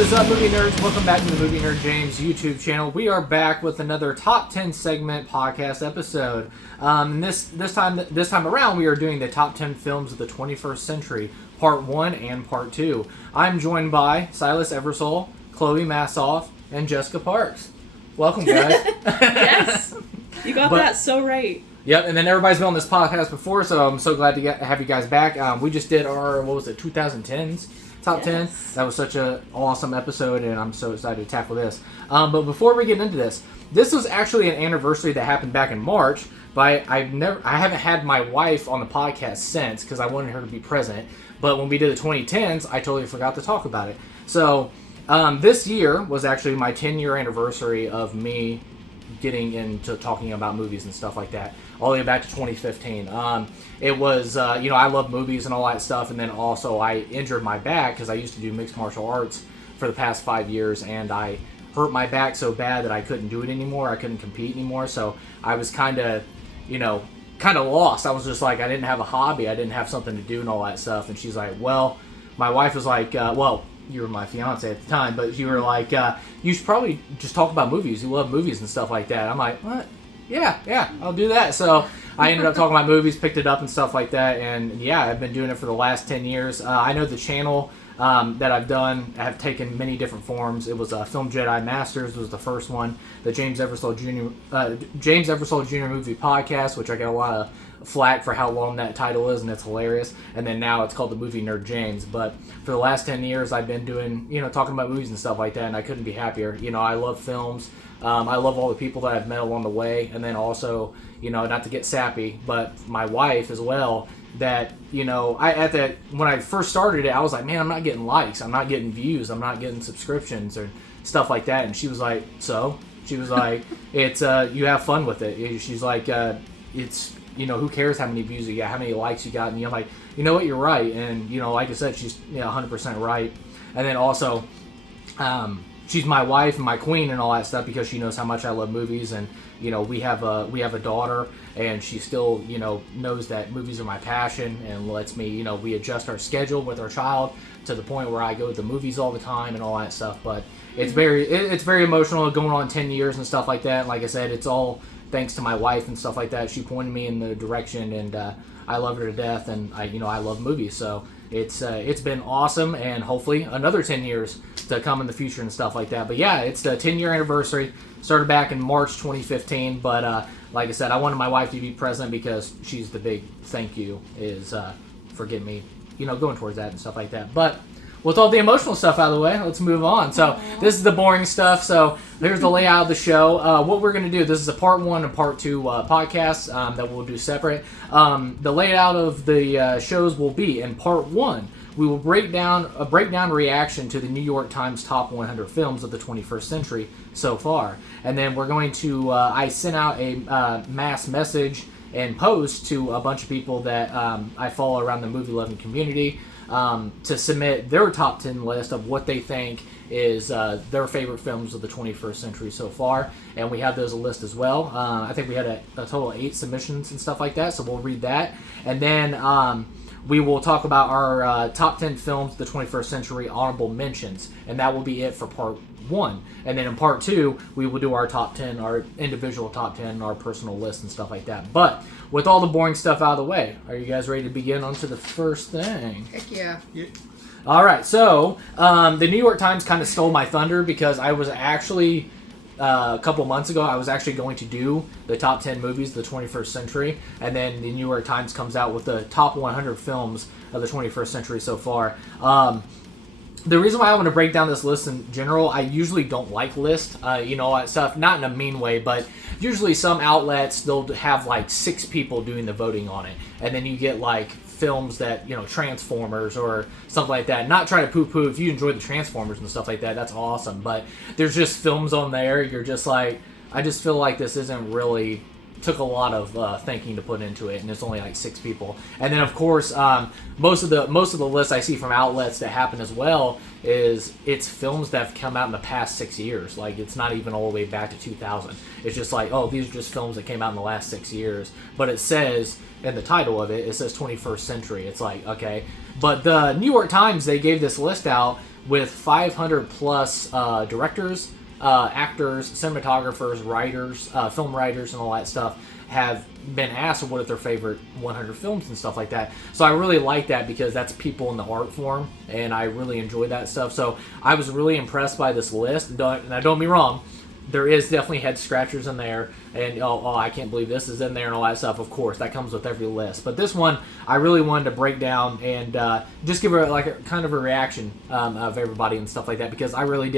What is up, movie nerds? Welcome back to the Movie Nerd James YouTube channel. We are back with another top 10 segment podcast episode. This time around, we are doing the top 10 films of the 21st century, part 1 and part 2. I'm joined by Silus Eversole, Chloe Massoff, and Jessica Parks. Welcome, guys. Yes, you got that so right. Yep, and then everybody's been on this podcast before, so I'm so glad to have you guys back. We just did our, 2010s? Top 10. That was such an awesome episode, and I'm so excited to tackle this. But before we get into this was actually an anniversary that happened back in March. But I haven't had my wife on the podcast since because I wanted her to be present. But when we did the 2010s, I totally forgot to talk about it. So this year was actually my 10-year anniversary of me getting into talking about movies and stuff like that, all the way back to 2015. It was, I love movies and all that stuff, and then also I injured my back because I used to do mixed martial arts for the past 5 years, and I hurt my back so bad that I couldn't do it anymore. I couldn't compete anymore, so I was kind of lost. I was just like, I didn't have a hobby. I didn't have something to do and all that stuff, and she's like, well, my wife was like, you were my fiance at the time, but you were like, you should probably just talk about movies. You love movies and stuff like that. I'm like, what? Yeah, I'll do that. So I ended up talking about movies, picked it up and stuff like that, and yeah, I've been doing it for the last 10 years. I know the channel that I've done have taken many different forms. It was Film Jedi Masters was the first one, the James Eversole Jr. Movie Podcast, which I got a lot of flack for how long that title is, and it's hilarious. And then now it's called the Movie Nerd James. But for the last 10 years, I've been doing, talking about movies and stuff like that, and I couldn't be happier. I love films. I love all the people that I've met along the way, and then also, not to get sappy, but my wife as well. That when I first started it, I was like, man, I'm not getting likes, I'm not getting views, I'm not getting subscriptions or stuff like that. And she was like, so? She was like, it's you have fun with it. She's like, it's who cares how many views you got, how many likes you got? And I'm like, you know what, you're right. And like I said, she's 100% right. And then also, she's my wife and my queen and all that stuff because she knows how much I love movies. And we have a daughter, and she still knows that movies are my passion and lets me we adjust our schedule with our child to the point where I go to the movies all the time and all that stuff. But it's very emotional going on 10 years and stuff like that. And like I said, it's all thanks to my wife and stuff like that. She pointed me in the direction, and I love her to death, and I love movies. So it's been awesome, and hopefully another 10 years to come in the future and stuff like that. But yeah, it's the 10-year anniversary. Started back in March 2015, but like I said, I wanted my wife to be present because she's the big thank you is for getting me, going towards that and stuff like that. But with all the emotional stuff out of the way, let's move on. So this is the boring stuff. So there's the layout of the show. What we're going to do, this is a part 1 and part 2 podcast that we'll do separate. The layout of the shows will be in part 1. We will break down reaction to the New York Times top 100 films of the 21st century so far. And then we're going to, I sent out a mass message and post to a bunch of people that I follow around the movie-loving community to submit their top 10 list of what they think is their favorite films of the 21st century so far. And we have those a list as well. I think we had a total of 8 submissions and stuff like that, so we'll read that. And then we will talk about our top 10 films of the 21st century honorable mentions, and that will be it for part 1. And then in part 2, we will do our top 10, our individual top 10, our personal list and stuff like that. But with all the boring stuff out of the way, are you guys ready to begin on to the first thing? Heck yeah. All right, so the New York Times kind of stole my thunder because I was actually, a couple months ago, I was actually going to do the top 10 movies of the 21st century, and then the New York Times comes out with the top 100 films of the 21st century so far. The reason why I want to break down this list in general, I usually don't like lists, all that stuff, not in a mean way, but usually some outlets, they'll have like 6 people doing the voting on it, and then you get like films that, Transformers or something like that. Not trying to poo-poo, if you enjoy the Transformers and stuff like that, that's awesome, but there's just films on there, you're just like, I just feel like this isn't really, took a lot of thinking to put into it, and it's only like 6 people. And then of course, most of the lists I see from outlets that happen as well is it's films that have come out in the past 6 years. Like, it's not even all the way back to 2000. It's just like, oh, these are just films that came out in the last 6 years. But it says in the title of it, it says 21st century. It's like, okay. But the New York Times, they gave this list out with 500 plus directors, actors, cinematographers, writers, film writers, and all that stuff have been asked what are their favorite 100 films and stuff like that. So I really like that because that's people in the art form, and I really enjoy that stuff. So I was really impressed by this list. Now, don't get me wrong, there is definitely head scratchers in there, and oh, I can't believe this is in there and all that stuff. Of course, that comes with every list. But this one, I really wanted to break down and just give a kind of a reaction of everybody and stuff like that, because I really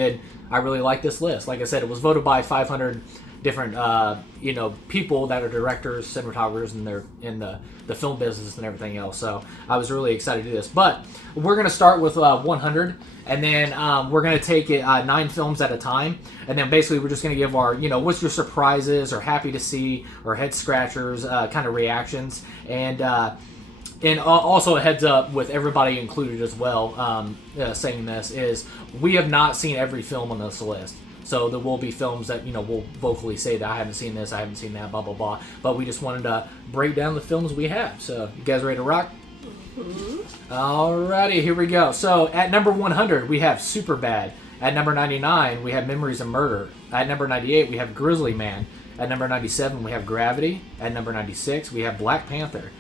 like this list. Like I said, it was voted by 500 different people that are directors, cinematographers, and they're in the film business and everything else. So I was really excited to do this. But we're going to start with 100, and then we're going to take it 9 films at a time, and then basically we're just going to give our what's your surprises or happy to see or head scratchers kind of reactions, and also a heads up with everybody included as well. Saying this is we have not seen every film on this list. So there will be films that, we'll vocally say that I haven't seen this, I haven't seen that, blah, blah, blah. But we just wanted to break down the films we have. So you guys ready to rock? Mm-hmm. Alrighty, here we go. So at number 100, we have Superbad. At number 99, we have Memories of Murder. At number 98, we have Grizzly Man. At number 97, we have Gravity. At number 96, we have Black Panther.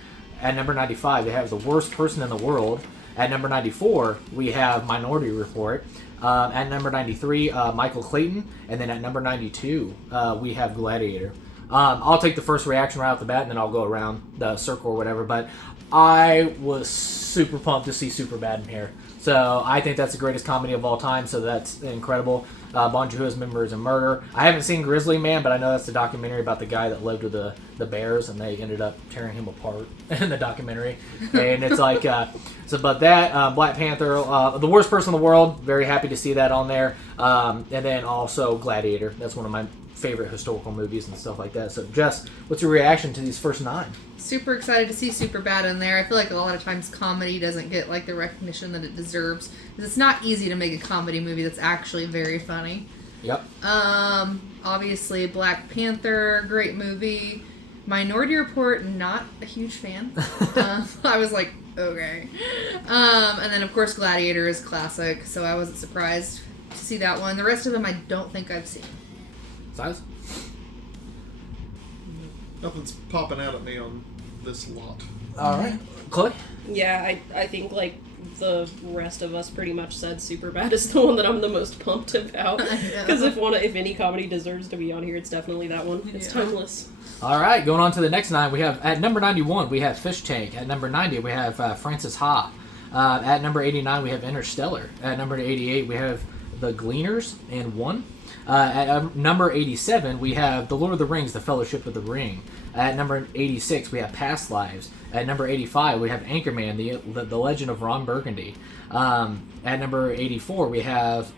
At number 95, they have The Worst Person in the World. At number 94, we have Minority Report. At number 93, Michael Clayton. And then at number 92, we have Gladiator. I'll take the first reaction right off the bat, and then I'll go around the circle or whatever. But I was super pumped to see Superbad in here. So I think that's the greatest comedy of all time, so that's incredible. Bon Jovi's Memories of Murder. I haven't seen Grizzly Man, but I know that's the documentary about the guy that lived with the bears, and they ended up tearing him apart in the documentary. And it's like, but that, Black Panther, The Worst Person in the World, very happy to see that on there. And then also Gladiator. That's one of my favorite historical movies and stuff like that. So Jess, what's your reaction to these first 9? Super excited to see Superbad in there. I feel like a lot of times comedy doesn't get like the recognition that it deserves, because it's not easy to make a comedy movie that's actually very funny. Yep. Obviously Black Panther, great movie. Minority Report, not a huge fan. I was like, okay. And then of course Gladiator is classic, so I wasn't surprised to see that one. The rest of them I don't think I've seen. Size? Nothing's popping out at me on this lot. All right. Chloe? Yeah, I think like the rest of us pretty much said Superbad is the one that I'm the most pumped about. Because if any comedy deserves to be on here, it's definitely that one. It's timeless. All right, going on to the next 9, we have at number 91 we have Fish Tank. At number 90 we have Francis Ha. At number 89 we have Interstellar. At number 88 we have The Gleaners and One. At number 87, we have The Lord of the Rings, The Fellowship of the Ring. At number 86, we have Past Lives. At number 85, we have Anchorman, the Legend of Ron Burgundy. At number 84, we have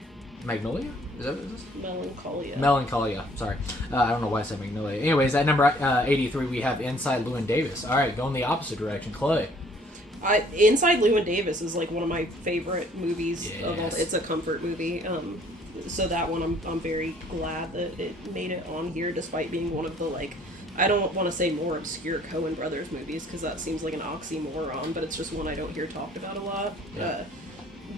Magnolia? Is that what it is? Melancholia. Melancholia, sorry. I don't know why I said Magnolia. Anyways, at number 83, we have Inside Llewyn Davis. All right, going the opposite direction. Chloe. Inside Llewyn Davis is like one of my favorite movies of all. Yes. It's a comfort movie. So that one, I'm very glad that it made it on here, despite being one of the, like, I don't want to say more obscure Coen Brothers movies, because that seems like an oxymoron, but it's just one I don't hear talked about a lot. Yeah.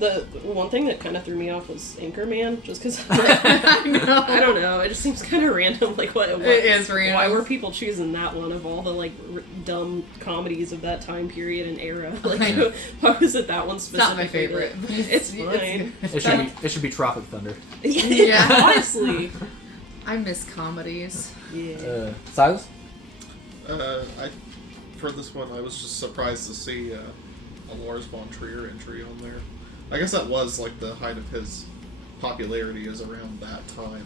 The one thing that kind of threw me off was Anchorman, just because, like, I don't know, it just seems kind of random, like, what it is random. Why were people choosing that one of all the, like, dumb comedies of that time period and era? Like, why was it that one specifically? Not my favorite. It's fine. It should be Tropic Thunder. Yeah, honestly. I miss comedies. Yeah. Silas? For this one, I was just surprised to see a Lars von Trier entry on there. I guess that was like the height of his popularity is around that time.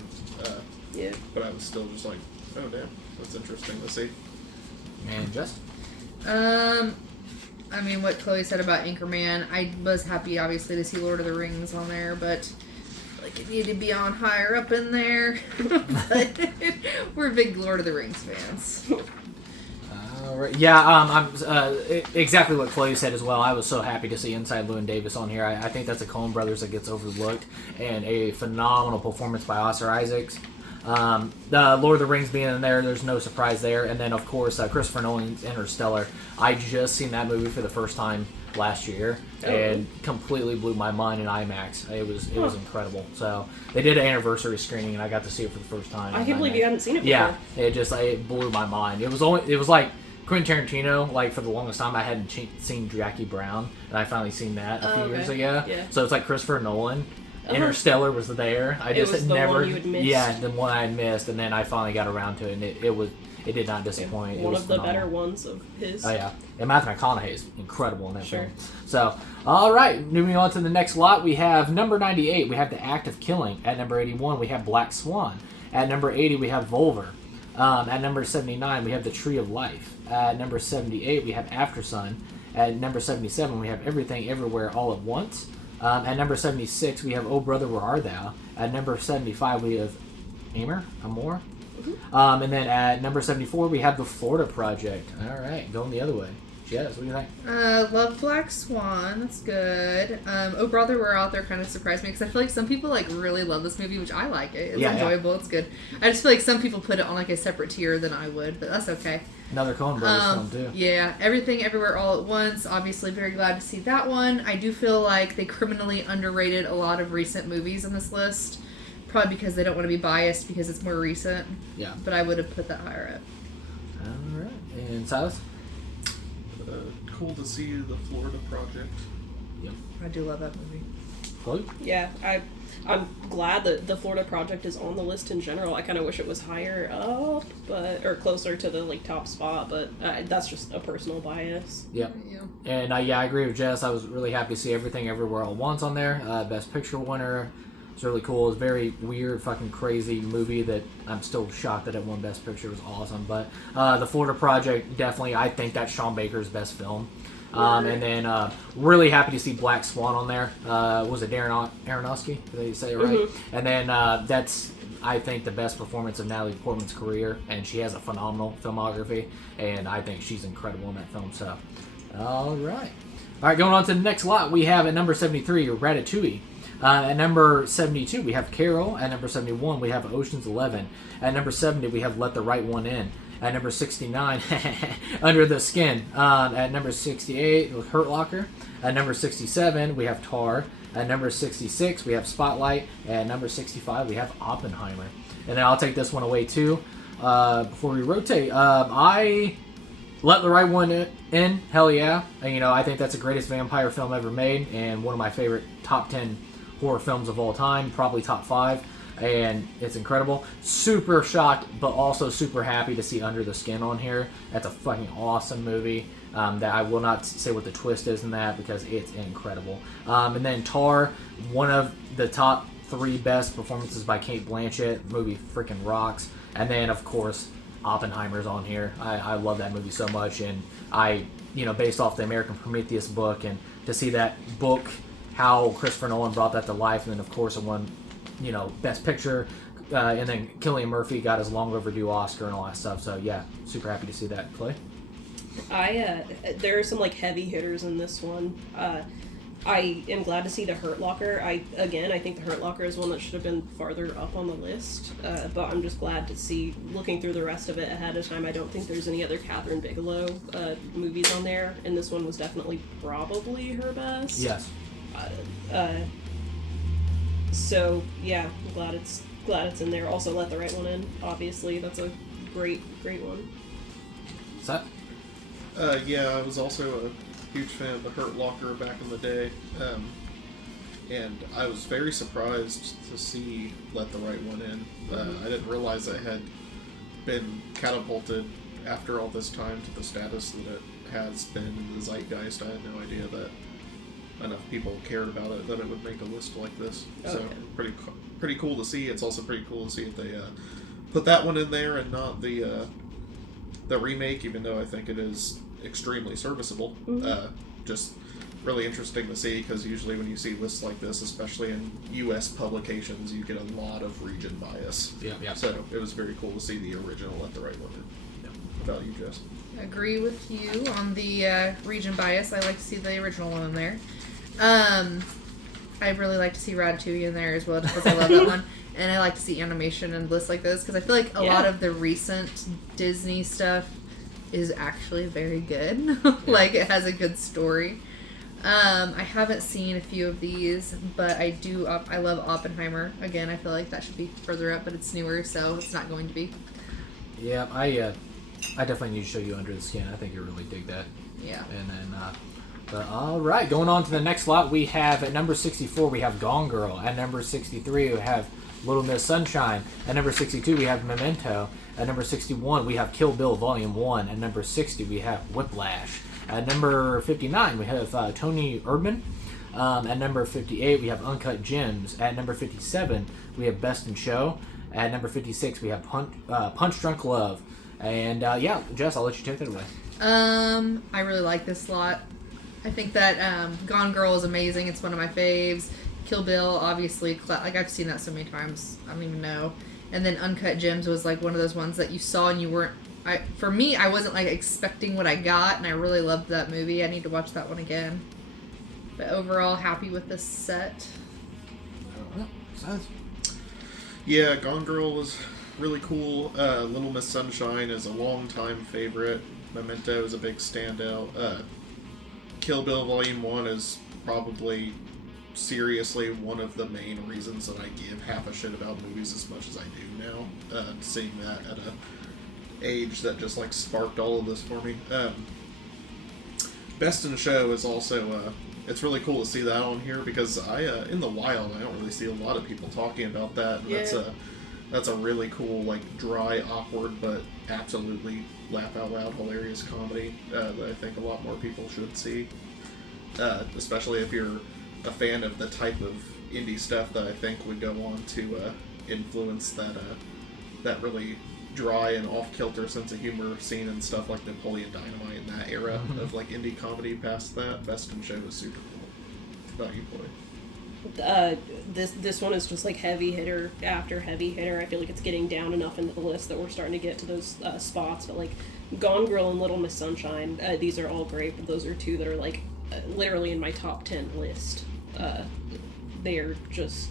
Yeah. But I was still just like, oh damn, that's interesting to see. And Jess? I mean, what Chloe said about Anchorman, I was happy, obviously, to see Lord of the Rings on there, but like it needed to be on higher up in there. But we're big Lord of the Rings fans. Right. Yeah, I'm exactly what Chloe said as well. I was so happy to see Inside Llewyn Davis on here. I think that's a Coen Brothers that gets overlooked, and a phenomenal performance by Oscar Isaacs. The Lord of the Rings being in there, there's no surprise there. And then, of course, Christopher Nolan's Interstellar. I just seen that movie for the first time last year and completely blew my mind in IMAX. It was incredible. So they did an anniversary screening, and I got to see it for the first time. I can't believe you hadn't seen it before. Yeah, it blew my mind. It was like Quentin Tarantino. Like for the longest time, I hadn't seen Jackie Brown, and I finally seen that a few years ago. Yeah. So it's like Christopher Nolan. Interstellar was there. I just was the never. one you had missed. Yeah, the one I had missed, and then I finally got around to it, and it did not disappoint. One it was of the phenomenal. better ones of his. Oh yeah, and Matthew McConaughey is incredible in that film. So, all right, moving on to the next lot, we have number 98. We have The Act of Killing. At number 81, we have Black Swan. At number 80, we have Volver. At number 79, we have The Tree of Life. At number 78, we have Aftersun. At number 77, we have Everything Everywhere All at Once. At number 76, we have Oh Brother, Where Art Thou? At number 75, we have Amor. Mm-hmm. And then at number 74, we have The Florida Project. All right, going the other way. Jess, what do you think? Love Black Swan. That's good. Oh Brother, We're Out There kind of surprised me because I feel like some people really love this movie, which I like it. It's enjoyable. It's good. I just feel like some people put it on a separate tier than I would, but that's okay. Another Coen Brothers film too. Yeah, Everything Everywhere All at Once. Obviously, very glad to see that one. I do feel like they criminally underrated a lot of recent movies on this list, probably because they don't want to be biased because it's more recent. Yeah. But I would have put that higher up. All right, and Silas. Cool to see The Florida Project. Yep. I do love that movie. Chloe? Yeah, I'm glad that The Florida Project is on the list in general. I kind of wish it was higher up, or closer to the top spot, but that's just a personal bias. Yep. Yeah. And I agree with Jess. I was really happy to see Everything Everywhere All at Once on there. Best Picture winner. It's really cool. It's a very weird, fucking crazy movie that I'm still shocked that it won Best Picture. It was awesome. But The Florida Project, definitely, I think that's Sean Baker's best film. And then really happy to see Black Swan on there. Was it Darren Aronofsky? Did they say it right? Mm-hmm. And then that's, I think, the best performance of Natalie Portman's career. And she has a phenomenal filmography. And I think she's incredible in that film. So, all right. All right, going on to the next lot, we have at number 73, Ratatouille. At number 72, we have Carol. At number 71, we have Ocean's 11. At number 70, we have Let the Right One In. At number 69, Under the Skin. At number 68, Hurt Locker. At number 67, we have Tar. At number 66, we have Spotlight. At number 65, we have Oppenheimer. And then I'll take this one away too. Before we rotate, I Let the Right One In. Hell yeah! And, I think that's the greatest vampire film ever made, and one of my favorite top 10 horror films of all time, probably top 5. And it's incredible. Super shocked, but also super happy to see Under the Skin on here. That's a fucking awesome movie. That I will not say what the twist is in that because it's incredible. And then Tar, one of the top 3 best performances by Cate Blanchett. The movie freaking rocks. And then, of course, Oppenheimer's on here. I love that movie so much. And based off the American Prometheus book, and to see that book, how Christopher Nolan brought that to life, and then, of course, it won Best Picture, and then Cillian Murphy got his long overdue Oscar and all that stuff. So yeah, super happy to see that. Clay? There are some heavy hitters in this one. I am glad to see The Hurt Locker. I think The Hurt Locker is one that should have been farther up on the list, but I'm just glad to see, looking through the rest of it ahead of time, I don't think there's any other Catherine Bigelow movies on there, and this one was definitely probably her best. Yes. So yeah, I'm glad it's in there. Also, Let the Right One In. Obviously, that's a great one. Set? Yeah, I was also a huge fan of The Hurt Locker back in the day, and I was very surprised to see Let the Right One In. I didn't realize it had been catapulted after all this time to the status that it has been in the zeitgeist. I had no idea that enough people cared about it that it would make a list like this. Okay. So pretty cool to see. It's also pretty cool to see if they put that one in there and not the remake, even though I think it is extremely serviceable. Mm-hmm. Just really interesting to see, because usually when you see lists like this, especially in U.S. publications, you get a lot of region bias. Yeah. So it was very cool to see the original Let the Right One In. Yeah. What about you, Jess? I agree with you on the region bias. I like to see the original one in there. I really like to see Ratatouille in there as well, just because I love that one. And I like to see animation and lists like this, because I feel like a lot of the recent Disney stuff is actually very good. Like, it has a good story. I haven't seen a few of these, but I do. I love Oppenheimer. Again, I feel like that should be further up, but it's newer, so it's not going to be. Yeah, I definitely need to show you Under the Skin. I think you really dig that. Yeah. And then, but all right, going on to the next lot, we have at number 64 we have Gone Girl. At number 63 we have Little Miss Sunshine. At number 62 we have Memento. At number 61 we have Kill Bill Volume 1. At number 60 we have Whiplash. At number 59 we have Tony Erdmann. At number 58 we have Uncut Gems. At number 57 we have Best in Show. At number 56 we have Punch Drunk Love. And yeah, Jess, I'll let you take that away. I really like this slot. I think that Gone Girl is amazing. It's one of my faves. Kill Bill, obviously, like I've seen that so many times, I don't even know. And then Uncut Gems was like one of those ones that you saw and you weren't. For me, I wasn't like expecting what I got, and I really loved that movie. I need to watch that one again. But overall, happy with this set. Yeah, Gone Girl was really cool. Little Miss Sunshine is a long-time favorite. Memento is a big standout. Kill Bill Volume 1 is probably seriously one of the main reasons that I give half a shit about movies as much as I do now. Seeing that at a age that just like sparked all of this for me. Best in Show is also it's really cool to see that on here, because I in the wild I don't really see a lot of people talking about that. Yeah. That's a really cool, like, dry, awkward, but absolutely laugh out loud hilarious comedy that I think a lot more people should see, especially if you're a fan of the type of indie stuff that I think would go on to influence that really dry and off-kilter sense of humor scene and stuff like Napoleon Dynamite in that era of like indie comedy. Past that, Best in Show was super cool. What about you, Chloe? This one is just like heavy hitter after heavy hitter. I feel like it's getting down enough into the list that we're starting to get to those spots. But like Gone Girl and Little Miss Sunshine, these are all great, but those are two that are like literally in my top 10 list. They are just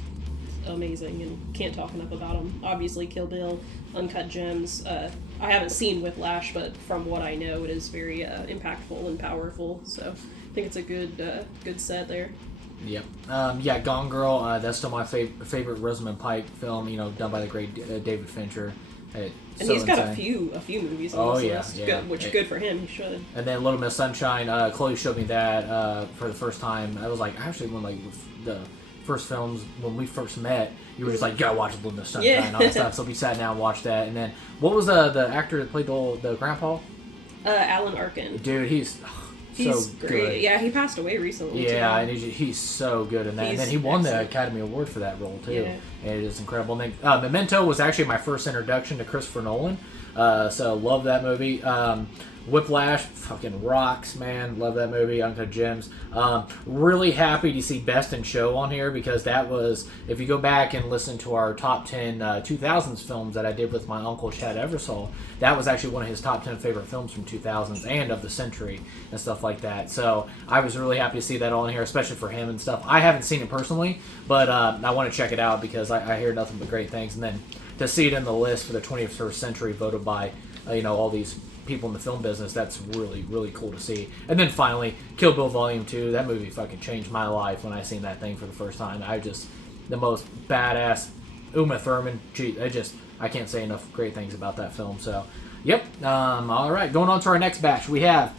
amazing and can't talk enough about them. Obviously, Kill Bill, Uncut Gems. I haven't seen Whiplash, but from what I know, it is very impactful and powerful. So I think it's a good set there. Yep. Yeah, Gone Girl, that's still my favorite Rosamund Pike film, done by the great David Fincher. And he's got a few movies on this list, yeah. Which is good for him. He should. And then Little Miss Sunshine, Chloe showed me that for the first time. I was like, actually, when like the first films, when we first met, you were just like, you gotta watch Little Miss Sunshine and all that stuff. So we sat down and watched that. And then, what was the actor that played the grandpa? Alan Arkin. Dude, he's so great. Good. Yeah, he passed away recently. Yeah, too. and he's so good in that. And then he won the Academy Award for that role too. Yeah. And it is incredible. And then Memento was actually my first introduction to Christopher Nolan. So love that movie. Whiplash fucking rocks, man. Love that movie. Uncut Gems. Really happy to see Best in Show on here, because that was, if you go back and listen to our top 10 2000s films that I did with my uncle Chad Eversole, that was actually one of his top 10 favorite films from 2000s and of the century and stuff like that. So I was really happy to see that on here, especially for him and stuff. I haven't seen it personally, but I want to check it out because I hear nothing but great things. And then to see it in the list for the 21st century voted by all these people in the film business, that's really, really cool to see. And then finally, Kill Bill Volume 2, that movie fucking changed my life when I seen that thing for the first time. The most badass Uma Thurman, I can't say enough great things about that film. So, yep. All right, going on to our next batch, we have,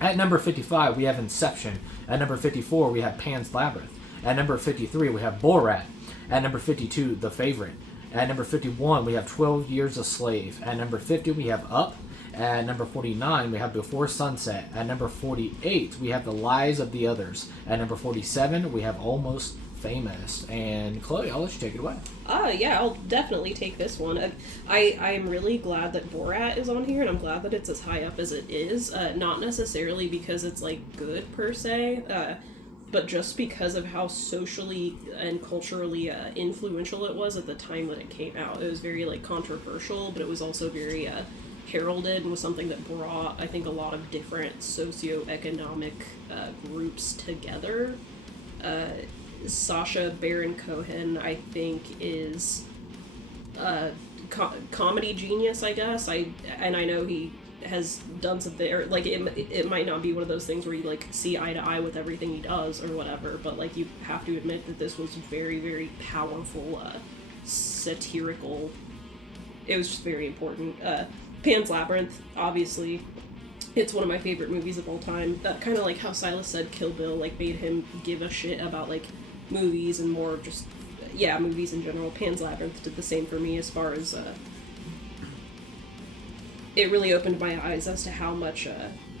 at number 55, we have Inception. At number 54, we have Pan's Labyrinth. At number 53, we have Borat. At number 52, The Favorite. At number 51, we have 12 Years a Slave. At number 50, we have Up. At number 49, we have Before Sunset. At number 48, we have The Lies of the Others. At number 47, we have Almost Famous. And Chloe, I'll let you take it away. Yeah, I'll definitely take this one. I'm really glad that Borat is on here, and I'm glad that it's as high up as it is. Not necessarily because it's like good per se, but just because of how socially and culturally influential it was at the time that it came out. It was very like controversial, but it was also very heralded and was something that brought, I think, a lot of different socioeconomic groups together. Sacha Baron Cohen, I think, is a comedy genius, I guess. I know he has done something, or like it might not be one of those things where you like see eye to eye with everything he does or whatever, but like you have to admit that this was very, very powerful, satirical. It was just very important. Pan's Labyrinth, obviously, it's one of my favorite movies of all time. Kind of like how Silas said Kill Bill like made him give a shit about like movies and more just movies in general. Pan's Labyrinth did the same for me as far as it really opened my eyes as to how much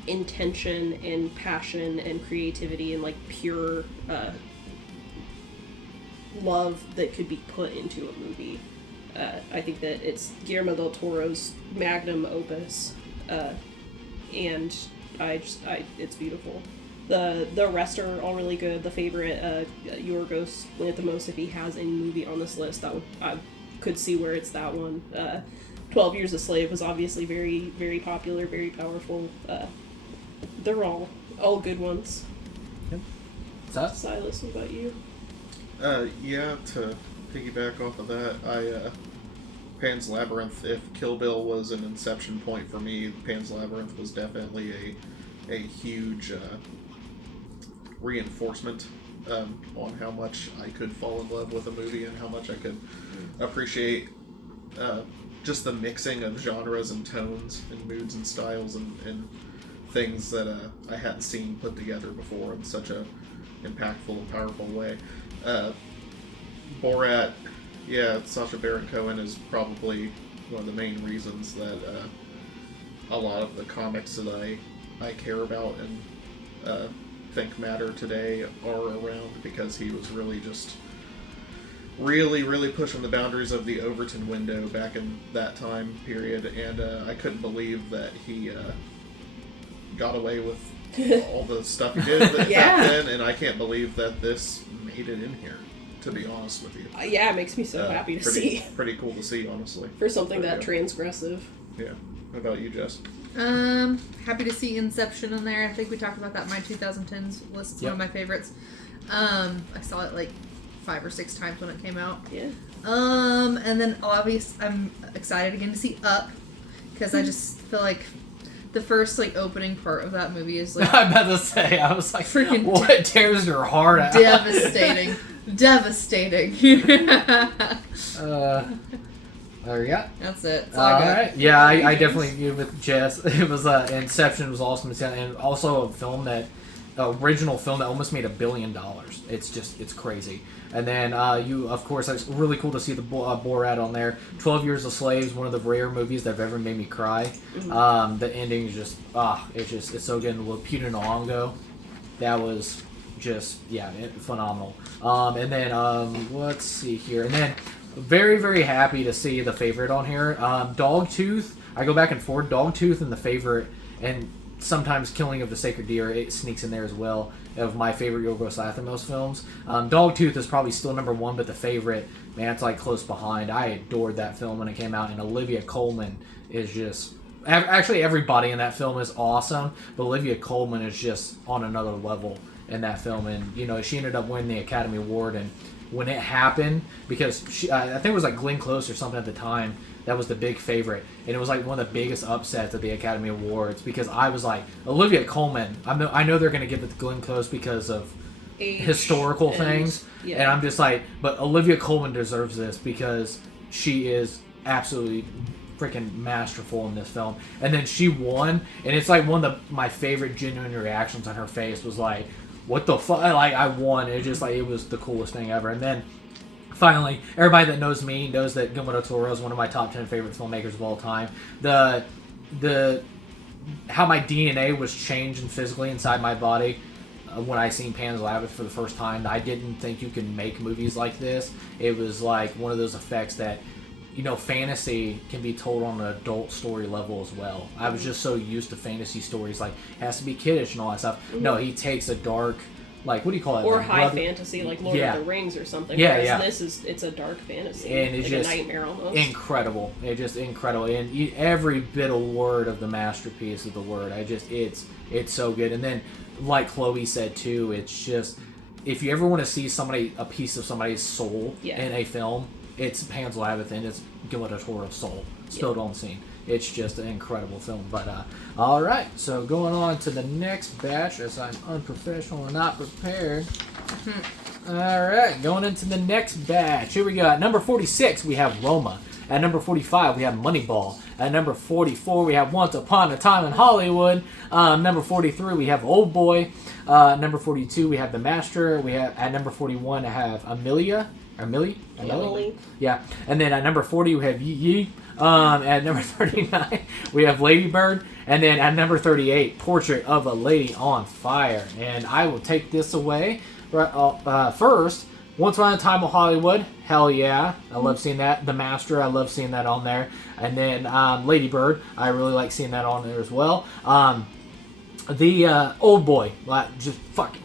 intention and passion and creativity and like pure love that could be put into a movie. I think that it's Guillermo del Toro's magnum opus, and it's beautiful. The rest are all really good. The favorite, Yorgos Lanthimos, if he has any movie on this list, I could see where it's that one. 12 Years a Slave was obviously very, very popular, very powerful. They're all good ones. Yep. What's that? Silas, what about you? To piggyback off of that, Pan's Labyrinth, if Kill Bill was an inception point for me, Pan's Labyrinth was definitely a huge reinforcement on how much I could fall in love with a movie and how much I could appreciate just the mixing of genres and tones and moods and styles and things that I hadn't seen put together before in such a impactful and powerful way. Borat, Sacha Baron Cohen is probably one of the main reasons that a lot of the comics that I care about and think matter today are around, because he was really just really pushing the boundaries of the Overton window back in that time period, and I couldn't believe that he got away with all the stuff he did back then, and I can't believe that this made it in here, to be honest with you. It makes me so happy to see. Pretty cool to see, honestly. For something that transgressive. Yeah. What about you, Jess? Happy to see Inception in there. I think we talked about that in my 2010s list. It's one of my favorites. I saw it like 5 or 6 times when it came out. Yeah. And then I'm excited again to see Up, because I just feel like the first like opening part of that movie is like I'm about to say, I was like, freaking what tears her heart out? devastating. There you go. That's it. That's all I got. Right. Yeah, I definitely agree with Jess. It was Inception was awesome, and also a film original film that almost made $1 billion. It's crazy. And then of course, it's really cool to see the Borat on there. 12 Years a Slave is one of the rare movies that have ever made me cry. Mm-hmm. The ending is just it's so good. And Lupita Nyong'o, that was just phenomenal. And then let's see here, and then very, very happy to see the favorite on here. Dogtooth. I go back and forth. Dogtooth and the favorite, and sometimes Killing of the Sacred Deer, it sneaks in there as well, of my favorite Yorgos Lanthimos films. Dogtooth is probably still number 1, but the favorite, man, it's like close behind. I adored that film when it came out, and Olivia Colman is just... Actually, everybody in that film is awesome, but Olivia Colman is just on another level in that film, and, she ended up winning the Academy Award, and when it happened, because I think it was like Glenn Close or something at the time, that was the big favorite, and it was like one of the biggest upsets at the Academy Awards, because I was like, Olivia Colman, I know they're going to give it to Glenn Close because of historical things, and I'm just like, but Olivia Colman deserves this because she is absolutely freaking masterful in this film. And then she won, and it's like one of my favorite genuine reactions on her face was like, what the fuck? Like, I won. It was it was the coolest thing ever. And then finally, everybody that knows me knows that Guillermo del Toro is one of my top 10 favorite filmmakers of all time. The how my DNA was changed physically inside my body when I seen Pan's Labyrinth for the first time. I didn't think you could make movies like this. It was like one of those effects that, fantasy can be told on an adult story level as well. I was just so used to fantasy stories, like, it has to be kiddish and all that stuff. Mm-hmm. No, he takes a dark, like, what do you call it? Or like high fantasy, like Lord of the Rings or something. Whereas it's a dark fantasy. And it's like just a nightmare almost. Incredible. It's just incredible. And every bit of word of the masterpiece of the word, it's so good. And then, like Chloe said too, it's just if you ever want to see a piece of somebody's soul Yeah. in a film, it's Pan's Labyrinth, and it's Guillermo del Toro's soul spilled on scene. It's just an incredible film. But all right, so going on to the next batch, as I'm unprofessional and not prepared. All right, going into the next batch. Here we go. At number 46, we have Roma. At number 45, we have Moneyball. At number 44, we have Once Upon a Time in Hollywood. Number 43, we have Old Boy. Number 42, we have The Master. We have at number 41, I have Emily. Yeah. And then at number 40, we have Yi Yi. At number 39, we have Lady Bird. And then at number 38, Portrait of a Lady on Fire. And I will take this away. First, Once Upon a Time in Hollywood, hell yeah. I love seeing that. The Master, I love seeing that on there. And then Lady Bird, I really like seeing that on there as well. The Old Boy, just fucking...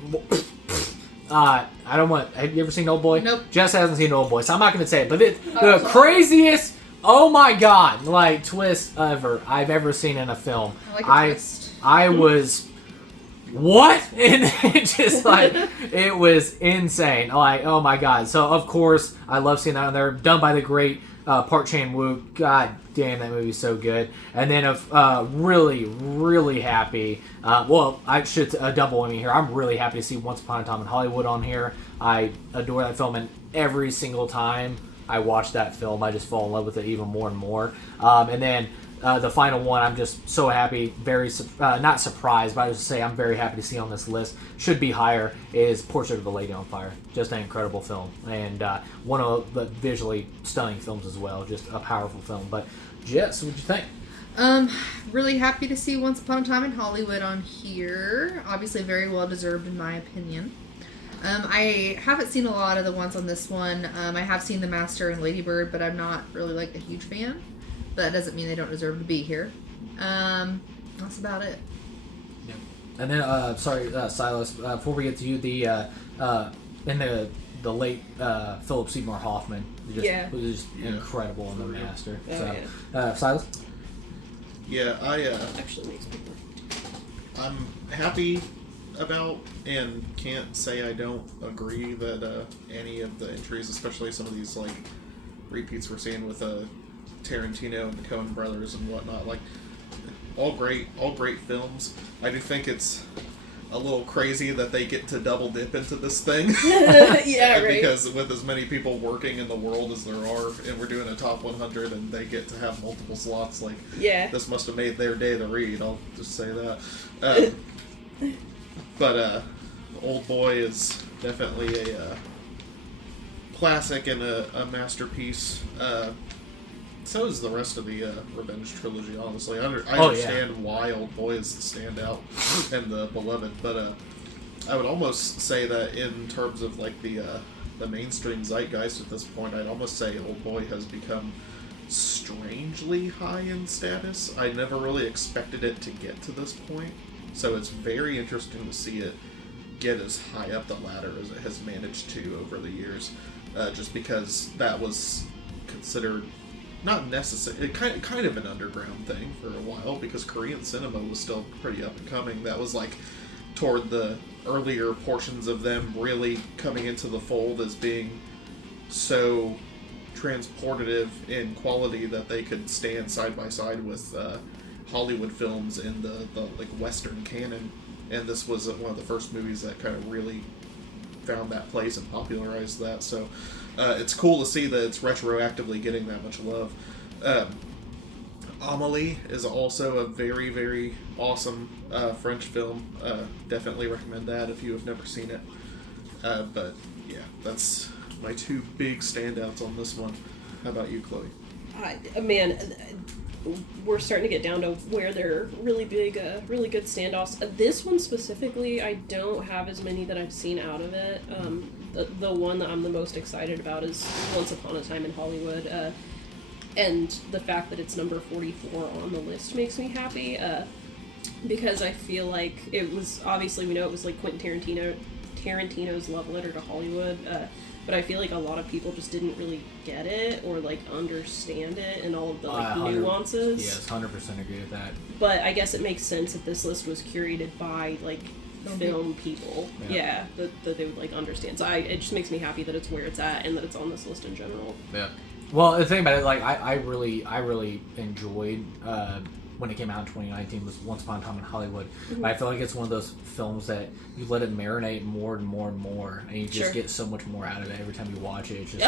I don't want... Have you ever seen Old Boy? Nope. Jess hasn't seen Old Boy, so I'm not going to say it. But the craziest, oh my god, twist I've ever seen in a film. I like a twist. I was... What? And it just it was insane. Oh my god. So of course I love seeing that on there. Done by the great Park Chan-wook. God damn, that movie's so good. And then really, really happy. I should double whammy here. I'm really happy to see Once Upon a Time in Hollywood on here. I adore that film, and every single time I watch that film, I just fall in love with it even more and more. And then the final one, I'm just so happy, not surprised, but I was say I'm very happy to see on this list, should be higher, is Portrait of a Lady on Fire. Just an incredible film, and one of the visually stunning films as well, just a powerful film. But Jess, what'd you think? Really happy to see Once Upon a Time in Hollywood on here. Obviously very well deserved in my opinion. I haven't seen a lot of the ones on this one. I have seen The Master and Lady Bird, but I'm not really a huge fan. But that doesn't mean they don't deserve to be here. That's about it. Yeah. And then, Silas, before we get to you, in the late Philip Seymour Hoffman, was just incredible in The Master. Silas? Yeah, I Actually makes me I'm happy about, and can't say I don't agree that any of the entries, especially some of these repeats we're seeing with Tarantino and the Coen brothers and whatnot, all great films. I do think it's a little crazy that they get to double dip into this thing. Yeah, right. Because with as many people working in the world as there are, and we're doing a top 100, and they get to have multiple slots, this must have made their day to read, I'll just say that. But Old Boy is definitely a classic and a masterpiece. So is the rest of the Revenge trilogy, honestly. I understand why Old Boy is the standout and the beloved, but I would almost say that in terms of the mainstream zeitgeist at this point, I'd almost say Old Boy has become strangely high in status. I never really expected it to get to this point, so it's very interesting to see it get as high up the ladder as it has managed to over the years, just because that was considered not necessary, kind of an underground thing for a while, because Korean cinema was still pretty up and coming. That was toward the earlier portions of them really coming into the fold as being so transportative in quality that they could stand side by side with Hollywood films in the Western canon. And this was one of the first movies that kind of really found that place and popularized that. So it's cool to see that it's retroactively getting that much love. Amélie is also a very, very awesome French film. Definitely recommend that if you have never seen it. But yeah, that's my two big standouts on this one. How about you, Chloe? We're starting to get down to where they're really big, really good standoffs. This one specifically, I don't have as many that I've seen out of it. The one that I'm the most excited about is Once Upon a Time in Hollywood. And the fact that it's number 44 on the list makes me happy. Because I feel like it was, obviously we know it was Quentin Tarantino's love letter to Hollywood. But I feel like a lot of people just didn't really get it or understand it and all of the nuances. Yes, 100% agree with that. But I guess it makes sense if this list was curated by film people. Yeah, that they would like understand. So it just makes me happy that it's where it's at and that it's on this list in general. Yeah. Well, the thing about it, like, I really enjoyed when it came out in 2019 was Once Upon a Time in Hollywood. Mm-hmm. But I feel like it's one of those films that you let it marinate more and more and more, and you just get so much more out of it every time you watch it. It's just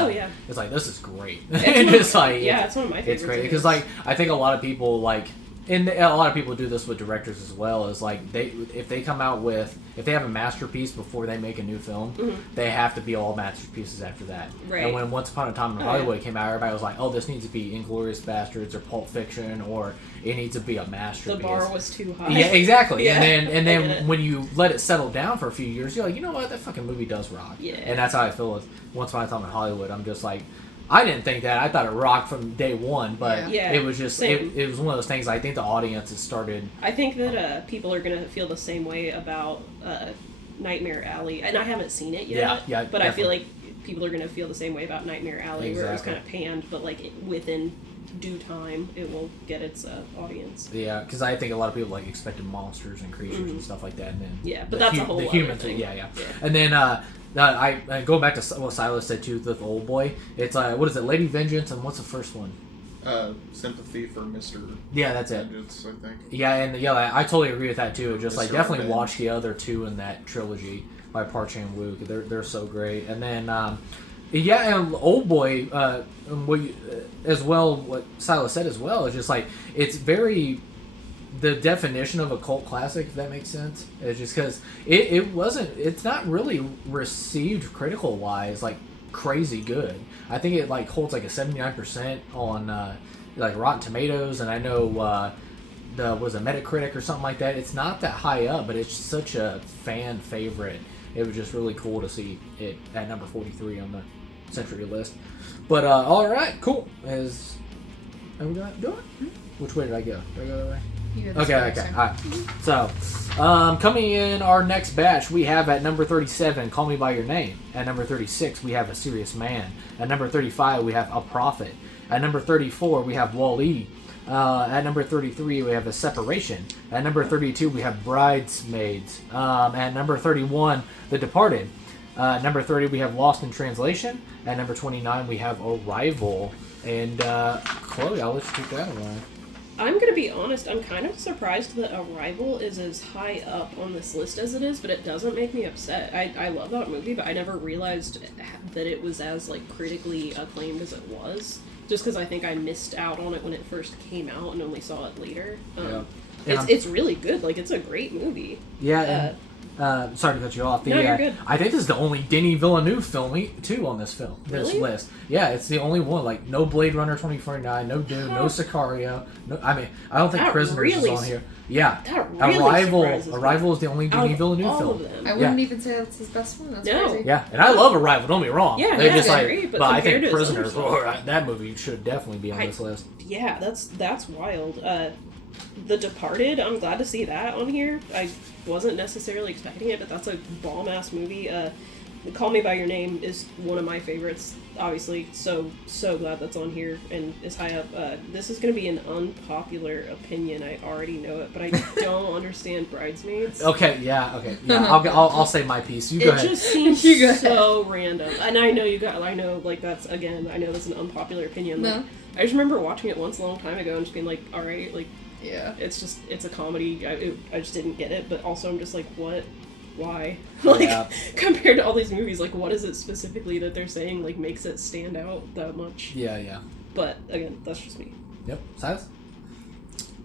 it's like, this is great. It's one of my favorites. It's great because like I think a lot of people like. And a lot of people do this with directors as well. Is like if they have a masterpiece before they make a new film, they have to be all masterpieces after that. Right. And when Once Upon a Time in Hollywood came out, everybody was like, "Oh, this needs to be Inglourious Bastards or Pulp Fiction, or it needs to be a masterpiece." The bar was too high. Yeah, exactly. Yeah. And then when you let it settle down for a few years, you're like, you know what, that fucking movie does rock. Yeah. And that's how I feel with Once Upon a Time in Hollywood. I'm just like, I didn't think that. I thought it rocked from day one, but it was just it was one of those things. I think the audience has started. I think that people are gonna feel the same way about Nightmare Alley, and I haven't seen it yet. Yeah, but definitely. I feel like people are gonna feel the same way about Nightmare Alley, where it was kind of panned, but like within due time, it will get its audience. Yeah, because I think a lot of people like expected monsters and creatures and stuff like that, and then but that's a whole the other humans. thing. Yeah, and then. I go back to what Silas said too with Old Boy. It's what is it? Lady Vengeance, and what's the first one? Sympathy for Mr. Yeah, that's it. Vengeance, I think. Yeah, and I totally agree with that too. Just like Mr. definitely Revenge. watch the other two in that trilogy by Park Chan-wook. They're so great. And then and Old Boy, as well, what Silas said as well is just like it's very. The definition of a cult classic, if that makes sense, is just because it's not really received critical wise like crazy good. I think it like holds like a 79% on like Rotten Tomatoes, and I know was a Metacritic or something like that. It's not that high up, but it's such a fan favorite. It was just really cool to see it at number 43 on the Century list. But all right, cool. Are we gonna do it? Which way did I go? Did I go that way? Okay. All right. So, coming in our next batch, we have at number 37, Call Me By Your Name. At number 36, we have A Serious Man. At number 35, we have A Prophet. At number 34, we have Wall-E. At number 33, we have A Separation. At number 32, we have Bridesmaids. At number 31, The Departed. Number 30, we have Lost in Translation. At number 29, we have Arrival. And Chloe, I'll let you take that away. I'm gonna be honest, I'm kind of surprised that Arrival is as high up on this list as it is, but it doesn't make me upset. I love that movie, but I never realized that it was as like critically acclaimed as it was. Just because I think I missed out on it when it first came out and only saw it later. It's really good. Like, it's a great movie. Yeah. Sorry to cut you off. No, you're good. I think this is the only Denis Villeneuve film too on this Really? list. Yeah, it's the only one. Like no Blade Runner 2049, no Dune, no Sicario. No, I mean, I don't think That Prisoners really is on here. Yeah, That really surprises me. Arrival is the only Denis Villeneuve all film. of them. I wouldn't even say that's his best one. That's No. crazy. Yeah, and I love Arrival. Don't be wrong. Yeah, They're yeah, just I like, agree, but I compared think to his other Prisoners. stuff- That movie should definitely be on this list. Yeah, that's wild. The Departed, I'm glad to see that on here. I wasn't necessarily expecting it, but that's a bomb-ass movie. Call Me By Your Name is one of my favorites, obviously, so glad that's on here and is high up. This is going to be an unpopular opinion, I already know it, but I don't understand Bridesmaids. Okay, yeah. I'll say my piece. You go ahead. It just seems You go ahead. so random. And I know, like, that's an unpopular opinion. Like, No. I just remember watching it once a long time ago and just being like, alright, like, Yeah. it's a comedy. I just didn't get it, but also I'm just like, what? Why? Like, compared to all these movies, like, what is it specifically that they're saying, like, makes it stand out that much? Yeah. But, again, that's just me. Yep. Silas?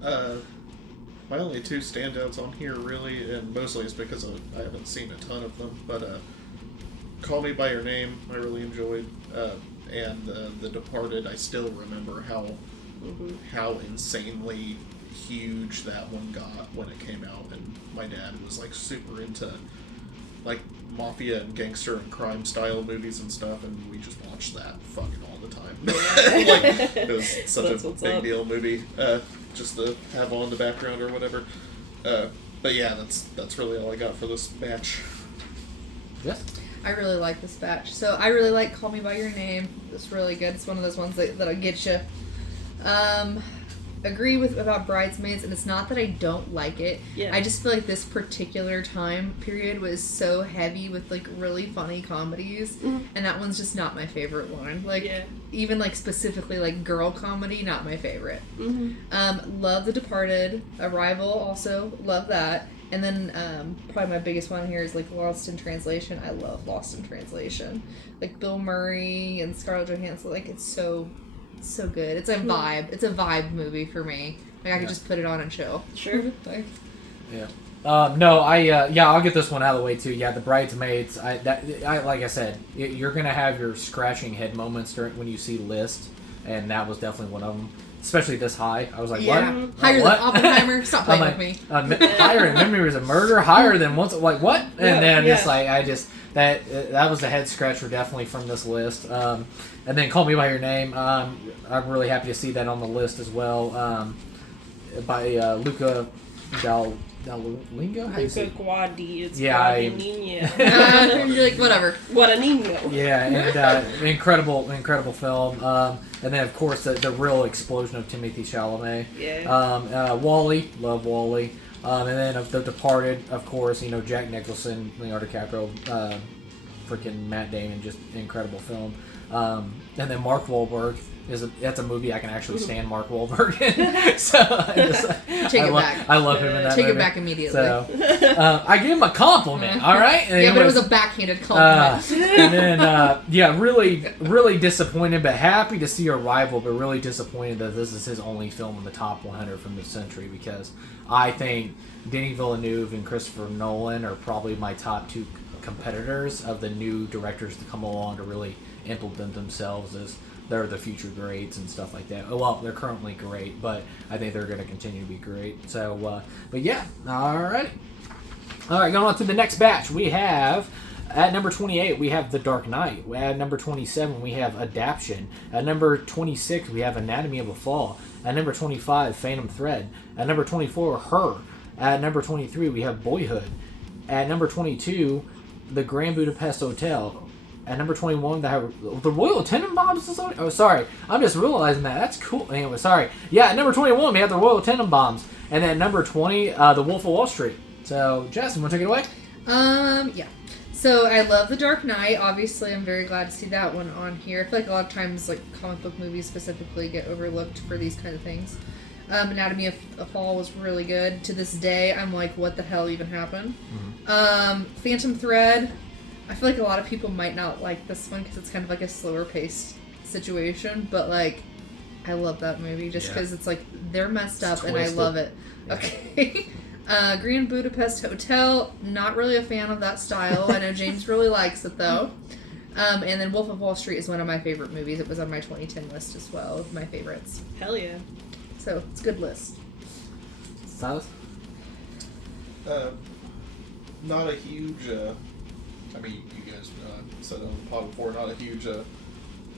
My only two standouts on here, really, and mostly it's because I haven't seen a ton of them, but Call Me By Your Name, I really enjoyed, and The Departed, I still remember how insanely huge that one got when it came out, and my dad was like super into like mafia and gangster and crime style movies and stuff, and we just watched that fucking all the time. Like, it was such That's a what's big up. deal movie, just to have on the background or whatever. But yeah, that's really all I got for this batch. Yes. I really like this batch. So I really like Call Me By Your Name. It's really good. It's one of those ones that'll get you. agree with about Bridesmaids, and it's not that I don't like it. Yeah. I just feel like this particular time period was so heavy with like really funny comedies, and that one's just not my favorite one. Like even like specifically like girl comedy, not my favorite. Love The Departed, Arrival, also love that. And then probably my biggest one here is like Lost in Translation. I love Lost in Translation. Like Bill Murray and Scarlett Johansson. Like it's so good. It's a vibe. It's a vibe movie for me. Like I could just put it on and chill. Sure. Like, No, I'll get this one out of the way too. Yeah, The Bridesmaids. I like I said, you're gonna have your scratching head moments when you see List, and that was definitely one of them. Especially this high, I was like, yeah. "What? Higher what?" than Oppenheimer. Stop playing with me. Higher than Memories of Murder. Higher than once. Like what? And then just like that was a head scratcher definitely from this list. And then Call Me by Your Name. I'm really happy to see that on the list as well. By Luca Dalingo. Luca Guadi. It's You're like, whatever. What a Nino. Yeah, and incredible film. And then, of course, the real explosion of Timothée Chalamet. Yeah. WALL-E, love WALL-E. And then of The Departed, of course, Jack Nicholson, Leonardo DiCaprio, freaking Matt Damon, just incredible film. And then Mark Wahlberg. That's a movie I can actually stand Mark Wahlberg in. So I love him in that Take movie. it back immediately. So I gave him a compliment, all right? Yeah, but it was a backhanded compliment. And then, really disappointed, but happy to see Arrival, but really disappointed that this is his only film in the top 100 from this century, because I think Denis Villeneuve and Christopher Nolan are probably my top two competitors of the new directors to come along to really implement themselves as they're the future greats and stuff like that. Well, they're currently great, but I think they're going to continue to be great. So, but yeah, all right. All right, going on to the next batch. We have, at number 28, we have The Dark Knight. At number 27, we have Adaption. At number 26, we have Anatomy of a Fall. At number 25, Phantom Thread. At number 24, Her. At number 23, we have Boyhood. At number 22, The Grand Budapest Hotel. At number 21, the Royal Tenenbaums. Oh, sorry. I'm just realizing that. That's cool. Anyway, sorry. Yeah, at number 21, we have the Royal Tenenbaums. And then at number 20, The Wolf of Wall Street. So, Jess, you want to take it away? Yeah. So, I love The Dark Knight. Obviously, I'm very glad to see that one on here. I feel like a lot of times, like, comic book movies specifically get overlooked for these kind of things. Anatomy of a Fall was really good. To this day, I'm like, what the hell even happened? Phantom Thread. I feel like a lot of people might not like this one because it's kind of like a slower paced situation, but like, I love that movie just because it's like, they're messed up and I love it. Yeah. Okay. Grand Budapest Hotel, not really a fan of that style. I know James really likes it though. And then Wolf of Wall Street is one of my favorite movies. It was on my 2010 list as well of my favorites. Hell yeah. So, it's a good list. Silas? Not a huge... I mean, you guys said on the pod before, not a huge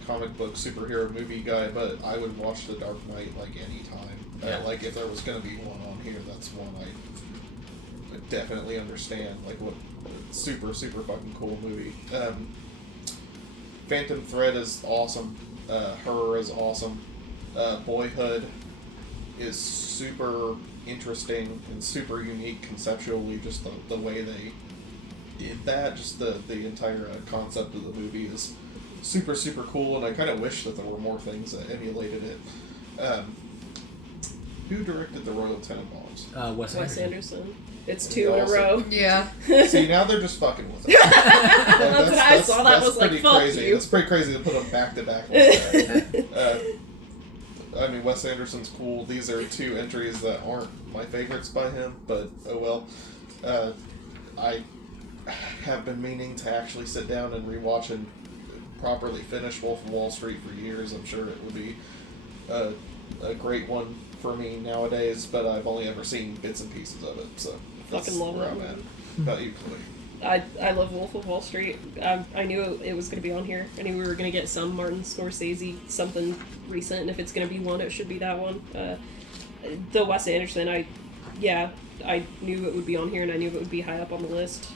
comic book superhero movie guy, but I would watch The Dark Knight like any time. Like if there was going to be one on here, that's one I would definitely understand. Like what super fucking cool movie. Phantom Thread is awesome. Her is awesome. Boyhood is super interesting and super unique conceptually. Just the way they did that, just the entire concept of the movie is super cool, and I kind of wish that there were more things that emulated it. Who directed the Royal Tenenbaums? Wes Anderson. It's two in a row. Yeah. See, now they're just fucking with it. I saw that was like, fuck crazy. you. It's pretty crazy to put them back to back. I mean, Wes Anderson's cool. These are two entries that aren't my favorites by him, but oh well. I have been meaning to actually sit down and rewatch and properly finish Wolf of Wall Street for years. I'm sure it would be a great one for me nowadays, but I've only ever seen bits and pieces of it, so that's Fucking love where that I'm at. movie. About you, Chloe? I love Wolf of Wall Street. I knew it was going to be on here. I knew we were going to get some Martin Scorsese, something recent, and if it's going to be one, it should be that one. The Wes Anderson, I knew it would be on here, and I knew it would be high up on the list.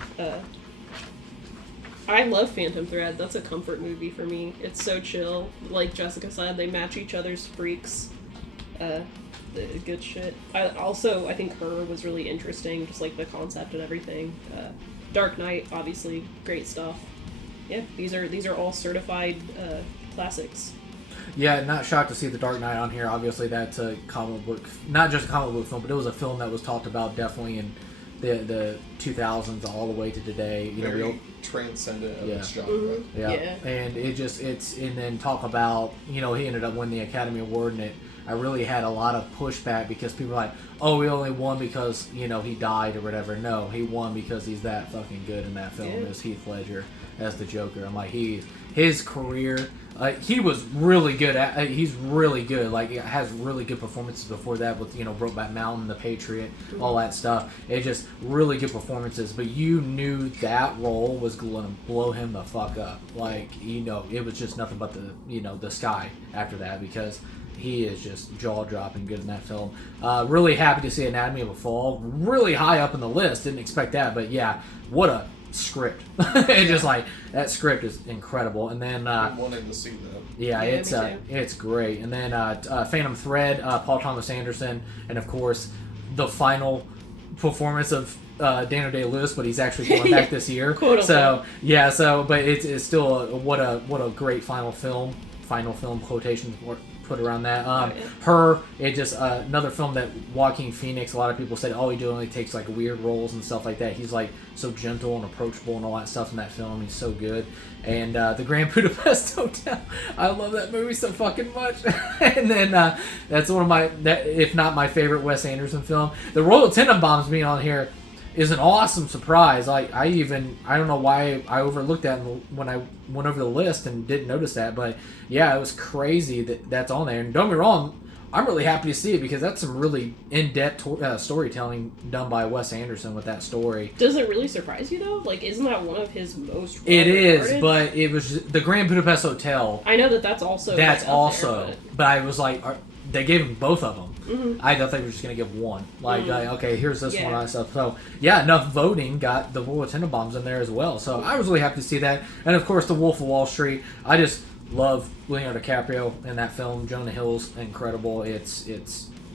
I love Phantom Thread. That's a comfort movie for me. It's so chill. Like Jessica said, they match each other's freaks. good shit. I think Her was really interesting, just like the concept and everything. Dark Knight, obviously, great stuff. Yeah, these are all certified classics. Yeah, not shocked to see The Dark Knight on here. Obviously, that's a comic book, not just a comic book film, but it was a film that was talked about definitely in the 2000s all the way to today. You Very know, transcendent of Yeah. its genre. Mm-hmm. yeah. Yeah. And and then talk about, he ended up winning the Academy Award, and I really had a lot of pushback because people were like, oh, he only won because, he died or whatever. No, he won because he's that fucking good in that film as Heath Ledger as the Joker. I'm like, his career, he was really good at, he's really good, like, has really good performances before that with, Brokeback Mountain, The Patriot, all that stuff. It just really good performances, but you knew that role was going to blow him the fuck up. Like, it was just nothing but the sky after that, because he is just jaw-dropping good in that film. Really happy to see Anatomy of a Fall. Really high up in the list. Didn't expect that, but yeah, what a script. It's just like, that script is incredible. And then I'm wanting to see that. yeah, me too. it's great. And then Phantom Thread, Paul Thomas Anderson, and of course the final performance of Daniel Day-Lewis, but he's actually going back this year. Quote So yeah, but it's still what a great final film quotations put around that. Her, it just another film that Joaquin Phoenix, a lot of people said, oh, he only takes like weird roles and stuff like that. He's like so gentle and approachable and all that stuff in that film. He's so good. And the Grand Budapest Hotel, I love that movie so fucking much. And then that's one of if not my favorite Wes Anderson film. The Royal Tenenbaums being on here is an awesome surprise. I don't know why I overlooked that when I went over the list and didn't notice that, but yeah, it was crazy that's on there. And don't get me wrong, I'm really happy to see it because that's some really in-depth storytelling done by Wes Anderson with that story. Does it really surprise you though? Like, isn't that one of his most? It is, regarded? but it was the Grand Budapest Hotel. I know that's also. That's up there, also, but I was like, they gave him both of them. Mm-hmm. I thought they were just going to give one. Like, okay, here's this Yeah. one and stuff. So, yeah, enough voting got the Royal Tenenbaums in there as well. So, I was really happy to see that. And, of course, The Wolf of Wall Street. I just love Leonardo DiCaprio in that film. Jonah Hill's incredible. It's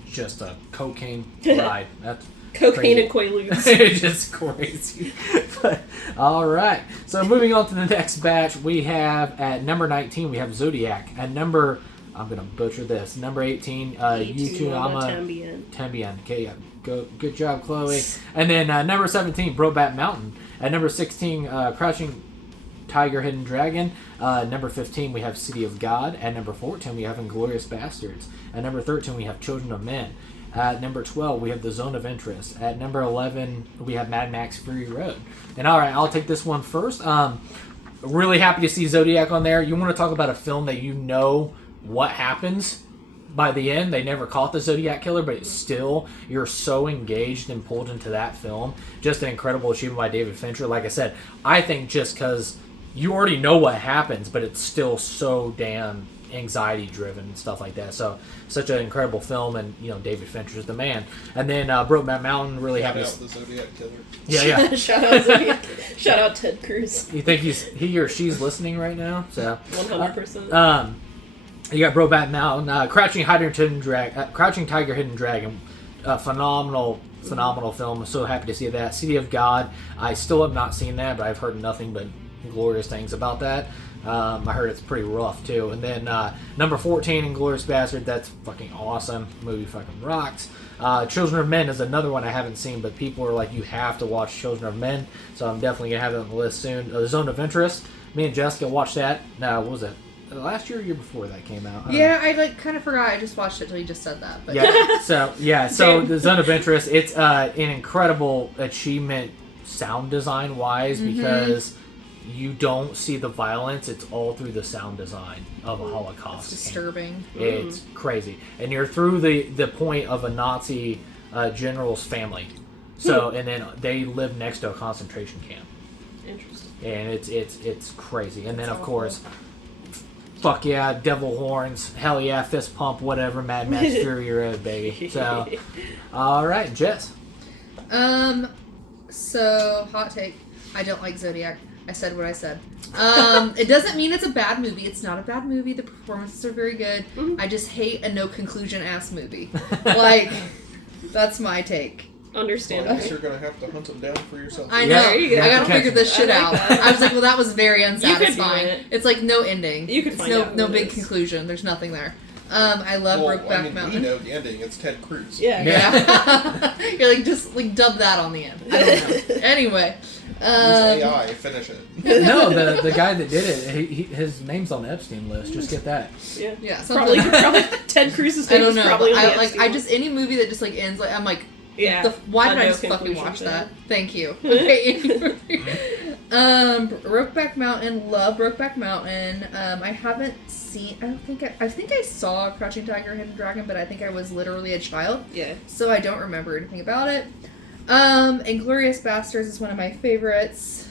just a cocaine ride. That's Cocaine crazy. and Quaaludes. It's just crazy. But, all right. So, moving on to the next batch, we have at number 19, we have Zodiac. At number... I'm gonna butcher this. Number 18, Yutunama Tembian. Okay, yeah. Good job, Chloe. And then number 17, Brokeback Mountain. At number 16, Crouching Tiger, Hidden Dragon. Number 15, we have City of God. At number 14, we have Inglourious Bastards. At number 13, we have Children of Men. At number 12, we have The Zone of Interest. At number 11, we have Mad Max Fury Road. And all right, I'll take this one first. Really happy to see Zodiac on there. You want to talk about a film that what happens by the end. They never caught the Zodiac Killer, but it's still, you're so engaged and pulled into that film. Just an incredible achievement by David Fincher. Like I said, I think just because you already know what happens, but it's still so damn anxiety driven and stuff like that. So such an incredible film, and David Fincher's the man. And then Brokeback Mountain, really happy. Shout out the Zodiac Killer. Yeah. Shout out Zodiac. Shout out Ted Cruz. You think he or she's listening right now? So 100%. You got Brokeback Mountain, Crouching Tiger, Hidden Dragon, phenomenal film. I'm so happy to see that. City of God, I still have not seen that, but I've heard nothing but glorious things about that. I heard it's pretty rough too. And then number 14, Inglourious Bastard. That's fucking awesome. Movie fucking rocks. Children of Men is another one I haven't seen, but people are like, you have to watch Children of Men. So I'm definitely gonna have it on the list soon. The Zone of Interest. Me and Jessica watched that. What was it? Last year or year before that came out? I kind of forgot. I just watched it till you just said that. But So the Zone of Interest, it's an incredible achievement sound design wise, because you don't see the violence. It's all through the sound design of a Holocaust. It's disturbing. It's crazy. And you're through the point of a Nazi general's family. So and then they live next to a concentration camp. Interesting. And it's crazy. And then of course, fuck yeah, devil horns, hell yeah, fist pump, whatever, Mad Max Fury Road, baby. So, all right, Jess. So hot take. I don't like Zodiac. I said what I said. It doesn't mean it's a bad movie. It's not a bad movie. The performances are very good. Mhm. I just hate a no conclusion ass movie. Like, that's my take. Well, I Understandable. guess you're gonna have to hunt them down for yourself. I Yeah, know. there you go. I gotta Catch figure this I shit like out. that. I was like, well, that was very do unsatisfying. it. It's like no ending. You could it's find no out no who it big is. conclusion. There's nothing there. I love Well, Brokeback I mean, Mountain. we know the ending. It's Ted Cruz. Yeah. Yeah. You're like, just like dub that on the end. I don't know. Anyway. Use AI. Finish it. No, the guy that did it, his name's on the Epstein list. Just get that. Yeah. Yeah, something Probably Ted Cruz's I name don't is know. probably But on the I Epstein just any movie that just like ends like I'm like, Yeah. why A did I no just fucking conclusion watch thing. that? Thank you. Okay. Brokeback Mountain, love Brokeback Mountain. I haven't seen. I think I saw Crouching Tiger, Hidden Dragon, but I think I was literally a child, Yeah. so I don't remember anything about it. Inglourious Bastards is one of my favorites.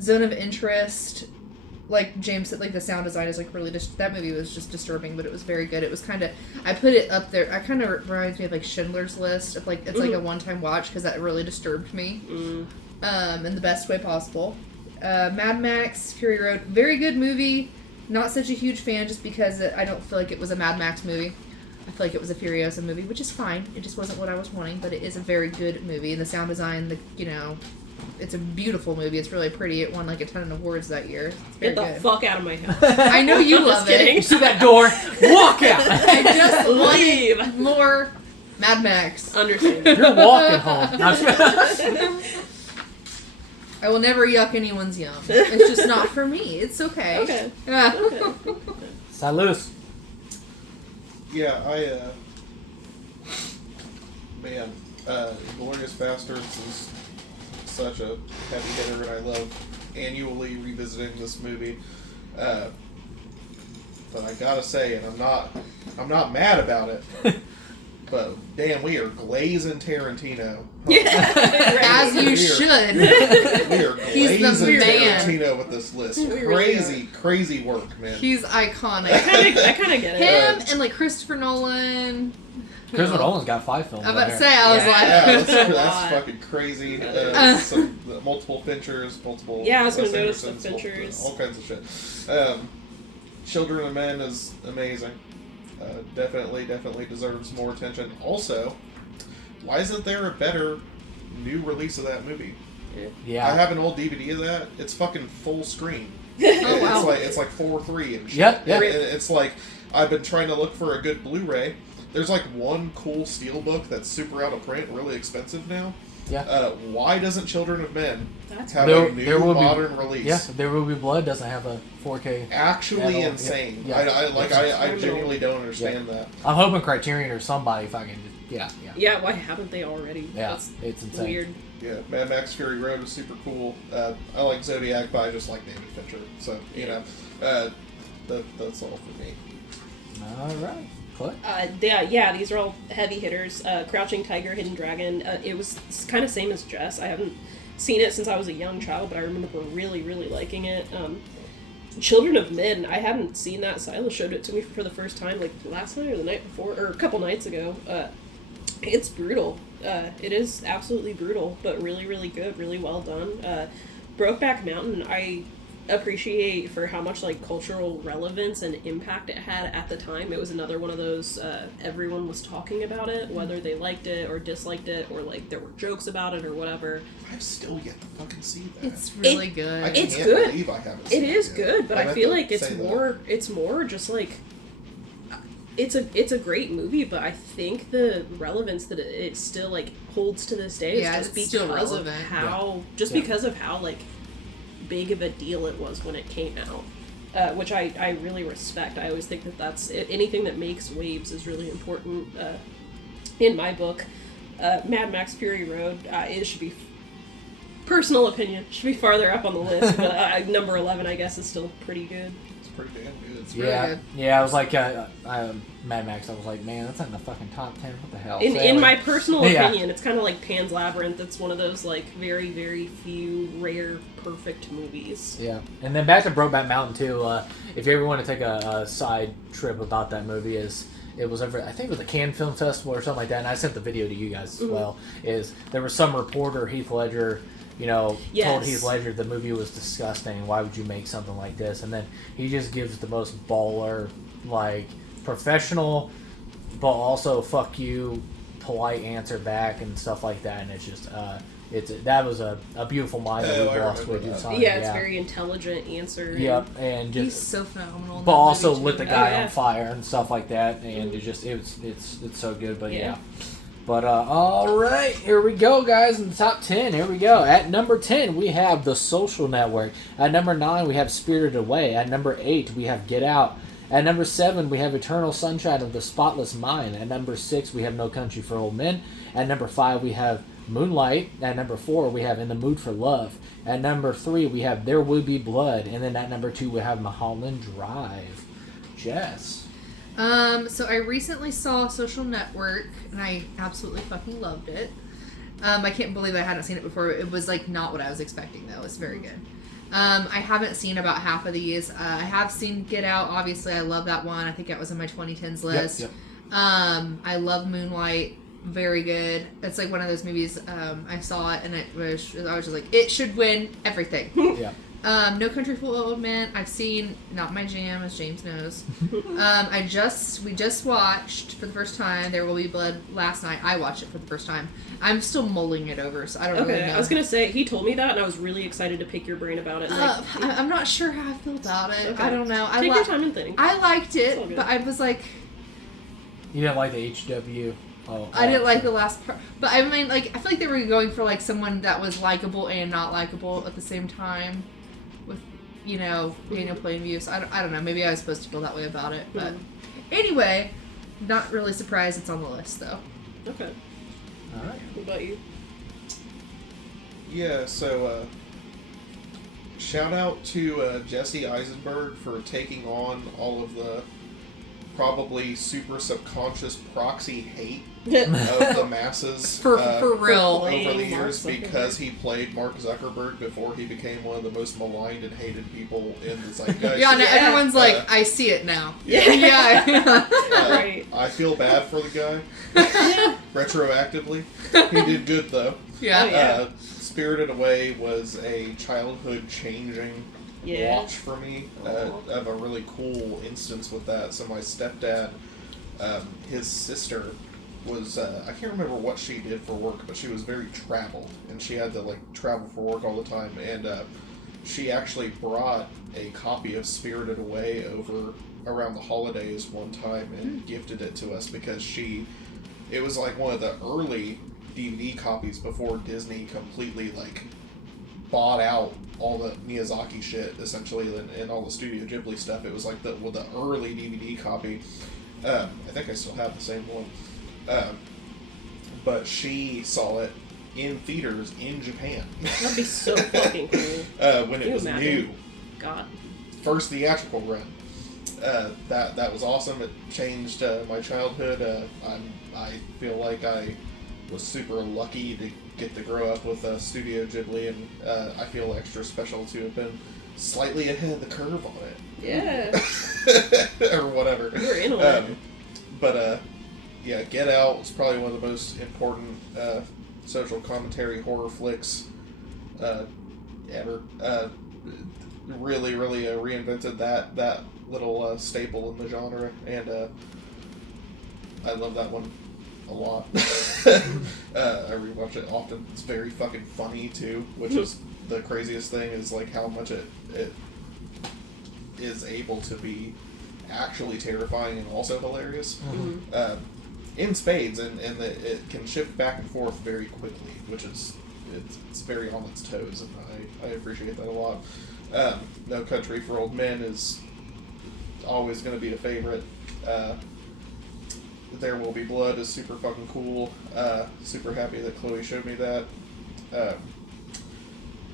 Zone of Interest, like James said, like the sound design is like really that movie was just disturbing, but it was very good. It was kind of, I put it up there. I kind of reminds me of like Schindler's List, of like it's like a one-time watch because that really disturbed me, in the best way possible. Mad Max Fury Road, very good movie. Not such a huge fan just because I don't feel like it was a Mad Max movie. I feel like it was a Furiosa movie, which is fine. It just wasn't what I was wanting, but it is a very good movie. And the sound design, it's a beautiful movie. It's really pretty. It won like a ton of awards that year. It's very Get the good. fuck out of my house. I know you I'm love just kidding. it. You see that door? Walk out. I just Leave. wanted more Mad Max. Understandable. You're walking home. No, I'm just- I will never yuck anyone's yum. It's just not for me. It's okay. Okay. Yeah. Okay. Silus. Yeah, man, Glorious Bastards is such a heavy hitter, and I love annually revisiting this movie. But I gotta say, and I'm not mad about it. But damn, we are glazing Tarantino. As you We are- should. We are He's the glazing man. Tarantino with this list. We really Crazy work, man. He's iconic. I kind of get it. Him and like Christopher Nolan. Christopher Nolan's got 5 films. I'm on about to there. say, I was Yeah. like, Yeah, That's a that's lot. fucking crazy. Multiple Finchers, multiple. Yeah, I was gonna Wes notice the Andersons, Finchers. all kinds of shit. Children of Men is amazing. Definitely deserves more attention. Also, why isn't there a better new release of that movie? I Yeah. have an old DVD of that. It's fucking full screen. oh wow. It's like 4:3 and shit. Yep, yep. And it's like I've been trying to look for a good Blu-ray. There's like one cool steelbook that's super out of print, really expensive now. Yeah. Why doesn't Children of Men That's have There- a new there will be- modern release? Yeah. There Will Be Blood doesn't have a 4K. Actually Yeah, insane. yeah. I genuinely don't understand that. I'm hoping Criterion or somebody fucking just, yeah. Yeah, why haven't they already? Yeah, That's it's insane. weird. Yeah, Mad Max Fury Road is super cool. I like Zodiac, but I just like David Fincher. So, that's all for me. All right. Click. Yeah, these are all heavy hitters. Crouching Tiger, Hidden Dragon. It was kind of same as Jess. I haven't seen it since I was a young child, but I remember really, really liking it. Children of Men, I hadn't seen that. Silas showed it to me for the first time, like last night or the night before, or a couple nights ago. It's brutal. It is absolutely brutal, but really, really good, really well done. Brokeback Mountain, I appreciate for how much like cultural relevance and impact it had at the time. It was another one of those everyone was talking about it, whether they liked it or disliked it, or like there were jokes about it or whatever. I've still yet to fucking see that. It's really I good. It's can't good. believe I haven't It seen is yet. good, but I I meant feel to like it's say that. more just like it's a great movie, but I think the relevance that it still like holds to this day Yeah, is just it's still because of relevant. how because of how like big of a deal it was when it came out, which I really respect. I always think that's anything that makes waves is really important in my book. Mad Max Fury Road, it should be personal opinion, should be farther up on the list, but number 11 I guess is still pretty good. It's pretty damn good. really Yeah. good. Yeah, I was like, Mad Max, I was like, man, that's not in the fucking top 10. What the hell? In my personal Yeah. opinion, it's kind of like Pan's Labyrinth. It's one of those like very, very few rare perfect movies. Yeah, and then back to Brokeback Mountain too. If you ever want to take a side trip about that movie, it was over, I think it was a Cannes Film Festival or something like that, and I sent the video to you guys as well. Is there was some reporter, Heath Ledger, told Yes. Heath Ledger the movie was disgusting. Why would you make something like this? And then he just gives the most baller, like, professional, but also fuck you, polite answer back and stuff like that. And it's just, that was a beautiful mind that we lost with Dusan. Yeah, it's very intelligent answer. Yep, and just He's so phenomenal. but also movie, lit too. the guy on fire and stuff like that, and it's so good. But yeah. But all right, here we go, guys. In the top 10, here we go. At number 10, we have The Social Network. At number 9, we have Spirited Away. At number 8, we have Get Out. At number 7, we have Eternal Sunshine of the Spotless Mind. At number 6, we have No Country for Old Men. At number 5, we have Moonlight. At number 4, we have In the Mood for Love. At number 3, we have There Will Be Blood. And then at number 2, we have Mulholland Drive. Jess. So I recently saw Social Network, and I absolutely fucking loved it. I can't believe I hadn't seen it before. It was, like, not what I was expecting, though. It's very good. I haven't seen about half of these. I have seen Get Out. Obviously, I love that one. I think that was in my 2010s list. Yep. I love Moonlight. Very good. It's like one of those movies, I saw it, and I was just like, it should win everything. Yeah. No Country for Old Men, I've seen, not my jam, as James knows. We just watched for the first time There Will Be Blood last night. I watched it for the first time. I'm still mulling it over, so I don't really know. I was gonna say, he told me that, and I was really excited to pick your brain about it. I'm not sure how I feel about it. Okay. I don't know. Take your time and think. I liked It's all it, good. but I was like, You didn't like the HW? I didn't like the last part. But I mean, like, I feel like they were going for, like, someone that was likable and not likable at the same time. With, Daniel Plainview. So I don't know. Maybe I was supposed to feel that way about it. But anyway, not really surprised it's on the list, though. Okay. All right. What about you? Yeah, so shout out to Jesse Eisenberg for taking on all of the probably super subconscious proxy hate of the masses For real. over the Playing years Mark Zuckerberg. because he played Mark Zuckerberg before he became one of the most maligned and hated people in the zeitgeist. Yeah, no, Yeah. everyone's like, I see it now. Yeah. Yeah. Right. I feel bad for the guy. Retroactively. He did good, though. Yeah. Oh, yeah. Spirited Away was a childhood-changing Yeah. watch for me of a really cool instance with that. So my stepdad, his sister was, I can't remember what she did for work, but she was very traveled, and she had to, like, travel for work all the time, and she actually brought a copy of Spirited Away over around the holidays one time and gifted it to us because it was like one of the early DVD copies before Disney completely, like, bought out all the Miyazaki shit, essentially, and all the Studio Ghibli stuff. It was like the early DVD copy. I think I still have the same one. But she saw it in theaters in Japan. That'd be so fucking cool. When Can it was you imagine? new. God. First theatrical run. That was awesome. It changed my childhood. I feel like I was super lucky to get to grow up with Studio Ghibli, and I feel extra special to have been slightly ahead of the curve on it. Yeah. Or whatever. You're in on it. But yeah, Get Out was probably one of the most important social commentary horror flicks ever. Really reinvented that little staple in the genre, and I love that one a lot. I rewatch it often. It's very fucking funny too, which is the craziest thing, is like how much it is able to be actually terrifying and also hilarious. In spades, and it can shift back and forth very quickly, which is it's very on its toes, and I appreciate that a lot. No Country for Old Men is always going to be a favorite. There Will Be Blood is super fucking cool. Super happy that Chloe showed me that.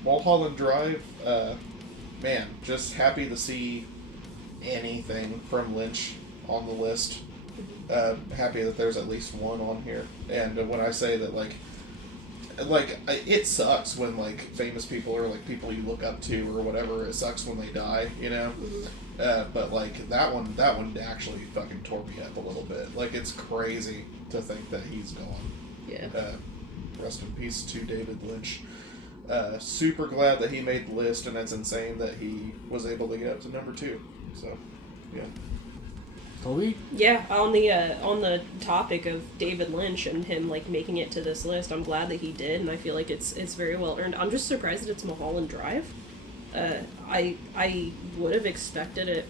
Mulholland Drive, man, just happy to see anything from Lynch on the list. Happy that there's at least one on here. And when I say that, like it sucks when, like, famous people or, like, people you look up to or whatever, it sucks when they die, you know? But, like, that one actually fucking tore me up a little bit. Like, it's crazy to think that he's gone. Yeah. Rest in peace to David Lynch. Super glad that he made the list, and it's insane that he was able to get up to number 2. So, yeah. Chloe? Yeah, on the topic of David Lynch and him like making it to this list, I'm glad that he did, and I feel like it's very well earned. I'm just surprised that it's Mulholland Drive. I would have expected it.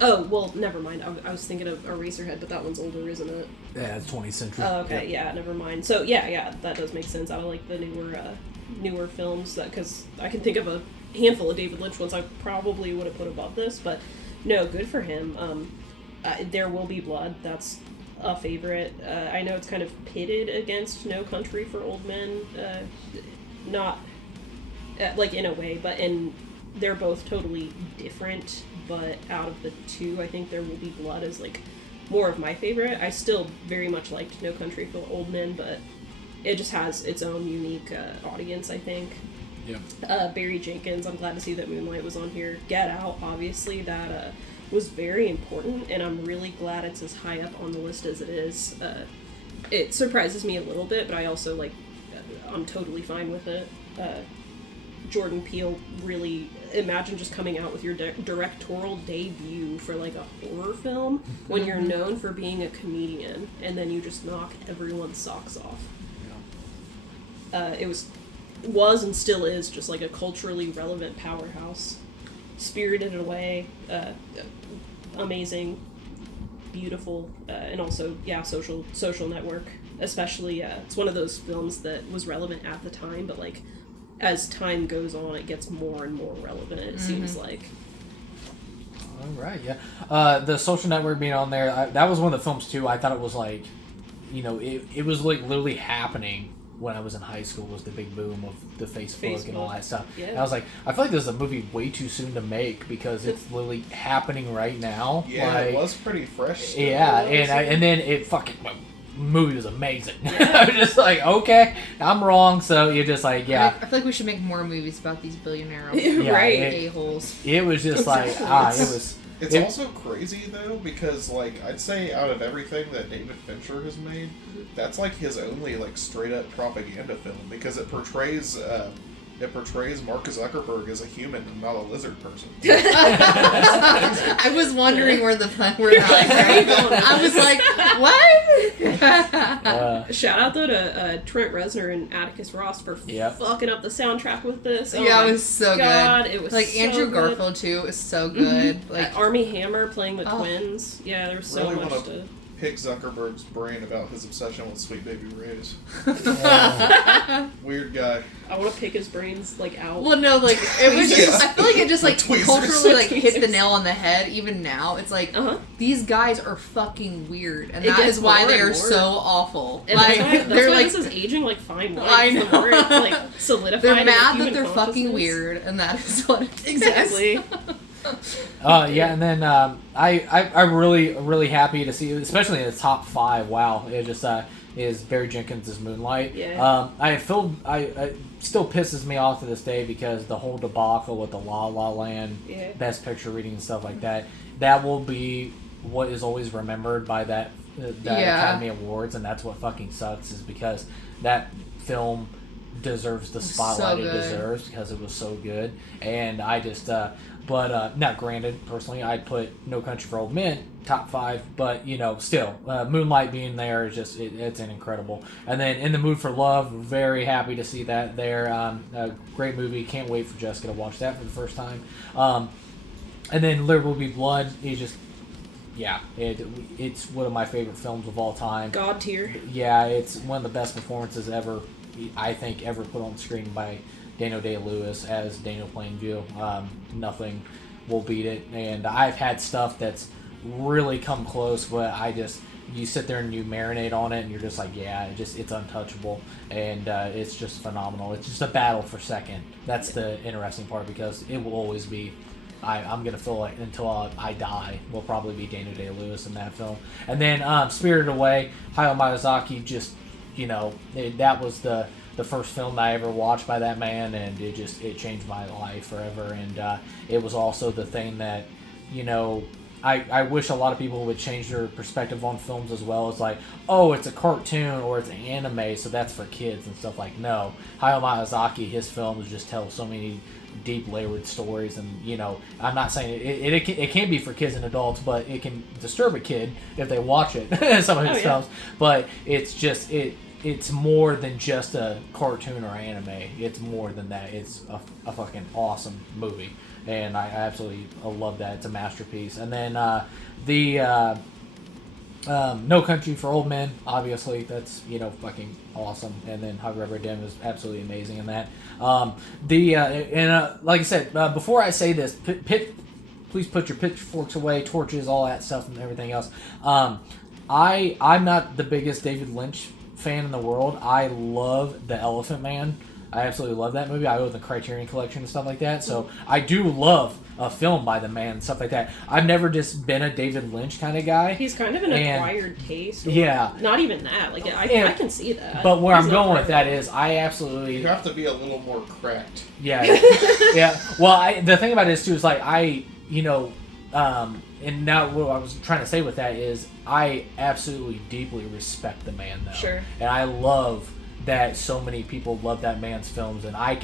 Oh well, never mind. I was thinking of Eraserhead, but that one's older, isn't it? Yeah, it's 20th century. Oh, okay, yeah, never mind. So yeah, that does make sense. I like the newer films, because I can think of a handful of David Lynch ones I probably would have put above this, but no, good for him. There Will Be Blood, that's a favorite. I know it's kind of pitted against No Country for Old Men, not like in a way, but they're both totally different. But out of the two, I think There Will Be Blood is like more of my favorite. I still very much liked No Country for Old Men, but it just has its own unique audience, I think. Yeah. Barry Jenkins, I'm glad to see that Moonlight was on here. Get Out, obviously, that was very important, and I'm really glad it's as high up on the list as it is. It surprises me a little bit, but I also, like, I'm totally fine with it. Jordan Peele, really, imagine just coming out with your directorial debut for, like, a horror film when you're known for being a comedian, and then you just knock everyone's socks off. It was and still is just like a culturally relevant powerhouse. Spirited Away, amazing, beautiful, and also, yeah, Social Network. Especially, it's one of those films that was relevant at the time, but like as time goes on, it gets more and more relevant. It seems like. All right, yeah. The Social Network being on there, that was one of the films too. I thought it was like, it was like literally happening when I was in high school. Was the big boom of the Facebook and all that stuff. Yeah. And I was like, I feel like this is a movie way too soon to make because it's literally happening right now. Yeah, like, it was pretty fresh still. Yeah, and then it fucking movie was amazing. I was just like, okay, I'm wrong. So you're just like, yeah. I feel like we should make more movies about these billionaire Right. a-holes. It was just like, it was. It's also crazy though, because like I'd say out of everything that David Fincher has made, that's like his only like straight up propaganda film, because it portrays Mark Zuckerberg as a human and not a lizard person. I was wondering where the fun were going. I was like, what? Shout out though to Trent Reznor and Atticus Ross for fucking up the soundtrack with this. Oh yeah, it was so God, good. It was like so Andrew good. Garfield too is so good. Like Armie Hammer playing the twins. Yeah, there was so really much to pick Zuckerberg's brain about his obsession with Sweet Baby Ray's. Weird guy. I want to pick his brains like out. Well, no, like it was just. I feel like it just like Tweezers. culturally like hit the Tweezers. nail on the head. Even now, it's like these guys are fucking weird, and It that gets is why more they and are more. so awful. And like that's they're why like this is aging like fine wine. I know. The more it's like solidified. they're in mad human that they're fucking consciousness. weird, and that is what it is. Exactly. Yeah, and then I'm really happy to see, especially in the top 5. Wow, it just is Barry Jenkins' Moonlight. Yeah. I still pisses me off to this day because the whole debacle with the La La Land Best Picture reading and stuff like that. That will be what is always remembered by that Academy Awards, and that's what fucking sucks, is because that film deserves the spotlight it deserves because it was so good. And I just but now granted, personally I'd put No Country for Old Men top 5, but still Moonlight being there is just it's an incredible. And then In the Mood for Love, very happy to see that there. A great movie, can't wait for Jessica to watch that for the first time. And then There Will Be Blood is just it's one of my favorite films of all time. God tier. Yeah, it's one of the best performances ever, I think, ever put on screen by Daniel Day-Lewis as Daniel Plainview. Nothing will beat it. And I've had stuff that's really come close, but you sit there and you marinate on it, and you're just like, it's untouchable, and it's just phenomenal. It's just a battle for second. That's the interesting part, because it will always be. I'm gonna feel like until I die will probably be Daniel Day-Lewis in that film. And then Spirited Away, Hayao Miyazaki, just that was the first film I ever watched by that man, and it changed my life forever. And it was also the thing that I wish a lot of people would change their perspective on films as well. It's like, oh, it's a cartoon or it's an anime, so that's for kids and stuff. Like, no. Hayao Miyazaki, his films just tell so many deep layered stories, and I'm not saying it can be for kids and adults, but it can disturb a kid if they watch it. Some of his films, but it's more than just a cartoon or anime. It's more than that. It's a fucking awesome movie, and I absolutely love that. It's a masterpiece. And then the No Country for Old Men, obviously, that's fucking awesome. And then Hug Rubber Dim is absolutely amazing in that. Like I said, before I say this, please put your pitchforks away, torches, all that stuff, and everything else. I'm not the biggest David Lynch fan in the world. I love The Elephant Man. I absolutely love that movie. I own the Criterion Collection and stuff like that. So I do love a film by the man and stuff like that. I've never just been a David Lynch kind of guy. He's kind of an acquired taste. Yeah. Not even that. Like I can see that. But where I'm going with that is I absolutely... You have to be a little more cracked. Yeah. Yeah. Well, the thing about it is, too, is like and now what I was trying to say with that is I absolutely deeply respect the man, though. Sure. And I love that so many people love that man's films, and I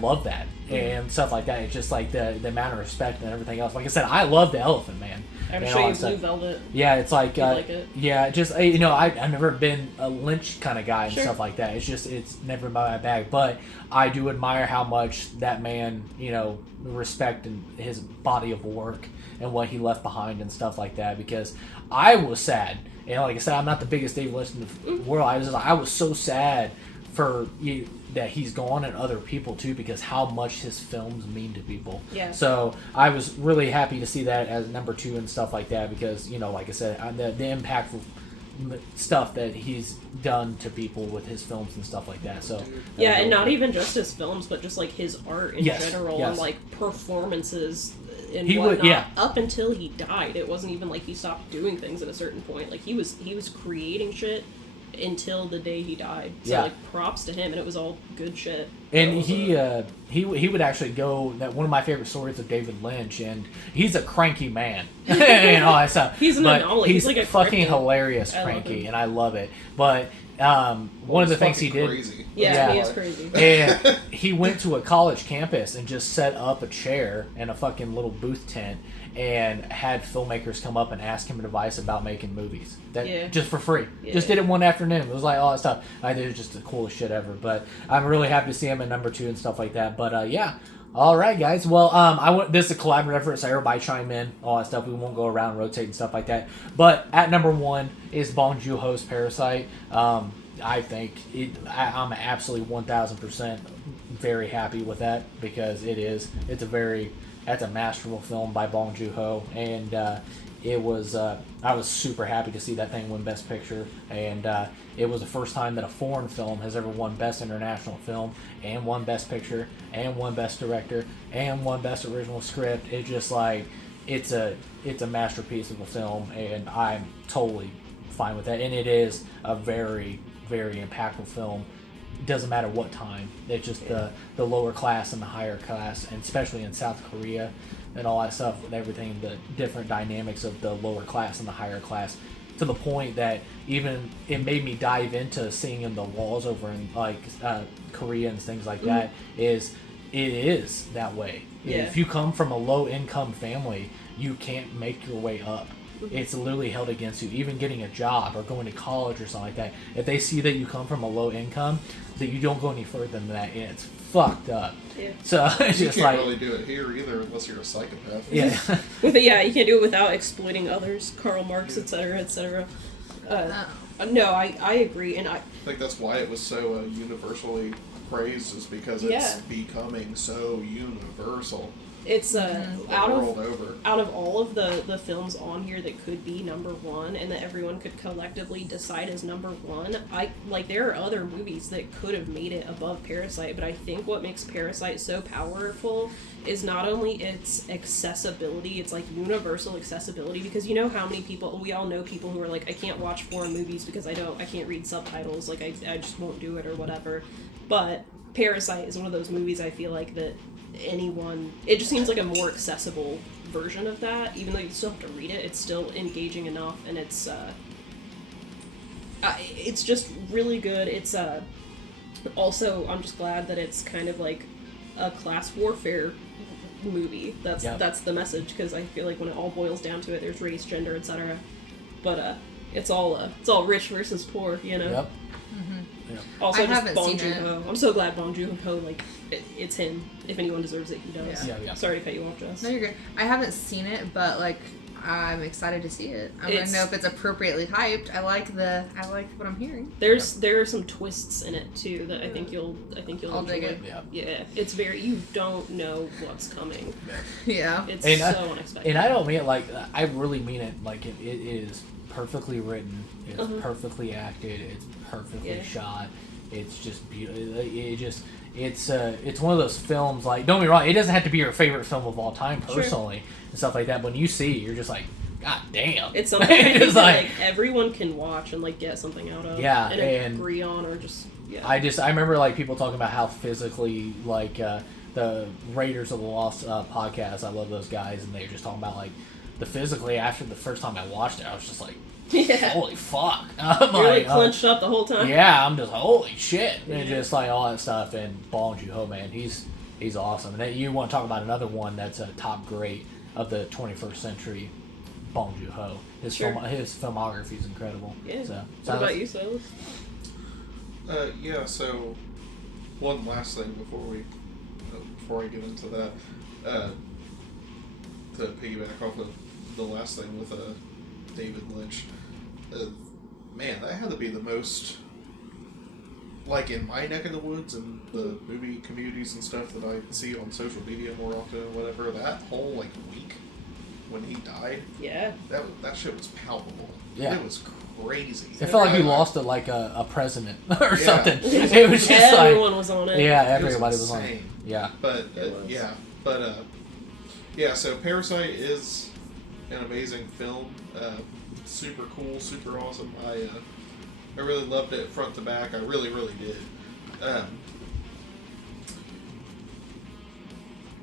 love that and stuff like that. It's just like the amount of respect and everything else. Like I said, I love The Elephant Man. I'm sure you Blue Velvet. Yeah, it's like, like it. Yeah, just I've never been a Lynch kind of guy and Sure. stuff like that. It's never been my bag. But I do admire how much that man, respect and his body of work and what he left behind and stuff like that. Because I was sad, and like I said, I'm not the biggest David Lynch in the world. I was so sad for that he's gone, and other people too, because how much his films mean to people. Yeah. So I was really happy to see that as number 2 and stuff like that, because like I said, the impactful stuff that he's done to people with his films and stuff like that. So yeah, and not even just his films, but just like his art in Yes, general, yes. and like performances and He would- whatnot. yeah. Up until he died, it wasn't even like he stopped doing things at a certain point. Like he was creating shit until the day he died. So Yeah. like props to him, and it was all good shit. And So, he would actually go, that one of my favorite stories of David Lynch, and he's a cranky man and all that stuff. He's an but anomaly. He's He's like a fucking cryptid. hilarious I love cranky, him. and I love it. But one of the things he did, Crazy. yeah, he Yeah. is crazy. and he went to a college campus and just set up a chair and a fucking little booth tent and had filmmakers come up and ask him advice about making movies. Yeah. Just for free. Yeah. Just did it one afternoon. It was like all that stuff. I think it was just the coolest shit ever. But I'm really happy to see him at number 2 and stuff like that. But yeah. All right, guys. Well, this is a collaborative effort, so everybody chime in, all that stuff. We won't go around and rotate and stuff like that. But at number 1 is Bong Joon-ho's Parasite. I think I'm absolutely 1,000% very happy with that, because that's a masterful film by Bong Joon-ho, and I was super happy to see that thing win Best Picture, and it was the first time that a foreign film has ever won Best International Film, and won Best Picture, and won Best Director, and won Best Original Script. It's just like, it's a masterpiece of a film, and I'm totally fine with that, and it is a very, very impactful film. It doesn't matter what time. It's just the lower class and the higher class, and especially in South Korea and all that stuff, with everything, the different dynamics of the lower class and the higher class, to the point that even it made me dive into seeing in the walls over in like Korea and things like that. It is that way. Yeah. If you come from a low income family, you can't make your way up. It's literally held against you. Even getting a job or going to college or something like that, if they see that you come from a low income, that you don't go any further than that, and it's fucked up. Yeah. So it's You just can't like, really do it here either, unless you're a psychopath. yeah. You can't do it without exploiting others, Karl Marx, etc., etc. No, I agree, and I I think that's why it was so universally praised, is because it's Yeah. becoming so universal it's the out world of over. out of all of the films on here that could be number 1 and that everyone could collectively decide as number 1, there are other movies that could have made it above Parasite, but I think what makes Parasite so powerful is not only its accessibility, it's like universal accessibility, because you know how many people, we all know people who are like, I can't watch foreign movies because I can't read subtitles, like I just won't do it or whatever. But Parasite is one of those movies I feel like that anyone, it just seems like a more accessible version of that. Even though you still have to read it, it's still engaging enough, and it's just really good. It's also, I'm just glad that it's kind of like a class warfare movie. That's the message, because I feel like when it all boils down to it, there's race, gender, etc. But it's all rich versus poor, you know. Yep. Mm-hmm. Yep. Also, I just haven't Bong seen Joon-ho. I'm so glad Bong Joon-ho, like, it's him. If anyone deserves it, he does. Yeah. Sorry to cut you off, Jess. No, you're good. I haven't seen it, but like I'm excited to see it. I want to know if it's appropriately hyped. I like what I'm hearing. There are some twists in it too that I think you'll I'll enjoy. dig it. Yeah, it's very, you don't know what's coming. Yeah. It's And so unexpected. And I don't mean it like, I really mean it like it is perfectly written. It's perfectly acted. It's perfectly shot. It's just beautiful. It's one of those films, like, don't get me wrong, it doesn't have to be your favorite film of all time personally and stuff like that. When you see it, you're just like, God damn. It's something I think that, everyone can watch and like get something out of. Yeah, and agree on, or just I remember like people talking about how physically, like the Raiders of the Lost podcast. I love those guys, and they were just talking about like the physically after the first time I watched it, I was just like, holy fuck. You're like clenched up the whole time. Yeah, I'm just holy shit. And just like all that stuff. And Bong Joon-ho, man, he's awesome. And you want to talk about another one that's a top great of the 21st century, Bong Joon-ho. His filmography is incredible. Yeah. So, what about you, Silas? So one last thing before I get into that, to piggyback off of the last thing with David Lynch, man, that had to be the most, like, in my neck of the woods and the movie communities and stuff that I see on social media more often or whatever, that whole, like, week when he died, that shit was palpable. Yeah. It was crazy. It felt like we lost a president or something. It was just everyone was on it. Yeah, everybody was on it. Yeah. But, so Parasite is an amazing film. Super cool, super awesome. I really loved it front to back. I really, really did.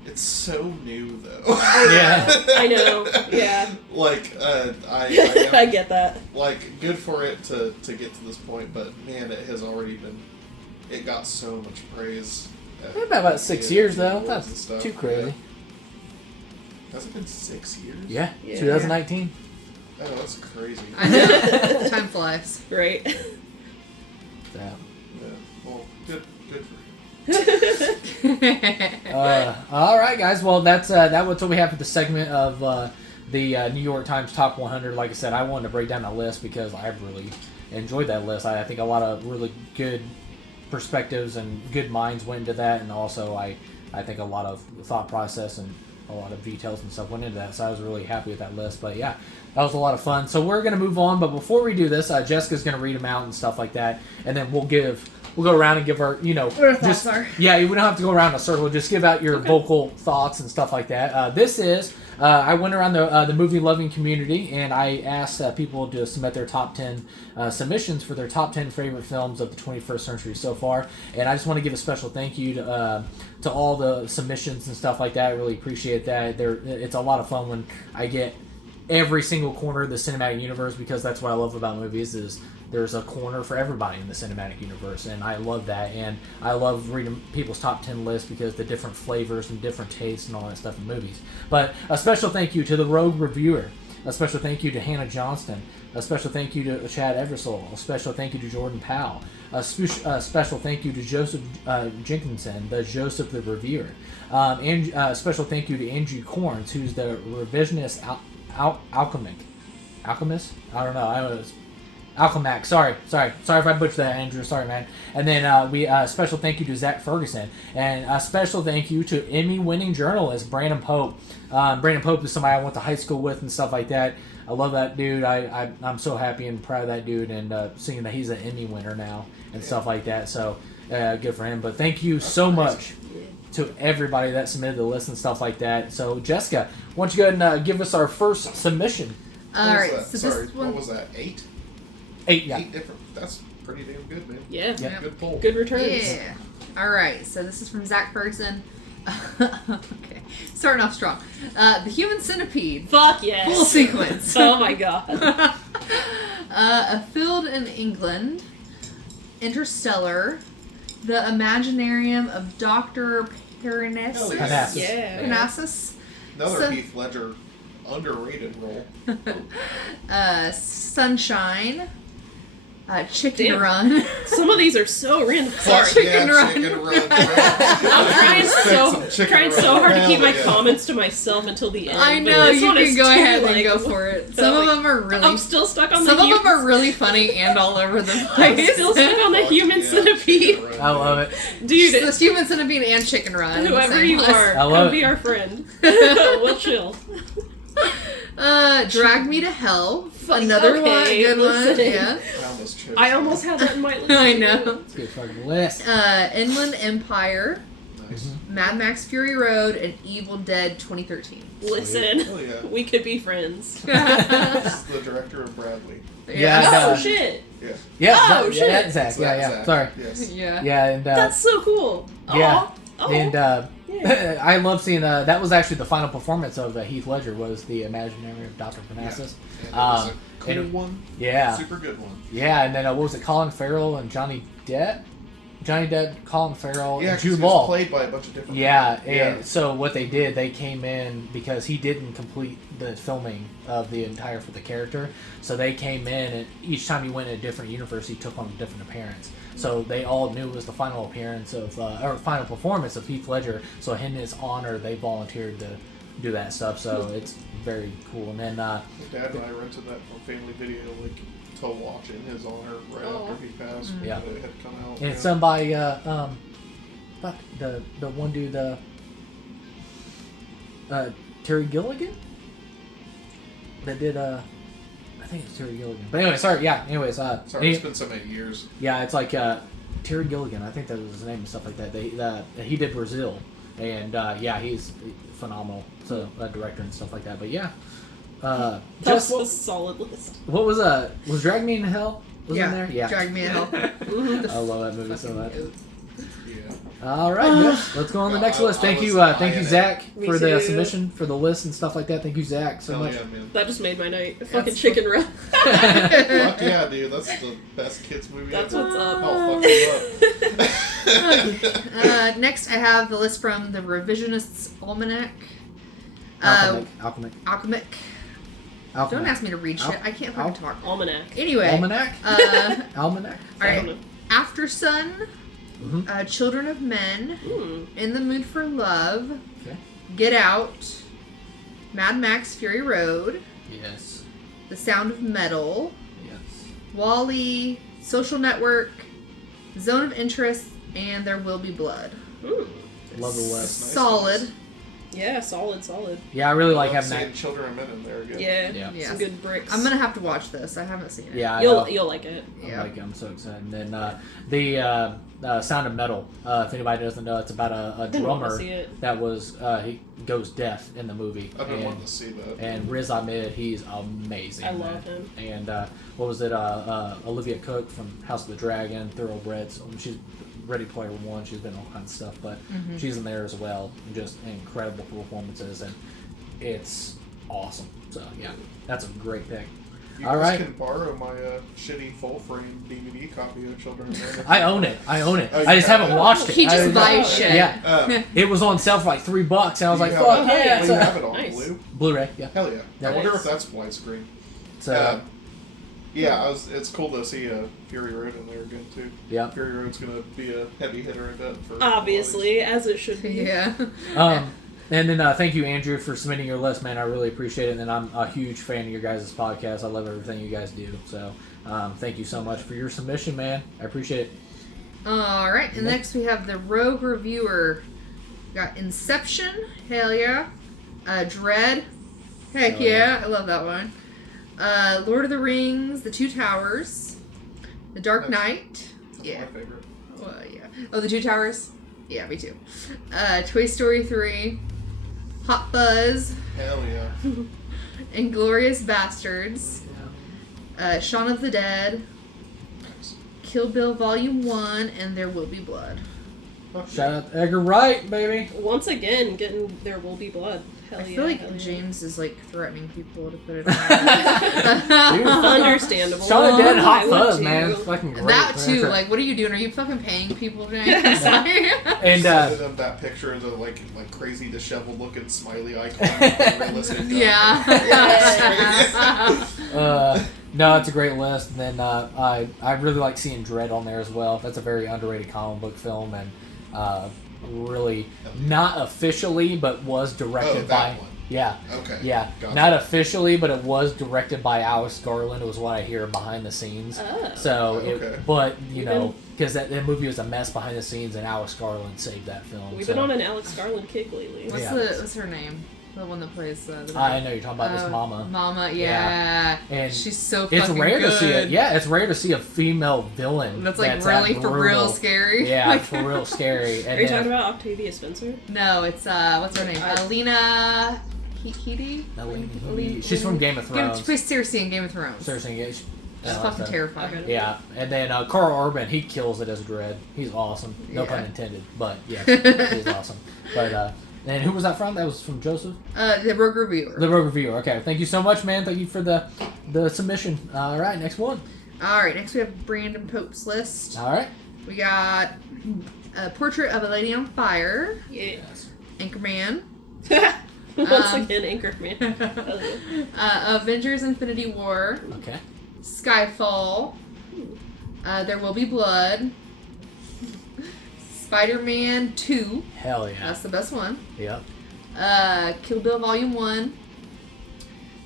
It's so new, though. I know. Yeah. Like, I get that. Like, good for it to get to this point, but man, it has already been. It got so much praise. About 6 years, though. That's too crazy. Yeah. Has it been 6 years? Yeah. 2019. Oh, that's crazy. I know. Time flies. Right. Yeah. Well, good for you. All right, guys. Well, that's what we have for the segment of the New York Times Top 100. Like I said, I wanted to break down the list because I really enjoyed that list. I think a lot of really good perspectives and good minds went into that, and also I think a lot of thought process and a lot of details and stuff went into that, so I was really happy with that list. But yeah, that was a lot of fun. So we're going to move on, but before we do this, Jessica's going to read them out and stuff like that, and then we'll go around and give our, what our thoughts are. Yeah, we don't have to go around in a circle. Just give out your vocal thoughts and stuff like that. This is, I went around the movie-loving community, and I asked people to submit their top 10 submissions for their top 10 favorite films of the 21st century so far. And I just want to give a special thank you to all the submissions and stuff like that. I really appreciate that. It's a lot of fun when I get every single corner of the cinematic universe, because that's what I love about movies is there's a corner for everybody in the cinematic universe, and I love that. And I love reading people's top 10 lists because the different flavors and different tastes and all that stuff in movies. But a special thank you to the Rogue Reviewer. A special thank you to Hannah Johnston. A special thank you to Chad Eversole. A special thank you to Jordan Powell. A special thank you to Joseph Jenkinson, the Joseph the Reviewer. And a special thank you to Andrew Corns, who's the revisionist alchemist? I don't know. Alchemac. Sorry if I butchered that, Andrew. Sorry, man. And then we special thank you to Zach Ferguson, and a special thank you to Emmy-winning journalist Brandon Pope. Brandon Pope is somebody I went to high school with and stuff like that. I love that dude. I'm so happy and proud of that dude, and seeing that he's an Emmy winner now and stuff like that. So good for him. But thank you so much to everybody that submitted the list and stuff like that. So Jessica, why don't you go ahead and give us our first submission? All right. So Sorry, this one, what was that? 8? 8, yeah. 8 different. That's pretty damn good, man. Yeah. Good pull. Good returns. Yeah. All right. So this is from Zach Ferguson. Okay. Starting off strong. The Human Centipede. Fuck yes. Full sequence. Oh my god. A Field in England. Interstellar. The Imaginarium of Dr. Parnassus. Oh, Parnassus. Yeah. Parnassus. Another So- Heath Ledger underrated role. Sunshine. Chicken Damn. Run. Some of these are so random. Sorry. Chicken Run. Chicken Run. I'm trying so hard to keep my Hell yeah. comments to myself until the end. I but know, this you one can is go too, ahead and like, go for it. Some of like, them are really... I'm still stuck on Some the of them human. are really funny and all over the I'm place. still stuck on the Fuck human yeah, centipede. Chicken Run, I love it. Dude, The Human Centipede and Chicken Run. in the whoever same you list. are, I love come it. be our friend. We'll chill. Drag Me to Hell. Fuck, Another okay, one. Good one. listen. Yeah. I almost chose I that. almost had that in my list. I know. It's a good fucking list. Inland Empire. Nice. Mad Max Fury Road. And Evil Dead 2013. Listen, Hell yeah. we could be friends. This is the director of Bradley. Yeah, Oh no. shit, Yeah. Yeah, Oh, that, shit. yeah, Zach. It's Yeah, that yeah. Zach. Sorry. Yes. Yeah. Yeah, and that's so cool. yeah. Aw. Oh. and Yeah. I love seeing that was actually the final performance of Heath Ledger was the Imaginary of Dr. Parnassus. And it was a cool and- one. Yeah, Super good one. yeah, and then what was it? Colin Farrell and Johnny Depp. Johnny Depp, Colin Farrell, Yeah, and 'cause he Jude was Law. played by a bunch of different Yeah, people. and so what they did, they came in because he didn't complete the filming of the entire for the character. So they came in, and each time he went in a different universe, he took on a different appearance. So they all knew it was the final appearance of, or final performance of Heath Ledger. So in his honor, they volunteered to do that stuff. So it's very cool. And then, My dad and I rented that from Family Video, like, to watch in his honor right Aw. after he passed. Yeah. When it had come out. and it's done by, fuck, the one dude, Terry Gilligan? That did, I think it's Terry Gilligan. But anyway, sorry, yeah, anyways, Sorry, he- it's been so many years. yeah, it's like Terry Gilligan. I think that was his name and stuff like that. He did Brazil, and yeah, he's phenomenal. So a director and stuff like that. But yeah, That's just a solid list. what was Drag Me to Hell was in there? Yeah, Drag Me to Hell. I love that movie so Fucking much. goat. Yeah. All right, yes, let's go on the next I- list. I Thank was you, thank you, eyeing it. Zach, Me for the too. submission for the list and stuff like that. Thank you, Zach, so Hell much. yeah, man. That just made my night. Fucking That's chicken run. Fuck yeah, dude. That's the best kids movie That's ever. what's up. I'll fuck you up. Next, I have the list from the Revisionists Almanac. Alchemic. Alchemic. Don't ask me to read shit. I can't fucking talk. Almanac. Anyway. Almanac. All Almanac. right. After Sun. Mhm. Children of Men. Hmm. In the Mood for Love. Okay. Get Out. Mad Max Fury Road. Yes. The Sound of Metal. Yes. Wall-E. Social Network. Zone of Interest. And There Will Be Blood. Hmm. Love the list. Nice, Solid. nice. Yeah, solid. Yeah, I really like Love having seeing that. Children of Men in there again. Yeah. Yeah. Yeah. Some good bricks. I'm gonna have to watch this. I haven't seen it. Yeah, I know. You'll like it. Yeah. I'm so excited. And then the Sound of Metal. If anybody doesn't know, it's about a Didn't want to drummer see it. that was he goes deaf in the movie. I've been and, wanting to see that. and Riz Ahmed, he's amazing. I man. love him. And what was it? Olivia Cook from House of the Dragon, Thoroughbreds. She's Ready Player One. She's been in all kinds of stuff, but she's in there as well. Just incredible performances, and it's awesome. So yeah, that's a great pick. You All guys right. can borrow my shitty full frame DVD copy of Children of Men. I own it. Oh, I you just have haven't it? watched it. He just I- buys shit. Yeah. It was on sale for like $3, and I was like, You "Fuck have yeah!" it? yeah. You So- have it on Nice. blue? Blu-ray, yeah. Hell yeah. I wonder Nice. if that's widescreen. So Yeah, it's cool to see Fury Road in there again too. yeah. Fury Road's gonna be a heavy hitter event for Obviously, as it should be. Yeah. And then thank you, Andrew, for submitting your list, man. I really appreciate it. And then I'm a huge fan of your guys' podcast. I love everything you guys do. So thank you so much for your submission, man. I appreciate it. All right, and next we have the Rogue Reviewer. We got Inception, hell yeah. Dread, heck Hell yeah. yeah. I love that one. Lord of the Rings, The Two Towers, The Dark Nice. Knight. That's Yeah. my favorite. Well, yeah. Oh, The Two Towers. Yeah, me too. Toy Story 3, Hot Fuzz, Hell yeah. Inglourious Bastards, Shaun of the Dead, Nice. Kill Bill Volume 1, and There Will Be Blood. Shout out to Edgar Wright, baby. Once again, getting There Will Be Blood. Hell I yeah. feel like hell yeah. James is like threatening people to put it on. Understandable. Shaun of the Dead I Hot would Fuzz, too. man. It's fucking great. That too. man. Like, what are you doing? Are you fucking paying people, James? Sorry. And Sending them that picture of the like crazy disheveled looking smiley icon. Realistic guy. Yeah. no, it's a great list. And then I really like seeing Dread on there as well. That's a very underrated comic book film, and really not officially, but was directed by. One. Yeah. Okay. Yeah. Gotcha. Not officially, but it was directed by Alex Garland. It was what I hear behind the scenes. Oh. So, Okay. but you know, because that movie was a mess behind the scenes, and Alex Garland saved that film. We've so. been on an Alex Garland kick lately. What's her name? The one that plays the I know you're talking about this Mama. Mama, yeah. And she's so fucking it's rare good. to see it. Yeah, it's rare to see a female villain That's like that really for real brutal. scary. Yeah, for real scary. And Are you then- talking about Octavia Spencer? No, it's what's her name? Alina Headey? She's from Game of She Thrones. plays Cersei in Game of Thrones. Cersei. She's fucking terrifying. Okay. Yeah, and then Carl Urban, he kills it as Dread. He's awesome. No Yeah. pun intended, but yes, he's awesome. But and who was that from? That was from Joseph? The Rogue Reviewer. The Rogue Reviewer. Okay, thank you so much, man. Thank you for the submission. All right, next one. Alright, next we have Brandon Pope's list. All right. We got a Portrait of a Lady on Fire, Yes. Anchorman, Once again, Anchorman. Avengers Infinity War, Okay. Skyfall, There Will Be Blood, Spider-Man 2, Hell yeah. that's the best one, Yep. Kill Bill Volume 1,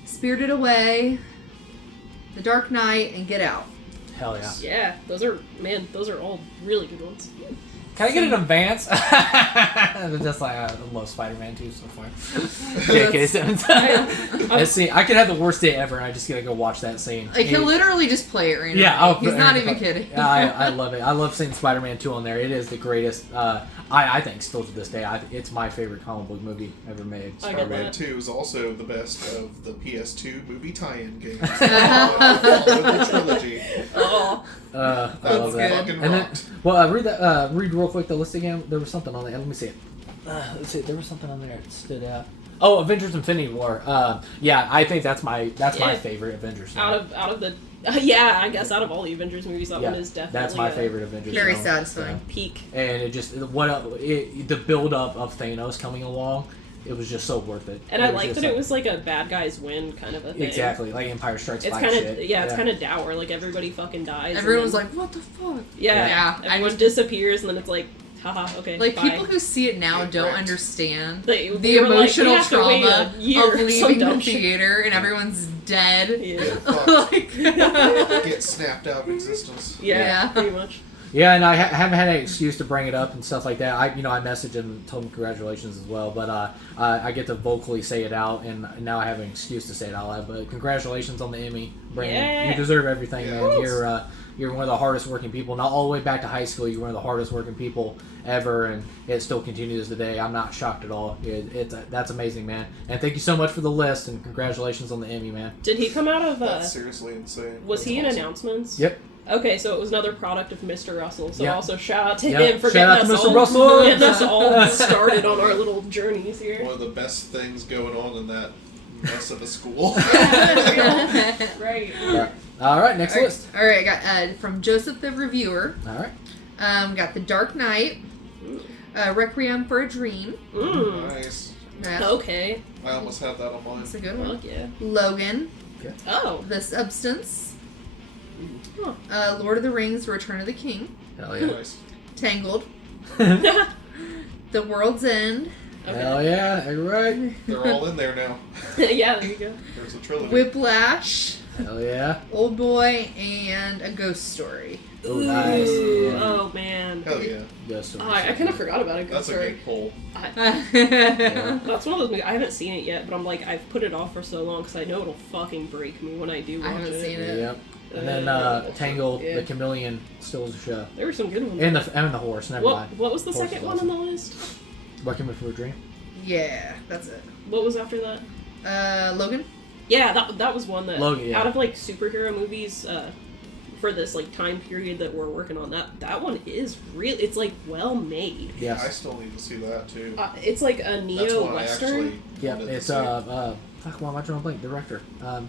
Spirited Away, The Dark Knight, and Get Out. Hell yeah. Yeah, those are all really good ones. Can I get an advance? Just like I love Spider-Man 2 so far. JK 7 Let's see. I could have the worst day ever, and I just gotta go watch that scene. Like, he'll literally just play it right Yeah, now. I'll He's put- not even kidding. I love it. I love seeing Spider-Man 2 on there. It is the greatest. I think still to this day, it's my favorite comic book movie ever made. I get Spider-Man that. 2 is also the best of the PS2 movie tie-in games. The trilogy. Oh, I That's love that. good. Fucking And then, rocked. well, read real quick the list again. There was something on there. Let me see it. Let's see. There was something on there that stood out. Oh, Avengers: Infinity War. Yeah, I think that's my favorite Avengers. out of the yeah, I guess out of all the Avengers movies, that Yeah, one is definitely that's my favorite Avengers. Very film. satisfying. peak. And it just the build up of Thanos coming along. It was just so worth it. And I was like just that it was like a bad guys win kind of a thing. exactly like Empire Strikes It's Back kind of shit. it's kind of dour. Like everybody fucking dies. Everyone's and like, what the fuck? yeah, Yeah, I everyone just- disappears, and then it's like, haha, okay, Like, bye. people who see it now Get don't wrecked. understand They the were like, emotional we have to wait trauma a year of for some leaving the dumb shit. theater and everyone's dead. Yeah. Get fucked. Like, Get snapped out of existence. Yeah, Yeah. pretty much. Yeah, and I haven't had any excuse to bring it up and stuff like that. I messaged him and told him congratulations as well, but I get to vocally say it out, and now I have an excuse to say it out loud. But congratulations on the Emmy, Brandon. Yeah. You deserve everything, man. Yes. You're one of the hardest working people. Not all the way back to high school, you're one of the hardest working people ever, and it still continues today. I'm not shocked at all. That's amazing, man. And thank you so much for the list, and congratulations on the Emmy, man. Did he come out of? That's seriously insane. Was That's he in awesome. announcements? Yep. Okay, so it was another product of Mr. Russell. So Yep. also shout out to Yep. him for Shout getting out us to Mr. all, Russell. getting us all started on our little journeys here. One of the best things going on in that mess of a school. Right. All right, next list. All right, I got from Joseph the Reviewer. All right. Got The Dark Knight, Requiem for a Dream. Mm. Nice. That's Okay. I almost had that on mine. a good one. Fuck yeah. Logan, Oh. The Substance, Huh. Lord of the Rings, Return of the King, Hell yeah. Nice. Tangled, Okay. The World's End, Hell yeah. You're right. They're all in there now. Yeah, there you go. There's a trilogy. Whiplash, Hell yeah. Old Boy, and A Ghost Story. Oh, nice. Ooh, Yeah. Oh man. Hell yeah. Yes, Oh, I kind of forgot about it. That's a Sorry. good poll. That's one of those movies. I haven't seen it yet, but I'm like, I've put it off for so long because I know it'll fucking break me when I do watch I haven't it. seen it. Yep. And then Tangled, Yeah. the Chameleon steals the show. There were some good ones. And the horse, never mind. What was the Horse second is one on the list? Requiem for a Dream. Yeah, that's it. What was after that? Logan? Yeah, that was one that Logan, yeah. out of like superhero movies, for this like time period that we're working on, that one is really, it's like well made. Yes. I still need to see that too. It's like a That's neo one I western. actually Yeah, wanted to it's see. fuck, why am I drawing a blank? Director,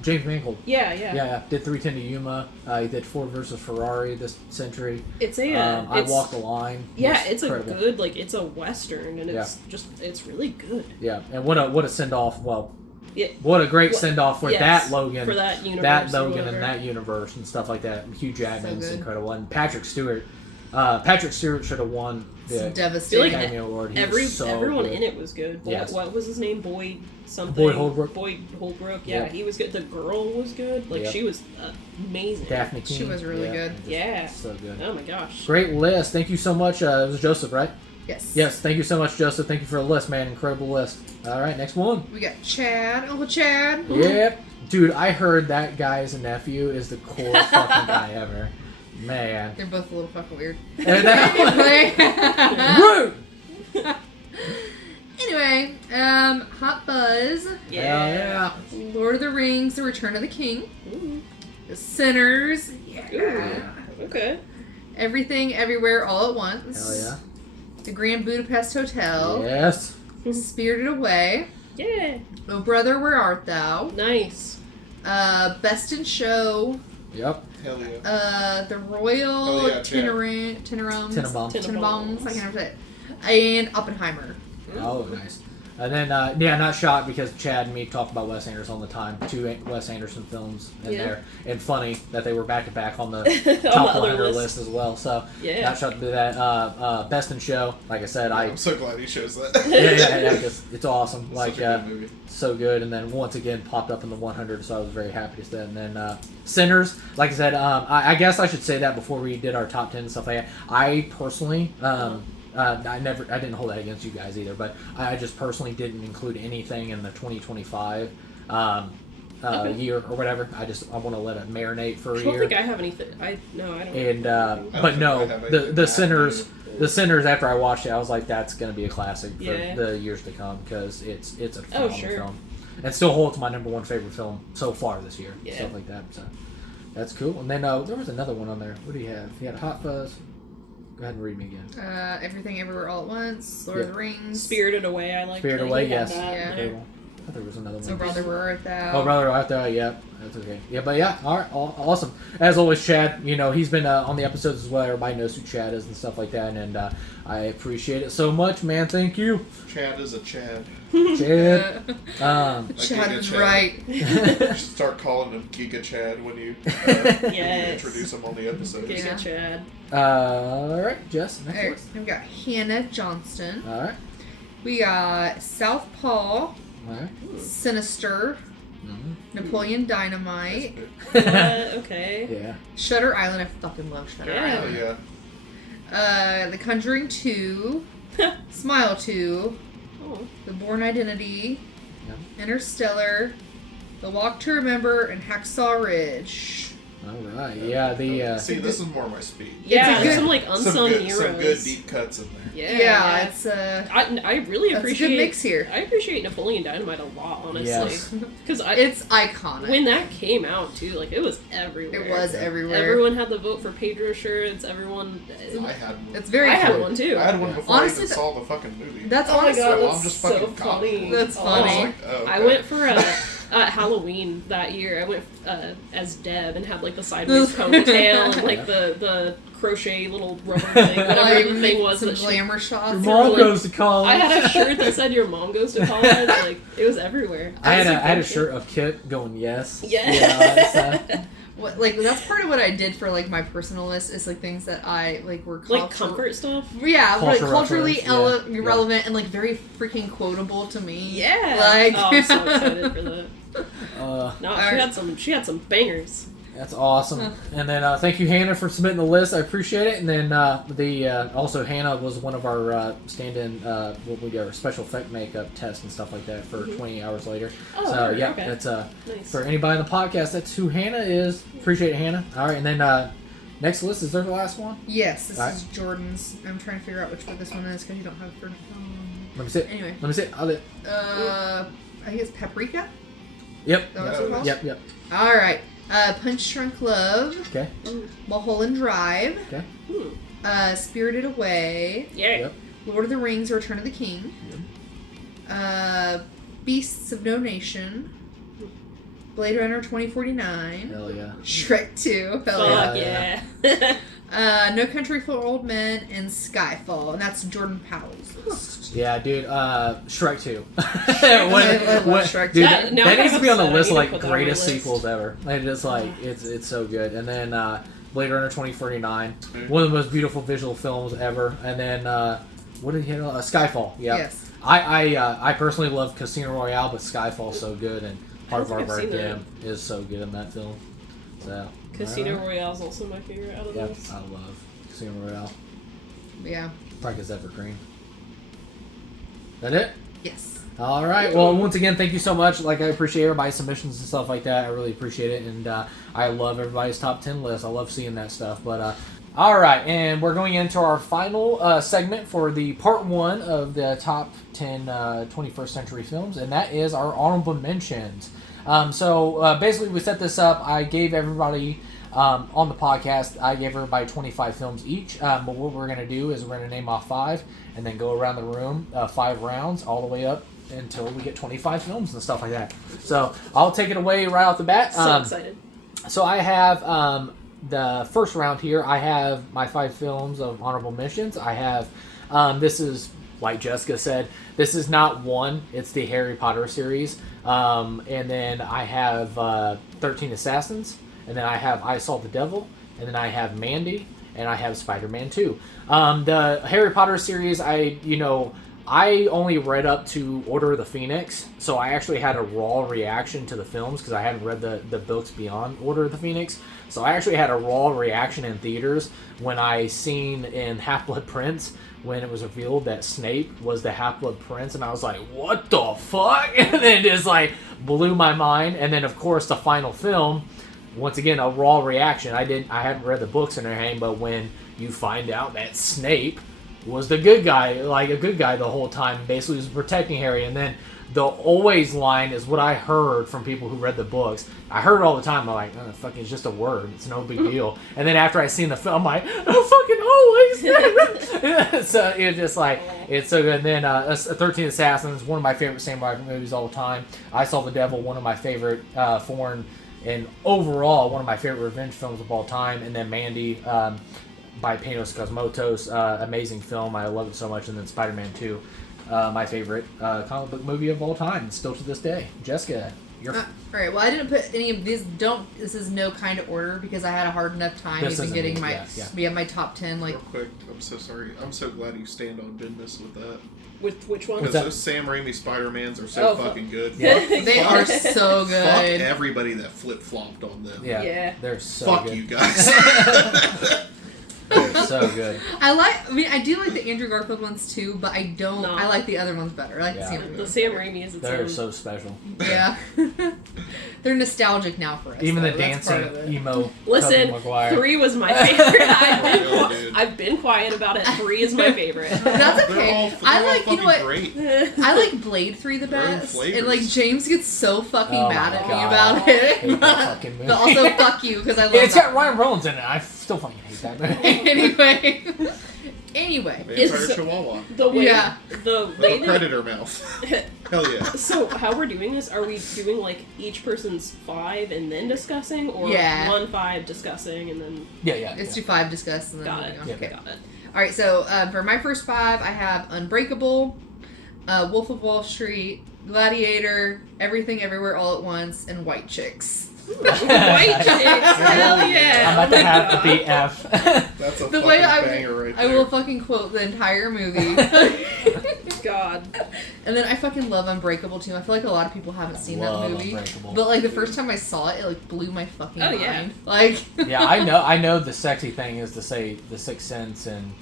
James Mangold. Yeah. Yeah, did 310 to Yuma. He did Ford versus Ferrari this century. It's a I Walk the Line. Yeah, it's incredible. a good, like, it's a western, and it's really good. Yeah, and what a send off. Well, Yeah. what a great send off for Yes, that Logan, for that universe, that or Logan, whatever. and that universe and stuff like that. Hugh Jackman's good. incredible, and Patrick Stewart. Patrick Stewart should have won It's the devastating. like Academy Award. He was so everyone good. in it was good. Yes. What was his name? Boyd something. Boyd Holbrook. Boyd Holbrook. Yeah, Yep. he was good. The girl was good. Like Yep. she was amazing. Daphne King. She was really good. Yeah. So good. Oh my gosh. Great list. Thank you so much. It was Joseph, right? Yes. Yes. Thank you so much, Joseph. Thank you for the list, man. Incredible list. All right, next one. We got Chad, Uncle Chad. Yep. Dude, I heard that guy's nephew is the coolest fucking guy ever. Man. They're both a little fucking weird. And that Anyway, anyway, Hot Buzz, Yeah. Lord of the Rings, The Return of the King, Ooh. The Sinners, Ooh. Okay. Everything, Everywhere, All at Once, Hell yeah. The Grand Budapest Hotel, Yes. Spirited Away, Yeah. Oh Brother, Where Art Thou, Nice. Best in Show, Yep. Hell yeah. The Royal Oh, yeah, Tenenbaums, Tenenbaums. Tenenbaums, I can't remember it, and Oppenheimer. Oh, nice. And then, not shocked because Chad and me talk about Wes Anderson all the time. 2 Wes Anderson films in Yeah. there. And funny that they were back to back on the On top the other 100 list. list as well. So, Yeah. not shocked to do that. Best in Show, like I said, I'm so glad he shows that. yeah, because it's awesome. It's Like, such a good movie. so good. And then once again popped up in the 100, so I was very happy to see that. And then Sinners, like I said, I guess I should say that before we did our top 10 and stuff like that. I personally, I didn't hold that against you guys either, but I just personally didn't include anything in the 2025 year or whatever. I want to let it marinate for a I don't year. think I have anything. I don't. And don't but think no, I have the anything the that Sinners. good. The Sinners, after I watched it, I was like, that's going to be a classic for Yeah. the years to come because it's a phenomenal sure. film. And still holds my number 1 favorite film so far this year. Yeah. Stuff like that. So that's cool. And then there was another one on there. What do you have? You had Hot Fuzz. Go ahead and read me again. Everything Everywhere All at Once, Lord of the Rings, Spirited Away. I like. Spirited that Away, you had yes. that Yeah. in there. Incredible. I thought there was another one. Oh Brother, Where Art Thou. Oh, brother, out there, yeah, that's okay. Yeah, but yeah, all right, awesome. As always, Chad, he's been on the episodes as well. Everybody knows who Chad is and stuff like that, and I appreciate it so much, man. Thank you, Chad is a Chad. Chad. Chad Giga is Chad. right. You should start calling him Giga Chad when you, when you Yes. introduce him on the episodes. Giga Yeah. Chad. All right, Jess. Next Alright, list. we got Hannah Johnston. All right, We got Southpaw, all right. Sinister, Mhm. Napoleon Dynamite, Okay. Yeah. Shutter Island. I fucking love Shutter Yeah. Hell Island. yeah. The Conjuring 2, Smile 2, Oh. The Bourne Identity, Yeah. Interstellar, The Walk to Remember, and Hacksaw Ridge. All right. Yeah. The See, this is more my speed. Yeah, It's a there's good- some like unsung heroes. Some good deep cuts in there. Yeah. It's I really that's a appreciate. good mix here. I appreciate Napoleon Dynamite a lot, honestly, Yes. because It's iconic. when that came out too, like it was everywhere. It was everywhere. Everyone had the vote for Pedro shirts. Everyone. I had one. It's very I had cool. one too. I had one Yeah. before Honestly, I even saw the fucking movie. That's Oh my honestly. god, So I'm that's just so fucking funny. cocky. That's Oh. funny. I was like, oh, I okay. went for Halloween that year. I went as Deb and had like the sideways ponytail and like the crochet little rubber thing, whatever Like, the thing was some that she. glamour shots. Your mom like- goes to college. I had a shirt that said "Your mom goes to college." Like it was everywhere. I had a That's shirt of Kit going yes. Yeah. Yeah. What, like that's part of what I did for like my personal list is like things that I like were Like comfort stuff. Yeah, like Culture culturally reference, yeah. relevant and like very freaking quotable to me. Yeah. Like Oh, I'm so excited for that. No, Uh, she had some bangers. That's awesome. And then thank you, Hannah, for submitting the list. I appreciate it. And then also Hannah was one of our stand-in what we got our special effect makeup test and stuff like that for 20 hours later. Oh, so yeah, okay. that's Nice. for anybody on the podcast. That's who Hannah is. Appreciate it, Hannah. All right, and then next list is there the last one? Yes, this Alright. is Jordan's. I'm trying to figure out which one this one is because you don't have it for. Let me see. Anyway, Let me see. I think it's Paprika. Yep. Is that what it's called? Yep. All right. Punch Drunk Love. Okay. Mulholland Drive. Okay. Spirited Away. Yeah. Yep. Lord of the Rings: Return of the King. Beasts of No Nation. Blade Runner 2049. Hell yeah. Shrek 2. Hell Fuck yeah. yeah. No Country for Old Men and Skyfall, and that's Jordan Powell's list. Yeah, dude. Shrek 2. I love Shrek 2. Dude, That- now that I needs to have be on the upset. I list need of to put that on greatest my list. sequels ever. Like, it's like it's so good. And then Blade Runner 2049, one of the most beautiful visual films ever. And then what did he hit? Skyfall. Yeah. Yes. I personally love Casino Royale, but Skyfall's so good, and Part of I Our don't think I've seen Game is so good in that film. So Casino alright. Royale is also my favorite out of Yeah, those. I love Casino Royale. Yeah. Probably is evergreen. That it? Yes. All right. Well, once again, thank you so much. Like, I appreciate everybody's submissions and stuff like that. I really appreciate it, and I love everybody's top 10 list. I love seeing that stuff. But all right, and we're going into our final segment for the part 1 of the top 10 21st century films, and that is our honorable mentions. So basically, we set this up. I gave everybody on the podcast, I gave everybody 25 films each. But what we're going to do is we're going to name off 5 and then go around the room 5 rounds all the way up until we get 25 films and stuff like that. So I'll take it away right off the bat. So excited. So I have the first round here. I have my 5 films of honorable mentions. I have, this is, like Jessica said, this is not one. It's the Harry Potter series. And then I have 13 Assassins. And then I have I Saw the Devil. And then I have Mandy. And I have Spider-Man 2. The Harry Potter series, I only read up to Order of the Phoenix, so I actually had a raw reaction to the films because I hadn't read the books beyond Order of the Phoenix. So I actually had a raw reaction in theaters when I seen in Half-Blood Prince when it was revealed that Snape was the Half-Blood Prince, and I was like, what the fuck? And then it just like blew my mind. And then of course the final film, once again, a raw reaction. I hadn't read the books and everything, but when you find out that Snape was the good guy, like a good guy the whole time, basically was protecting Harry, and then the always line is what I heard from people who read the books. I heard it all the time. I'm like, oh, fucking, it's just a word. It's no big deal. And then after I seen the film, I'm like, oh, fucking always. So it's just like, it's so good. And then 13 Assassins, one of my favorite samurai movies all the time. I Saw the Devil, one of my favorite foreign and overall one of my favorite revenge films of all time. And then Mandy by Panos Cosmatos, amazing film. I love it so much. And then Spider-Man 2, my favorite comic book movie of all time, still to this day. Jessica, you're... Alright, well, I didn't put any of these, this is no kind of order because I had a hard enough time This even isn't getting me, my top 10, like... Real quick, I'm so sorry. I'm so glad you stand on business with that. With which one? Because that? those Sam Raimi Spider-Mans are so fucking good. Yeah. They are so good. Fuck everybody that flip-flopped on them. Yeah, they're so Fuck good. you guys. They're so good. I do like the Andrew Garfield ones too, but I don't. No. I like the other ones better. I like Yeah. the Sam Raimi The ones Sam better. Raimi is its They're own. so special. Yeah. They're nostalgic now for us. Even though. the That's part of dancing it. emo. Listen, Tobey Maguire. 3 was my favorite. Yeah, dude. I've been quiet about it. 3 is my favorite. That's They're okay. all, I they're like, all you know what? fucking great. I like Blade 3 the They're in best. flavors. And like James gets so fucking Oh mad my at me God. about I hate it. that fucking movie. But also fuck you because I love It's that. got Ryan Reynolds in it. I still fucking hate that movie. Anyway. Vampire It's- Chihuahua. The way, Yeah. the With way a that, predator mouth. Hell yeah. so how we're doing this? Are we doing like each person's 5 and then discussing, or Yeah. 1, 5 discussing and then? Yeah. It's 2-5 discussed and then Got moving it. on. Yeah. Okay. Got it. Alright, so for my first 5, I have Unbreakable, Wolf of Wall Street, Gladiator, Everything Everywhere All at Once, and White Chicks. White chicks, hell yeah! I'm about to have the BF. That's a The fucking way banger right I there. will fucking quote the entire movie. God. And then I fucking love Unbreakable too. I feel like a lot of people haven't seen that Love movie. Unbreakable. But like the first time I saw it, it like blew my fucking Oh, mind. yeah. Like Yeah, I know the sexy thing is to say The Sixth Sense and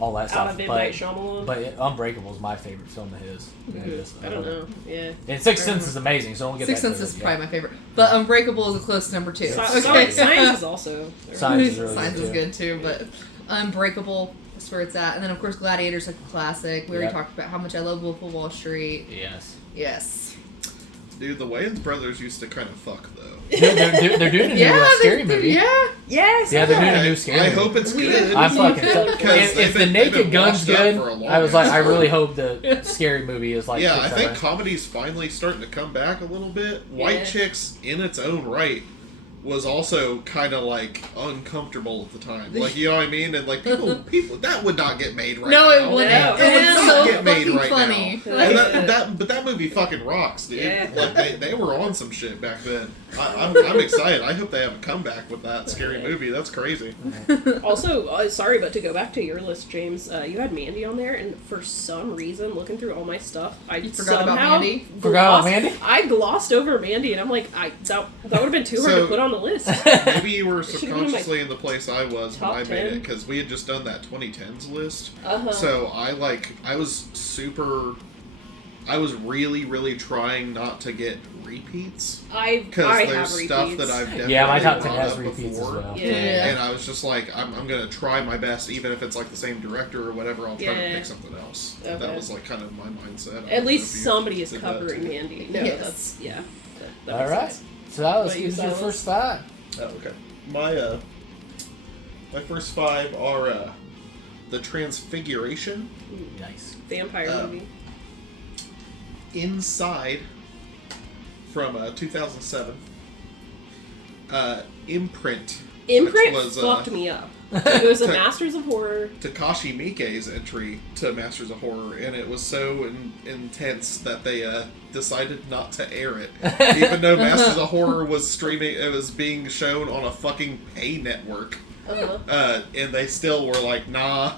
all that Out stuff, of M. Night Shyamalan. but Unbreakable is my favorite film of his. It is. I don't know. Yeah. And Sixth Sense is amazing, so don't get Sixth that Sense twisted, is probably my favorite. But Unbreakable is a close number 2. Science is also. Science is really Science good, is too. good too, but Unbreakable is where it's at. And then of course Gladiator's like a classic. We already Yep. talked about how much I love Wolf of Wall Street. Yes. Yes. Dude, the Wayans brothers used to kind of fuck, though. They're doing a new scary movie. Yeah. Yes. Yeah, they're doing a new scary movie. I hope it's good. I'm fucking. Because If the they've Naked been Gun's washed up good, for a long I was like, I time. really hope the scary movie is like. Yeah, I kicks think ass. comedy's finally starting to come back a little bit. White Yeah. Chicks, in its own right, was also kind of like uncomfortable at the time. Like, you know what I mean? And like people that would not get made right No, now. it wouldn't. No. It would It's not so get made fucking right funny. now. Like, And but that movie fucking rocks, dude. Yeah. Like they were on some shit back then. I'm excited. I hope they have a comeback with that scary movie. That's crazy. Also, sorry, but to go back to your list, James, you had Mandy on there, and for some reason, looking through all my stuff, I forgot about somehow Mandy? Forgot about Mandy? I glossed over Mandy, and I'm like, that would have been too hard So- to put on the list. Maybe you were Should've been in my subconsciously in the place I was when top I made 10. it, because we had just done that 2010s list. Uh-huh. So I was really, really trying not to get repeats. I Because have there's stuff repeats. that I've definitely Yeah, my top 10 brought has up repeats before. as well. Yeah. And I was just like, I'm going to try my best, even if it's like the same director or whatever, I'll try to Yeah. pick something else. Okay. That was like kind of my mindset. I don't At know least if you somebody is did that covering too. Mandy. No, Yes. that's, yeah. That All makes right. sense. So that was What about you, your Silas? first 5. Oh, okay. My first 5 are The Transfiguration, Nice. Vampire movie. Inside from 2007, Imprint. Imprint which was, fucked me up. It was a Ta- Masters of Horror. Takashi Miike's entry to Masters of Horror, and it was so intense that they decided not to air it. Even though Masters of Horror was streaming, it was being shown on a fucking pay network. Uh-huh. And they still were like, nah.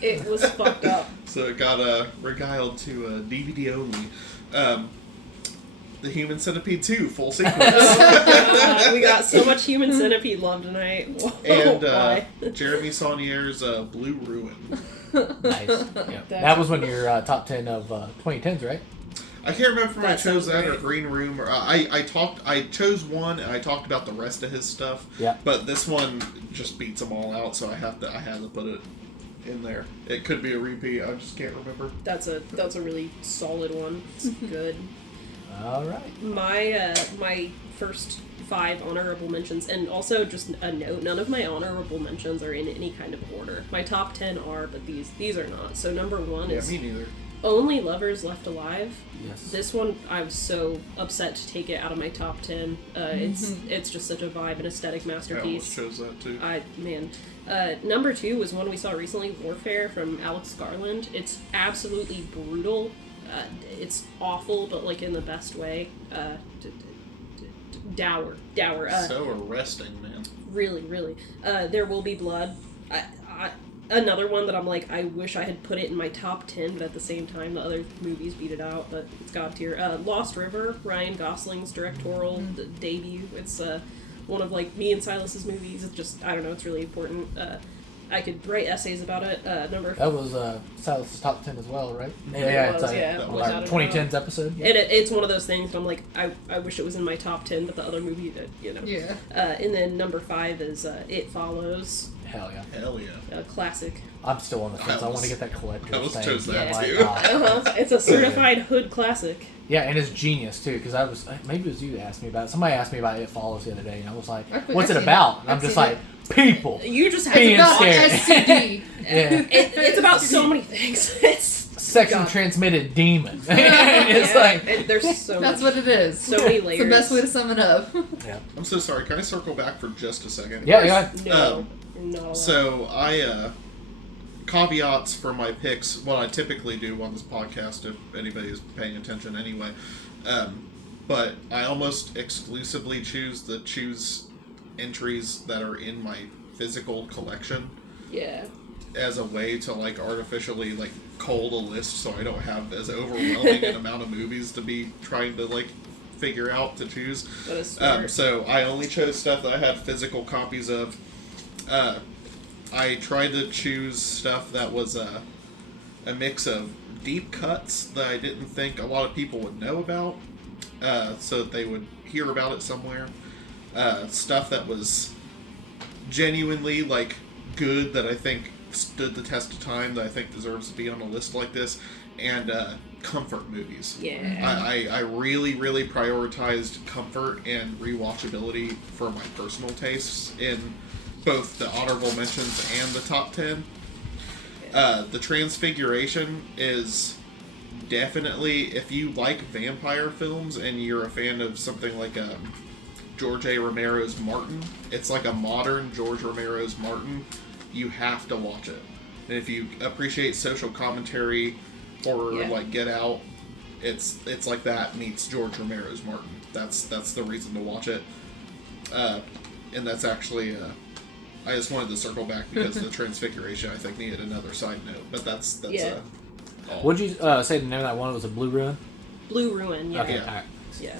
It was fucked up. So it got regaled to DVD only. The Human Centipede 2, full sequence. We got so much Human Centipede love tonight. Whoa, And why? Jeremy Saulnier's Blue Ruin. Nice. Yeah. That was one of your top 10 of 2010s, right? I can't remember if I That chose sounds that or great. Green Room. Or I chose one and I talked about the rest of his stuff. Yeah. But this one just beats them all out, so I had to put it in there. It could be a repeat. I just can't remember. That's a really solid one. It's good. All right. My first 5 honorable mentions, and also just a note, none of my honorable mentions are in any kind of order. My top 10 are, but these are not. So number 1 Yeah, is me neither. Only Lovers Left Alive. Yes. This one, I was so upset to take it out of my top 10. It's just such a vibe and aesthetic I almost masterpiece. chose that too. Number 2 was one we saw recently, Warfare from Alex Garland. It's absolutely brutal. It's awful, but like in the best way. Dour. So arresting, man. Really, really. There Will Be Blood. Another one that I'm like, I wish I had put it in my top 10, but at the same time, the other movies beat it out, but it's God tier. Lost River, Ryan Gosling's directorial debut. It's one of, like, me and Silas's movies. It's just, I don't know, it's really important. I could write essays about it. That was Silas' top 10 as well, right? It was, it's yeah, our without a 2010s episode. Yeah. And it's one of those things that I'm like, I wish it was in my top 10, but the other movie, you know. Yeah. And then number 5 is It Follows, Hell yeah. Hell yeah. a classic. I'm still on the fence. I want to almost- get that collector's I almost thing. chose that I'm too. like, It's a certified hood classic. yeah, and it's genius too, because I was maybe it was you that asked me about it. Somebody asked me about It Follows the other day, and I was like, "What's it seen about?" it. And I'm I've just seen like, "People." You just have Being to About scared. SCD. Yeah. It's about so many things. It's Section God. transmitted demon. It's like, there's so That's much. what it is. So many It's the best layers. way to sum it up. yeah, I'm so sorry. Can I circle back for just a second? yeah. No, not allowed. So caveats for my picks, what I typically do on this podcast, if anybody is paying attention anyway. But I almost exclusively choose entries that are in my physical collection Yeah. as a way to like artificially like cull a list, so I don't have as overwhelming an amount of movies to be trying to like figure out to choose. That is smart. So I only chose stuff that I had physical copies of. I tried to choose stuff that was a mix of deep cuts that I didn't think a lot of people would know about, so that they would hear about it somewhere. Stuff that was genuinely like good, that I think stood the test of time, that I think deserves to be on a list like this, and comfort movies. Yeah. I really, really prioritized comfort and rewatchability for my personal tastes in both the honorable mentions and the top 10. The Transfiguration is definitely, if you like vampire films and you're a fan of something like George A. Romero's Martin, it's like a modern George Romero's Martin. You have to watch it. And if you appreciate social commentary, horror like Get Out, it's like that meets George Romero's Martin. That's the reason to watch it. And that's actually I just wanted to circle back because the Transfiguration I think needed another side note. But that's all. What'd you say the name of that one? Was it Blue Ruin? Blue Ruin. Yeah. Okay. Yeah. All right. Yeah.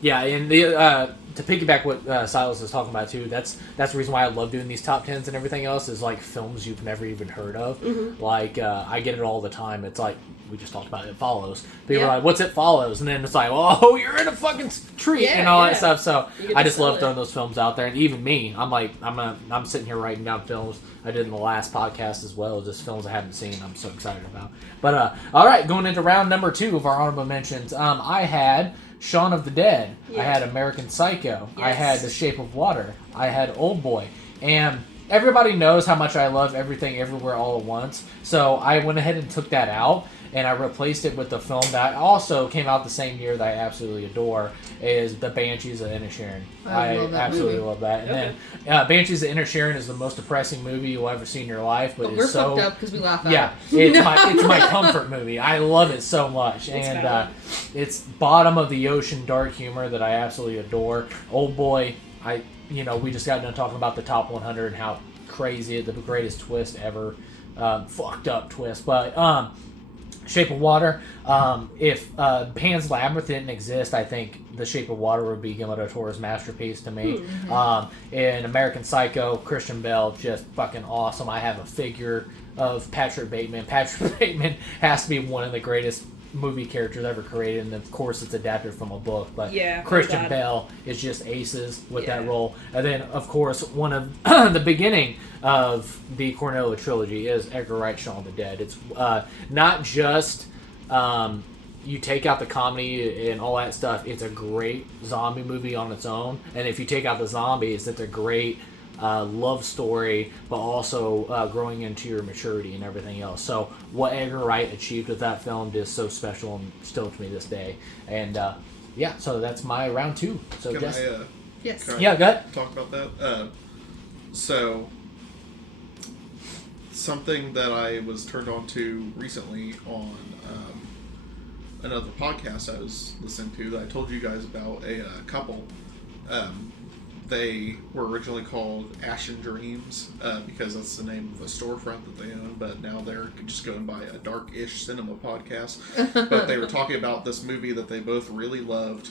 Yeah, and the to piggyback what Silas is talking about too, that's the reason why I love doing these top 10s and everything else is like films you've never even heard of. Mm-hmm. Like I get it all the time. It's like we just talked about It Follows. People are like, "What's It Follows?" And then it's like, "Oh, you're in a fucking treat," and all that stuff. So I just love throwing those films out there. And even me, I'm like, I'm sitting here writing down films I did in the last podcast as well, just films I haven't seen. I'm so excited about. But all right, going into round number 2 of our honorable mentions, I had Shaun of the Dead. I had American Psycho. I had The Shape of Water. I had Old Boy. And everybody knows how much I love Everything Everywhere All at Once. So I went ahead and took that out, and I replaced it with the film that also came out the same year that I absolutely adore, is The Banshees of Inisherin. I absolutely love that. And then Banshees of Inisherin is the most depressing movie you'll ever see in your life, but we're it's so... fucked up because we laugh at it. It's my comfort movie. I love it so much. And it's bottom of the ocean dark humor that I absolutely adore. Old Boy, we just got done talking about the top 100 and how crazy, the greatest twist ever. Fucked up twist. But Shape of Water, if Pan's Labyrinth didn't exist, I think The Shape of Water would be Guillermo del Toro's masterpiece to me. In American Psycho, Christian Bale, just fucking awesome. I have a figure of Patrick Bateman. Patrick Bateman has to be one of the greatest movie characters ever created, and of course it's adapted from a book, but Christian Bale is just aces with that role. And then of course one of the beginning of the Cornetto trilogy is Edgar Wright's Shaun of the Dead. It's not just you take out the comedy and all that stuff, it's a great zombie movie on its own, and if you take out the zombies, it's a great love story, but also growing into your maturity and everything else. So what Edgar Wright achieved with that film is so special and still to me this day. And so that's my round 2. So Can Jess, yes, go ahead. Talk about that. So something that I was turned on to recently on another podcast I was listening to that I told you guys about, a couple. They were originally called Ashen Dreams because that's the name of a storefront that they own, but now they're just going by a dark-ish cinema podcast. But they were talking about this movie that they both really loved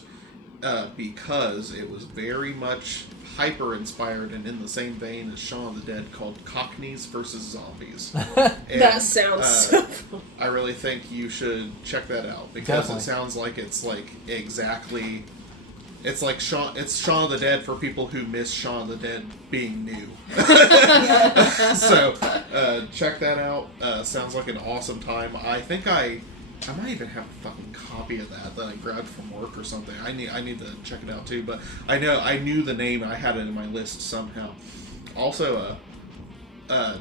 because it was very much hyper-inspired and in the same vein as Shaun of the Dead, called Cockneys versus Zombies. And, that sounds so fun. I really think you should check that out because it sounds like it's like exactly... It's like Shaun of the Dead for people who miss Shaun of the Dead being new. So, check that out. Sounds like an awesome time. I think I might even have a fucking copy of that I grabbed from work or something. I need to check it out too. But I knew the name. I had it in my list somehow. Also,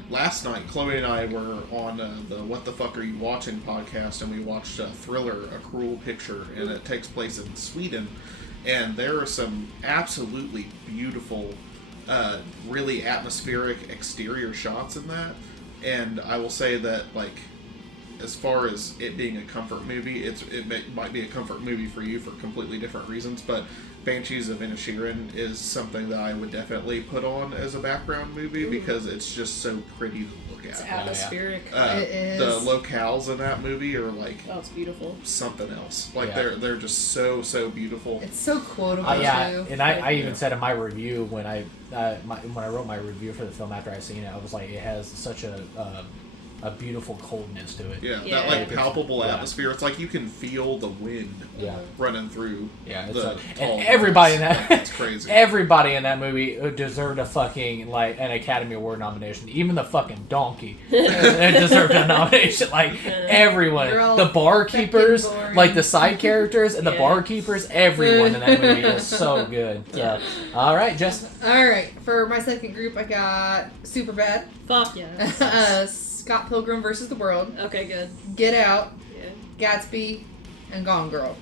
last night Chloe and I were on the What the Fuck Are You Watching podcast, and we watched Thriller: A Cruel Picture, and it takes place in Sweden. And there are some absolutely beautiful, really atmospheric exterior shots in that. And I will say that, like, as far as it being a comfort movie, it might be a comfort movie for you for completely different reasons, but Banshees of Inisherin is something that I would definitely put on as a background movie because it's just so pretty to look at. It's atmospheric. It is. The locales in that movie are like it's beautiful. Something else. Like they're just so beautiful. It's so quotable too. And I even said in my review when I wrote my review for the film after I seen it, I was like, it has such a a beautiful coldness to it. Yeah, Yeah. that like palpable Yeah. atmosphere. It's like you can feel the wind Yeah. running through. Yeah, it's the like, tall and everybody in grass. that, It's crazy. everybody in that movie deserved a fucking like an Academy Award nomination. Even the fucking donkey deserved a nomination. Like everyone, You're all the barkeepers, fucking boring. like the side characters and the Yeah. barkeepers, everyone in that movie is so good. So, all right, Justin. All right, for my second group, I got Superbad, Fuck yes. Scott Pilgrim versus the World, Okay, good. Get Out, Yeah. Gatsby, and Gone Girl.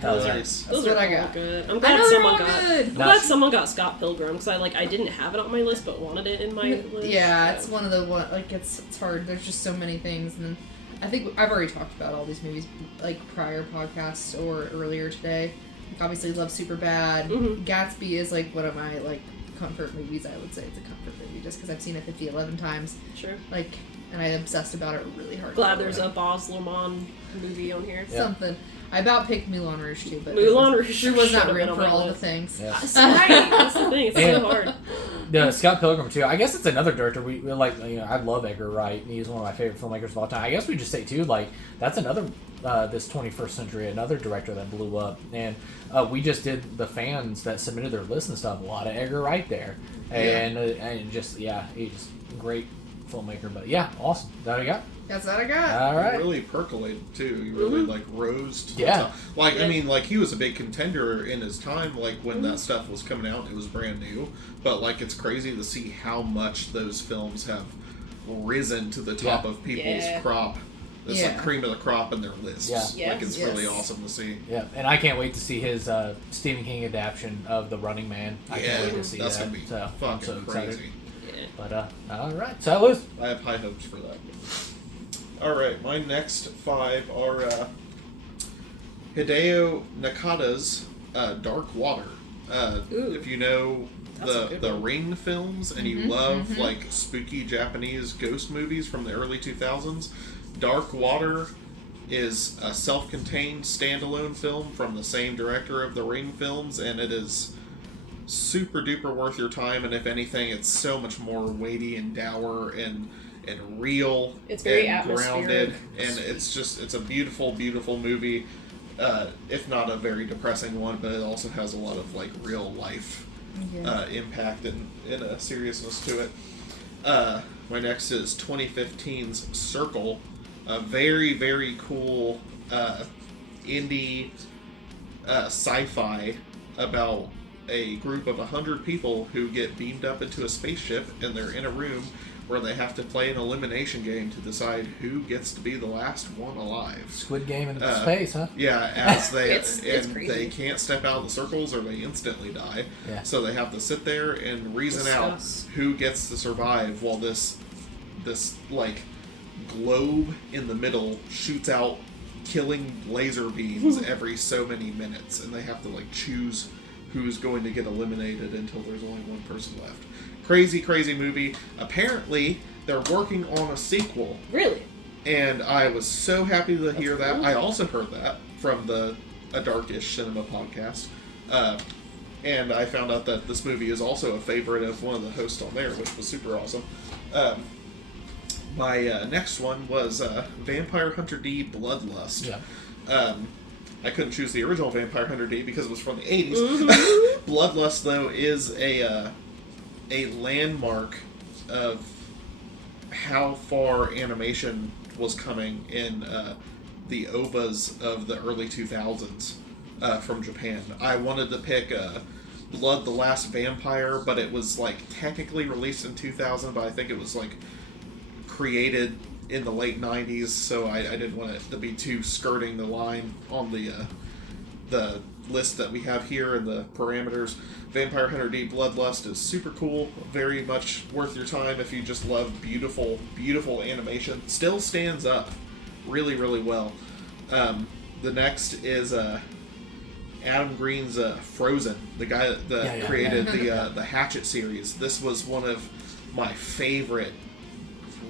Hell yeah. Nice. Those what are I all got. good. I'm I glad know they're someone all got. good. I'm glad someone got Scott Pilgrim because I didn't have it on my list but wanted it in my list. Yeah, it's one of the like it's hard. There's just so many things, and I think I've already talked about all these movies like prior podcasts or earlier today. Like, obviously, love Superbad. Mhm. Gatsby is like one of my like comfort movies. I would say it's a comfort movie just because I've seen it 11 times. Sure. Like, and I obsessed about it really hard. Glad there's a Boz Lerman movie on here. Yeah. something. I about picked Moulin Rouge too, but Moulin Rouge there was not should've been room on for my all the list. things. Yeah. Right, that's the thing. It's And- so hard. The Scott Pilgrim too. I guess it's another director we like. I love Edgar Wright. He's one of my favorite filmmakers of all time. I guess we just say too, like that's another this 21st century, another director that blew up. And we just did the fans that submitted their list and stuff. A lot of Edgar Wright there, and just he's a great filmmaker. But yeah, awesome. That I got. That's what I got. All right. He really percolated too. He really like rose to the Yeah. top. Like Yeah. I mean, like he was a big contender in his time. Like when that stuff was coming out, it was brand new. But like it's crazy to see how much those films have risen to the top Yeah. of people's Yeah. crop. It's Yeah. like cream of the crop in their lists. Yeah. Like it's Yes. really awesome to see. Yeah, and I can't wait to see his Stephen King adaptation of The Running Man. I can't wait to see that's that. gonna be So I'm fucking so excited. crazy. Yeah. But all right, so Lewis. I have high hopes for that. All right, my next five are Hideo Nakata's Dark Water. Ooh. If you know That's a good the one. Ring films and you love like spooky Japanese ghost movies from the early 2000s, Dark Water is a self-contained standalone film from the same director of the Ring films, and it is super duper worth your time. And if anything, it's so much more weighty and dour and real. It's very and grounded, atmospheric. and it's a beautiful movie. If not a very depressing one, but it also has a lot of like real life impact and a seriousness to it. My next is 2015's Circle, a very, very cool indie sci-fi about a group of 100 people who get beamed up into a spaceship, and they're in a room where they have to play an elimination game to decide who gets to be the last one alive. Squid Game in space, huh? Yeah, as they It's crazy. they can't step out of the circles or they instantly die. Yeah. So they have to sit there and reason out Discuss. who gets to survive while this like globe in the middle shoots out killing laser beams every so many minutes, and they have to like choose who's going to get eliminated until there's only one person left. Crazy movie. Apparently, they're working on a sequel. Really? And I was so happy to hear that. cool. I also heard that from A Darkish Cinema podcast. And I found out that this movie is also a favorite of one of the hosts on there, which was super awesome. My next one was Vampire Hunter D Bloodlust. Yeah. I couldn't choose the original Vampire Hunter D because it was from the 80s. Mm-hmm. Bloodlust, though, is a landmark of how far animation was coming in the OVAs of the early 2000s from Japan. I wanted to pick Blood the Last Vampire, but it was like technically released in 2000, but I think it was like created in the late 90s, so I didn't want it to be too skirting the line on the list that we have here and the parameters. Vampire Hunter D Bloodlust is super cool, very much worth your time if you just love beautiful animation. Still stands up really well. The next is Adam Green's Frozen, the guy that created the Hatchet series. This was one of my favorite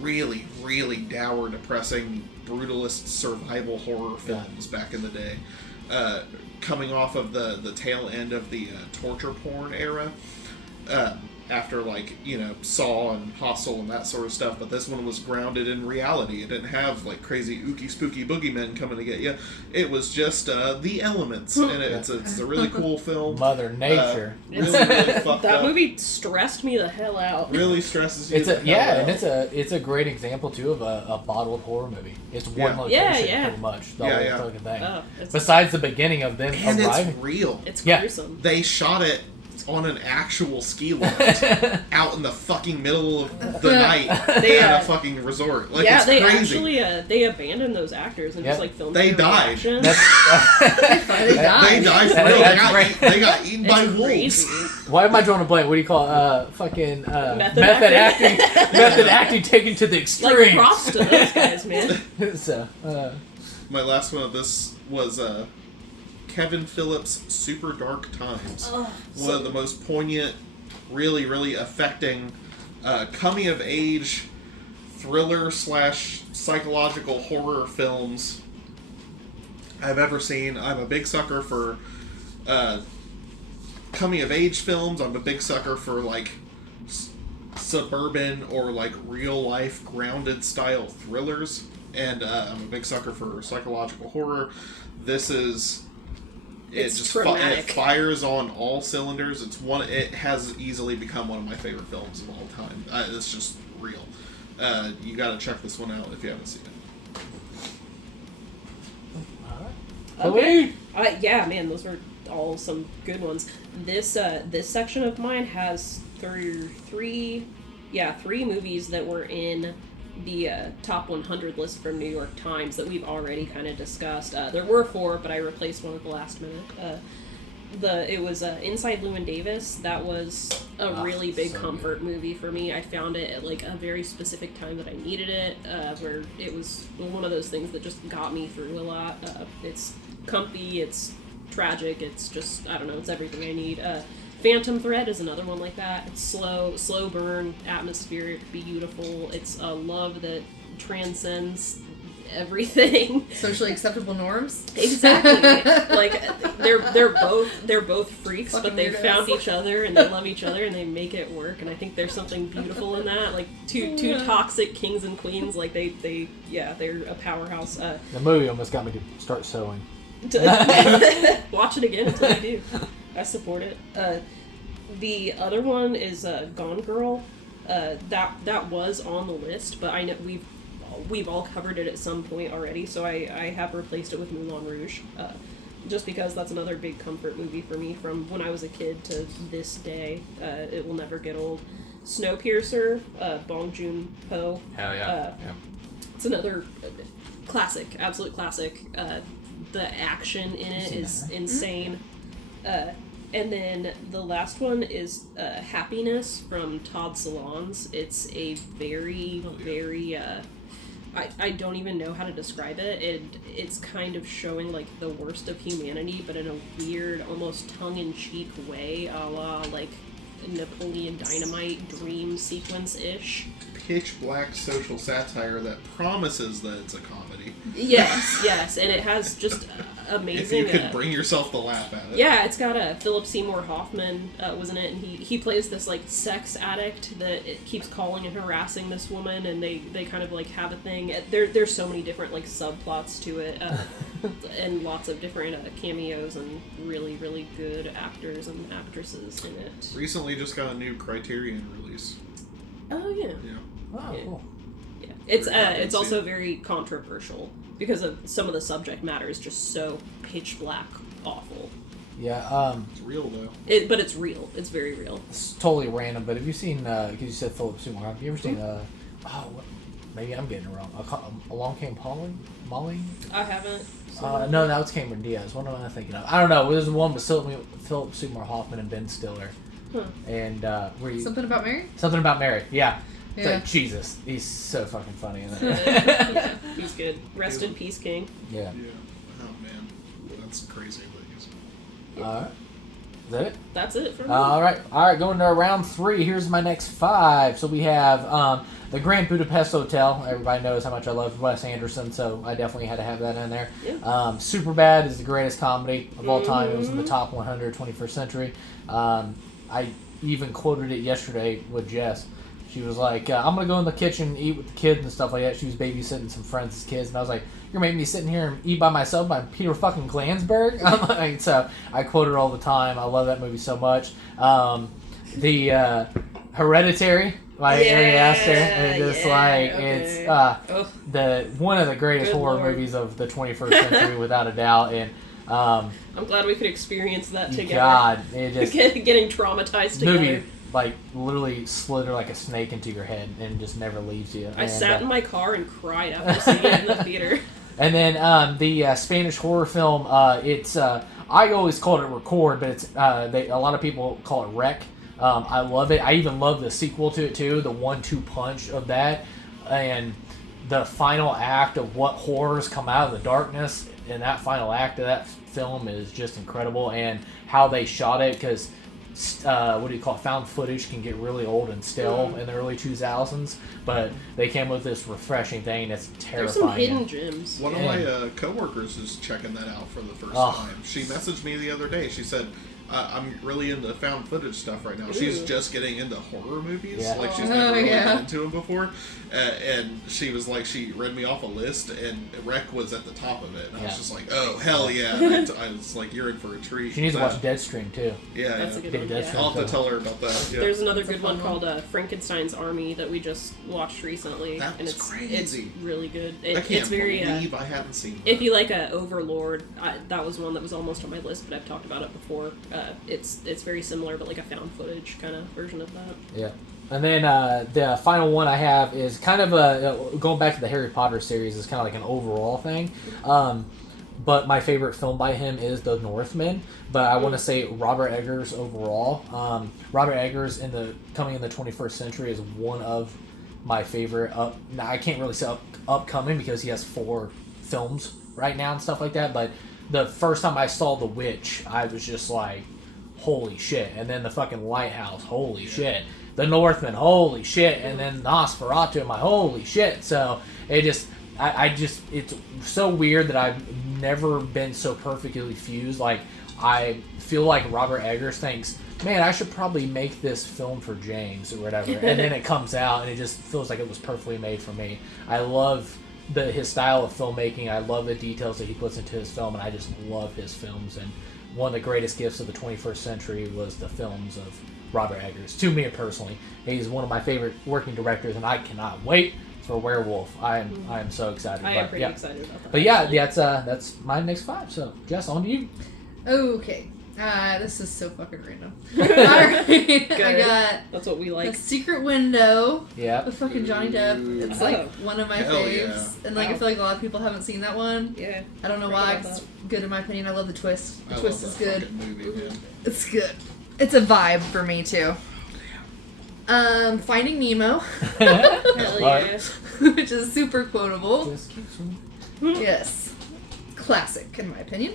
really dour, depressing, brutalist survival horror films back in the day. Coming off of the tail end of the torture porn era. after like, Saw and Hostel and that sort of stuff, but this one was grounded in reality. It didn't have like crazy ooky spooky boogeymen coming to get you. It was just the elements, and it's a really cool film. Mother Nature. Really fucked That up. movie stressed me the hell out. Really stresses you. It's a the hell out. and it's a great example too of a bottled horror movie. It's one location pretty much the whole fucking thing. Besides the beginning of them And arriving. it's real. It's gruesome. They shot it on an actual ski lift out in the fucking middle of the night at a fucking resort. Like, it's they crazy. actually they abandoned those actors and just like filmed. They their died. reactions. They died. They died for real. They got eaten by wolves. Why am I drawing a blank? What do you call method acting? Method acting taken to the extreme. Like, props to those guys, man. So, My last one of this was Kevin Phillips' Super Dark Times. One of the most poignant, really, really affecting coming of age thriller / psychological horror films I've ever seen. I'm a big sucker for coming of age films. I'm a big sucker for like suburban or like real life grounded style thrillers, and I'm a big sucker for psychological horror. This is it fires on all cylinders. It has easily become one of my favorite films of all time. It's just real. You got to check this one out if you haven't seen it. Okay. Yeah, man, those were all some good ones. This section of mine has three movies that were in the top 100 list from New York Times that we've already kind of discussed. There were 4, but I replaced one at the last minute. It was Inside Llewyn Davis. That was a really big comfort movie for me. I found it at like a very specific time that I needed it, where it was one of those things that just got me through a lot. It's comfy, it's tragic, it's just, I don't know, it's everything I need. Phantom Thread is another one like that. It's slow burn, atmospheric, beautiful. It's a love that transcends everything. Socially acceptable norms. Exactly. Like they're both freaks, Fucking but they weirdos. found each other and they love each other and they make it work. And I think there's something beautiful in that. Like two toxic kings and queens. Like they're a powerhouse. the movie almost got me to start sewing. Watch it again until you do. I support it. The other one is Gone Girl. That was on the list, but I know we've all covered it at some point already, so I have replaced it with Moulin Rouge, just because that's another big comfort movie for me from when I was a kid to this day. It will never get old. Snowpiercer, Bong Joon-ho. Hell yeah. It's another classic, absolute classic. The action in it is insane. And then the last one is Happiness from Todd Solondz. It's a very, very... I don't even know how to describe it. It's kind of showing like the worst of humanity, but in a weird, almost tongue-in-cheek way, a la like Napoleon Dynamite dream sequence-ish. Pitch black social satire that promises that it's a comedy. Yes, and it has just amazing... If you could bring yourself to laugh at it. Yeah, it's got Philip Seymour Hoffman was in it, and he plays this like sex addict that it keeps calling and harassing this woman, and they kind of like have a thing. There's so many different like subplots to it, and lots of different cameos and really, really good actors and actresses in it. Recently just got a new Criterion release. Oh yeah. Yeah. Oh, Yeah. cool. Yeah, it's also very controversial because of some of the subject matter is just so pitch black awful. Yeah, It's real though. But it's real. It's very real. it's totally random, but have you seen, because you said Philip Seymour, have you ever seen, maybe I'm getting it wrong, Along Came Molly? I haven't. No, that was Cameron Diaz. What am I thinking of? I don't know. There's one with Philip Seymour Hoffman and Ben Stiller. Huh. And, where you... Something about Mary? Something About Mary, yeah. It's Yeah. like, Jesus, he's so fucking funny in that. Yeah, he's good. Rest in peace, King. Yeah. Yeah. Oh man, that's crazy. But Alright. Is that it? That's it for me. Alright, going to round 3. Here's my next 5. So we have the Grand Budapest Hotel. Everybody knows how much I love Wes Anderson, so I definitely had to have that in there. Yeah. Superbad is the greatest comedy of all time. It was in the top 100 21st century. I even quoted it yesterday with Jess. She was like, I'm going to go in the kitchen and eat with the kids and stuff like that. She was babysitting some friends' kids. And I was like, you're making me sit in here and eat by myself by Peter fucking Glansberg? I'm like, so I quote it all the time. I love that movie so much. The Hereditary by Ari Aster. And just it's the one of the greatest horror movies of the 21st century without a doubt. And I'm glad we could experience that together. God, it just getting traumatized together. movie like literally slither like a snake into your head and just never leaves you. I sat in my car and cried after seeing it in the theater. And then the Spanish horror film, it's I always called it Record, but it's a lot of people call it Wreck. I love it. I even love the sequel to it too, the 1-2 punch of that, and the final act of what horrors come out of the darkness. And that final act of that film is just incredible, and how they shot it, because what do you call it? Found footage can get really old and stale in the early 2000s, but they came with this refreshing thing that's terrifying. There's some hidden gems. One of my coworkers is checking that out for the first time. She messaged me the other day. She said, I'm really into found footage stuff right now. She's just getting into horror movies. Yeah. Like, she's never really been into them before. And she was like, she read me off a list, and Wreck was at the top of it. And I was just like, oh, hell yeah. And I was like, you're in for a treat. She needs to watch Deadstream, too. Yeah, That's a good one. Yeah. I'll have to tell her about that. Yeah. There's another good one called Frankenstein's Army that we just watched recently. That's and it's crazy. It's really good. I can't it's very, believe I hadn't seen that. If you like Overlord, that was one that was almost on my list, but I've talked about it before. It's very similar, but like a found footage kind of version of that. Yeah. And then the final one I have is kind of going back to the Harry Potter series, is kind of like an overall thing. But my favorite film by him is The Northman. But I want to say Robert Eggers overall. Robert Eggers coming in the 21st century is one of my favorite. Now I can't really say upcoming because he has 4 films right now and stuff like that. But the first time I saw The Witch, I was just like, holy shit. And then the fucking Lighthouse, holy shit. The Northman, holy shit. And then Nosferatu, I'm like, holy shit. So it just, it's so weird that I've never been so perfectly fused. Like, I feel like Robert Eggers thinks, man, I should probably make this film for James or whatever. And then it comes out and it just feels like it was perfectly made for me. I love his style of filmmaking. I love the details that he puts into his film, and I just love his films. And one of the greatest gifts of the 21st century was the films of Robert Eggers. To me personally, he's one of my favorite working directors, and I cannot wait for Werewolf. I am so excited. I am pretty excited about that. But yeah, that's my next 5. So Jess, on to you. Okay. This is so fucking random. Alright. I got That's what we like. The Secret Window. Yeah. With fucking Johnny Depp. It's like one of my faves. And like I feel like a lot of people haven't seen that one. Yeah. I don't know why. It's good in my opinion. I love the twist. The twist is good. Movie, man. It's good. It's a vibe for me too. Finding Nemo. Hell yeah. Which is super quotable. Yes. Classic in my opinion.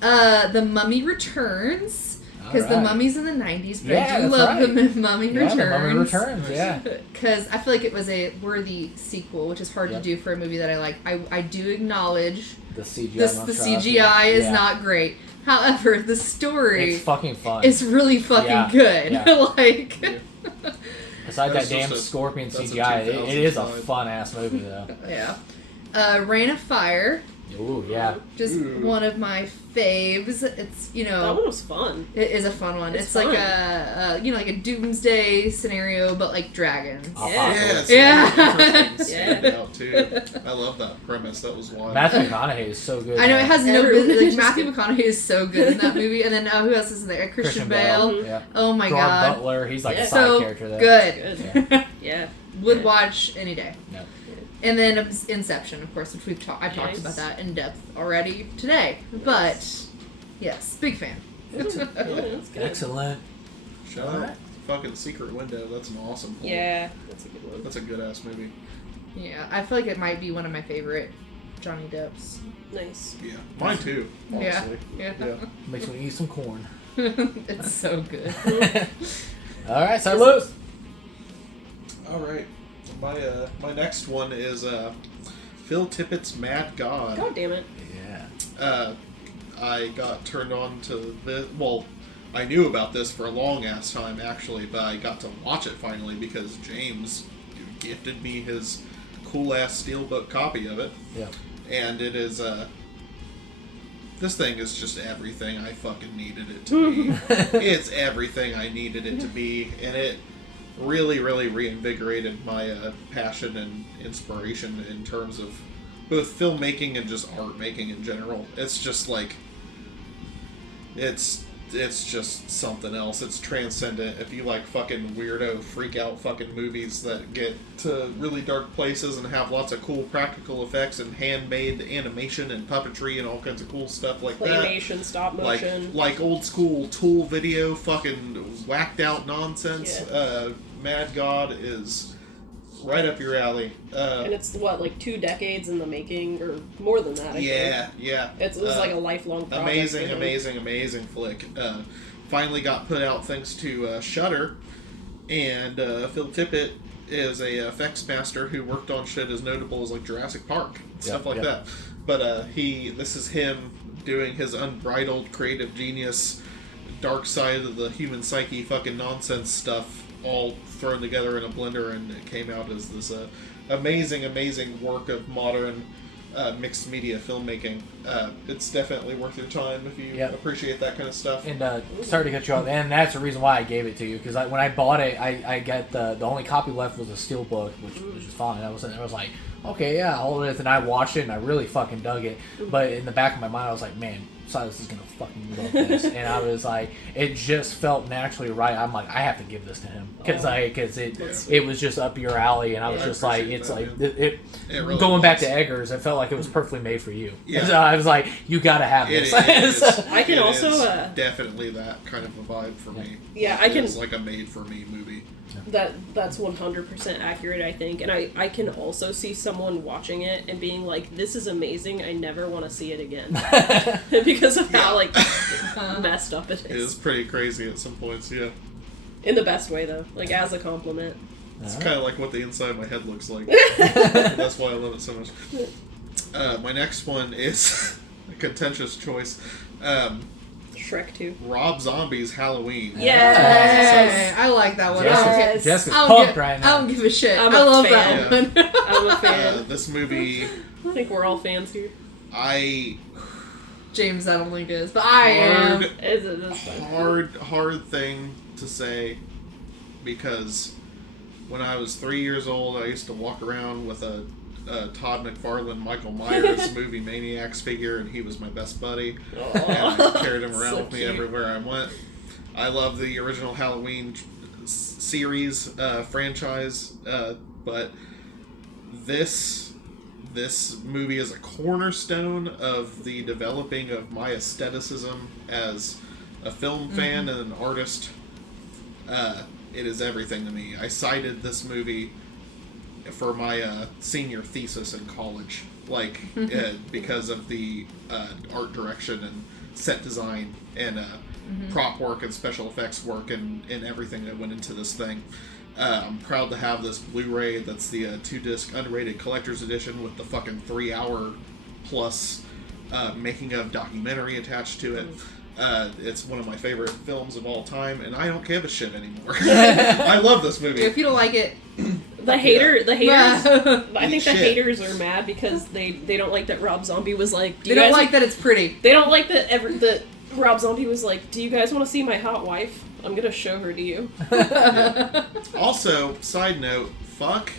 The Mummy Returns. Because the Mummy's in the 90s, but I do love the Mummy Returns. The Mummy Returns, yeah. Because I feel like it was a worthy sequel, which is hard to do for a movie that I like. I do acknowledge the CGI. The CGI is not great. However, the story it's fucking fun. It's really fucking good. Like besides that damn scorpion CGI, it is a fun ass movie though. Yeah. Rain of Fire. Ooh, yeah. Just one of my faves. It's, that one was fun. It is a fun one. It's fun. like a like a doomsday scenario, but like dragons. Yeah. Out too. I love that premise. That was wild. Matthew McConaughey is so good. I know it has no business. Like Matthew McConaughey is so good in that movie, and then who else is in there? Christian Bale. Yeah. Oh my Gerard god. Butler. He's like a side so character there. Good. Yeah. Would watch any day. No. And then Inception, of course, which I've talked about that in depth already today. But yes, big fan. Excellent. Shout out fucking Secret Window. That's an awesome one. Yeah, that's a good one. That's a good ass movie. Yeah, I feel like it might be one of my favorite Johnny Depp's. Nice. Yeah, mine too. Honestly. Yeah. Makes me eat some corn. It's so good. All right, Silus. All right. My next one is Phil Tippett's Mad God. God damn it. Yeah. I got turned on to this. Well, I knew about this for a long ass time actually, but I got to watch it finally because James gifted me his cool ass steelbook copy of it. Yeah. And it is this thing is just everything I fucking needed it to be. It's everything I needed it to be, and it really, really reinvigorated my passion and inspiration in terms of both filmmaking and just art making in general. It's just like it's just something else. It's transcendent. If you like fucking weirdo freak out fucking movies that get to really dark places and have lots of cool practical effects and handmade animation and puppetry and all kinds of cool stuff like Claymation, stop motion. like old school Tool video fucking whacked out nonsense. Yeah. Mad God is right up your alley. And it's, what, like 2 decades in the making, or more than that, I think. Yeah. It was like a lifelong project. Amazing flick. Finally got put out thanks to Shudder, and Phil Tippett is a effects master who worked on shit as notable as like Jurassic Park, stuff like that. But this is him doing his unbridled creative genius, dark side of the human psyche fucking nonsense stuff, all thrown together in a blender, and it came out as this amazing work of modern mixed media filmmaking. It's definitely worth your time if you appreciate that kind of stuff. And sorry to cut you off, and that's the reason why I gave it to you, because when I bought it, I got the only copy left was a steelbook, which was fine. I was like, okay, yeah, I'll hold it, and I watched it, and I really fucking dug it. But in the back of my mind, I was like, man, Silas is gonna fucking love this, and I was like, it just felt naturally right. I'm like, I have to give this to him because it was just up your alley, and I was just like, it's like it really going back to Eggers, it felt like it was perfectly made for you. Yeah. So I was like, you gotta have this. I can also definitely that kind of a vibe for me. Yeah, I can. It's like a made for me movie. That's 100% accurate, I think, and I can also see someone watching it and being like, "This is amazing. I never want to see it again," because of how like messed up it is. It is pretty crazy at some points, yeah. In the best way, though, like as a compliment. It's kind of like what the inside of my head looks like. That's why I love it so much. My next one is a contentious choice. Shrek 2. Rob Zombie's Halloween. Yes! I like that one. Yes. Jessica's pumped right now. I don't give a shit. I'm I a love fan. that one. I'm a fan. This movie, I think we're all fans here. James, I don't think it is, but I am. Hard thing to say, because when I was 3 years old, I used to walk around with a Todd McFarlane Michael Myers movie Maniacs figure, and he was my best buddy. And I carried him around with me everywhere I went. I love the original Halloween series franchise, but this movie is a cornerstone of the developing of my aestheticism as a film fan and an artist. It is everything to me. I cited this movie for my senior thesis in college, because of the art direction and set design and prop work and special effects work and everything that went into this thing. I'm proud to have this Blu-ray that's the 2-disc unrated collector's edition with the fucking 3-hour plus making of documentary attached to it. It's one of my favorite films of all time, and I don't give a shit anymore. I love this movie. If you don't like it, the haters. I think the shit. haters are mad because they don't like that Rob Zombie was like. they don't like that it's pretty. They don't like that Rob Zombie was like, "Do you guys want to see my hot wife? I'm gonna show her to you." Yeah. Also, side note, fuck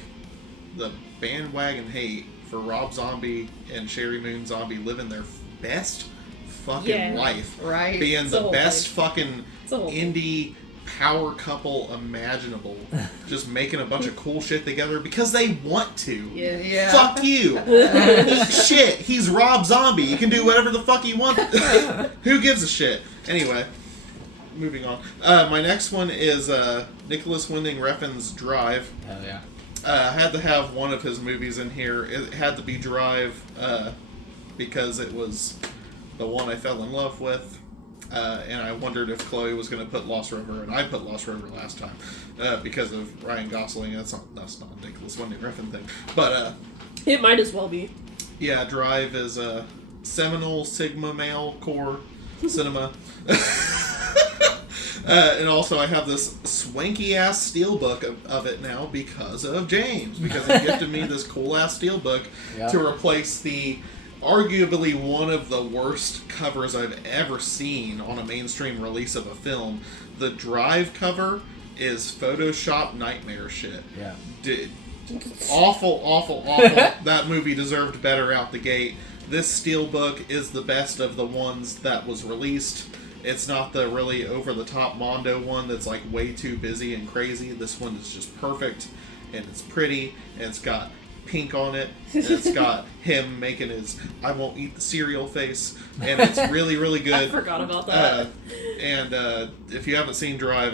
the bandwagon hate for Rob Zombie and Sherry Moon Zombie living their best fucking life. Right. Being It's the a best thing. fucking indie power couple imaginable. Just making a bunch of cool shit together because they want to. Yeah. Fuck you. Eat shit. He's Rob Zombie. You can do whatever the fuck you want. Who gives a shit? Anyway, moving on. My next one is Nicholas Winding Refn's Drive. Hell yeah. I had to have one of his movies in here. It had to be Drive because it was the one I fell in love with. And I wondered if Chloe was going to put Lost River, and I put Lost River last time because of Ryan Gosling. That's not a Nicholas Winding Refn thing. But It might as well be. yeah, Drive is a seminal Sigma male core cinema. And also, I have this swanky ass steelbook of it now because of James, because he gifted me this cool ass steelbook to replace the arguably one of the worst covers I've ever seen on a mainstream release of a film. The Drive cover is Photoshop nightmare shit. Yeah. Awful. That movie deserved better out the gate. This steelbook is the best of the ones that was released. It's not the really over-the-top Mondo one that's like way too busy and crazy. This one is just perfect, and it's pretty, and it's got pink on it, and it's got him making his "I won't eat the cereal" face, and it's really, really good. I forgot about that. And if you haven't seen Drive,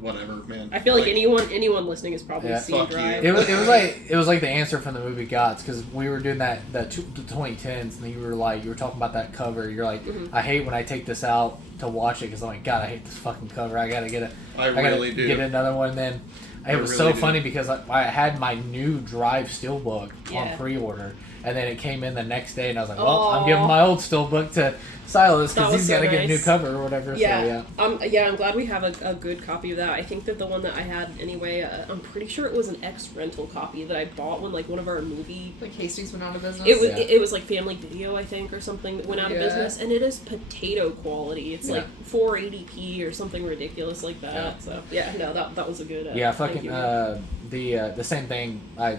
whatever, man. I feel like anyone listening has probably seen Drive. It was like the answer from the movie Gots, because we were doing the 2010s, and you were talking about that cover. You're like, I hate when I take this out to watch it because I'm like, God, I hate this fucking cover. I gotta get get another one. And then it was so funny because I had my new Drive steelbook on pre-order, and then it came in the next day, and I was like, well, I'm giving my old steelbook to Silus because he's got to get a new cover or whatever. Yeah. So, I'm glad we have a good copy of that. I think that the one that I had anyway, I'm pretty sure it was an ex-rental copy that I bought when like one of our movie... Like Hastings went out of business? It was like Family Video, I think, or something that went out of business, and it is potato quality. It's like 480p or something ridiculous like that. Yeah. So, that was a good... the same thing, I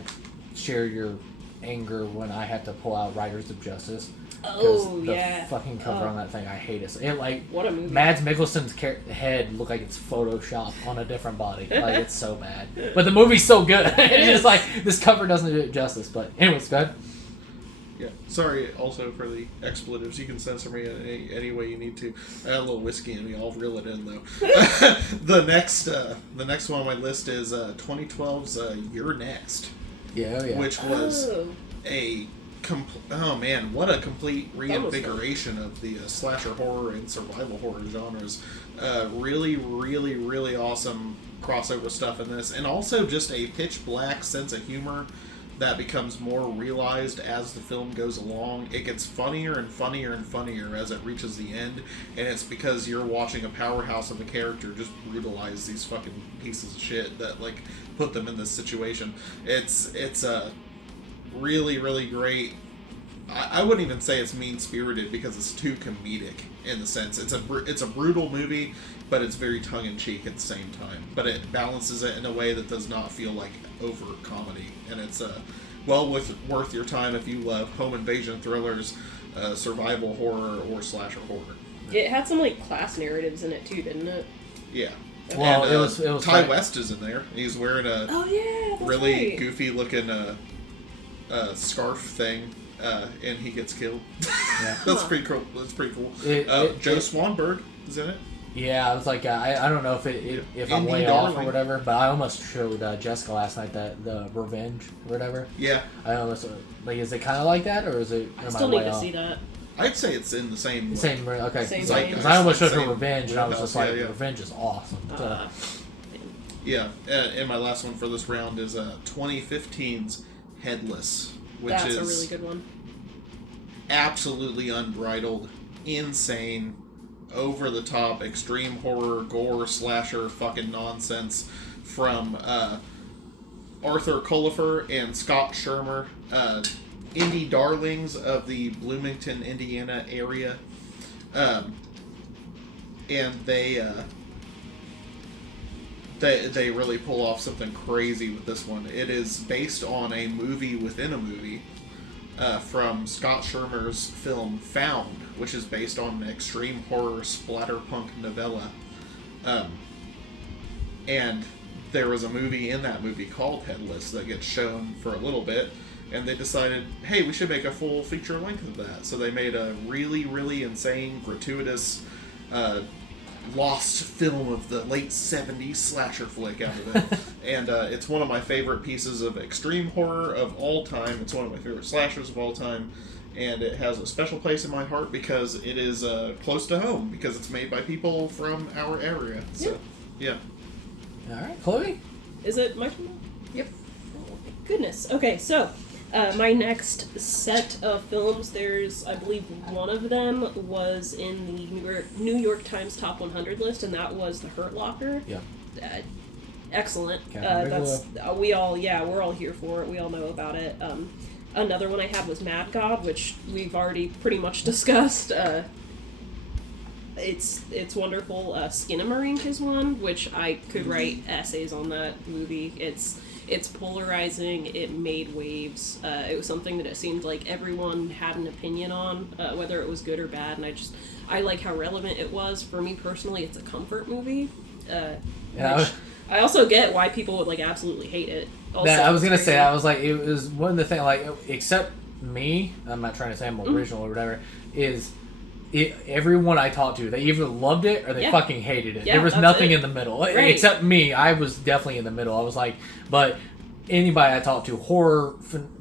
share your anger when I have to pull out Riders of Justice. The fucking cover on that thing, I hate it. It what a movie. Mads Mikkelsen's head looked like it's photoshopped on a different body. Like, it's so bad. But the movie's so good. It's just like, this cover doesn't do it justice. But anyways, go ahead. Yeah, sorry also for the expletives. You can censor me any way you need to. I got a little whiskey in me. I'll reel it in, though. The next one on my list is 2012's You're Next. Yeah. Which was oh man, what a complete reinvigoration of the slasher horror and survival horror genres. Really, really, really awesome crossover stuff in this, and also just a pitch black sense of humor that becomes more realized as the film goes along. It gets funnier and funnier and funnier as it reaches the end, and it's because you're watching a powerhouse of a character just brutalize these fucking pieces of shit that like put them in this situation. It's a really, really great. I wouldn't even say it's mean-spirited because it's too comedic in the sense. It's a brutal movie, but it's very tongue-in-cheek at the same time. But it balances it in a way that does not feel like over comedy, and it's worth your time if you love home invasion thrillers, survival horror, or slasher horror. It had some like class narratives in it too, didn't it? Yeah. Well, and, it was Ty West is in there. He's wearing a really goofy looking scarf thing, and he gets killed. Yeah. That's pretty cool. Joe Swanberg is in it. Yeah, I was like, I don't know if I'm way off or whatever, but I almost showed Jessica last night the Revenge or whatever. Yeah. I almost is it kind of like that, or is it? I still need to see that. I'd say it's in the same. Okay. Because I almost showed her Revenge, and I was just like, Revenge is awesome. Yeah, and my last one for this round is 2015's Headless, which is a really good one. Absolutely unbridled, insane, over the top, extreme horror, gore, slasher, fucking nonsense from Arthur Culliford and Scott Shermer, indie darlings of the Bloomington, Indiana area, and they really pull off something crazy with this one. It is based on a movie within a movie from Scott Shermer's film Found, which is based on an extreme horror splatterpunk novella. And there was a movie in that movie called Headless that gets shown for a little bit, and they decided, hey, we should make a full feature length of that. So they made a really, really insane, gratuitous, lost film of the late 70s slasher flick out of it. And it's one of my favorite pieces of extreme horror of all time. It's one of my favorite slashers of all time. And it has a special place in my heart because it is close to home, because it's made by people from our area. So, yeah. All right, Chloe? Is it my turn? Yep. Oh, goodness. Okay, so My next set of films, there's, I believe, one of them was in the New York Times Top 100 list, and that was The Hurt Locker. Yeah. Excellent. That's we're all here for it. We all know about it. Another one I had was Mad God, which we've already pretty much discussed. It's wonderful. Skinamarink is one, which I could write essays on that movie. It's polarizing. It made waves. It was something that it seemed like everyone had an opinion on, whether it was good or bad. And I like how relevant it was. For me personally, it's a comfort movie. I also get why people would like absolutely hate it. Also, I was gonna say, I was like, it was one of the things, like, except me. I'm not trying to say I'm original or whatever. Everyone I talked to, they either loved it or they fucking hated it. Yeah, there was nothing in the middle. Right. Except me. I was definitely in the middle. I was like, but anybody I talked to, horror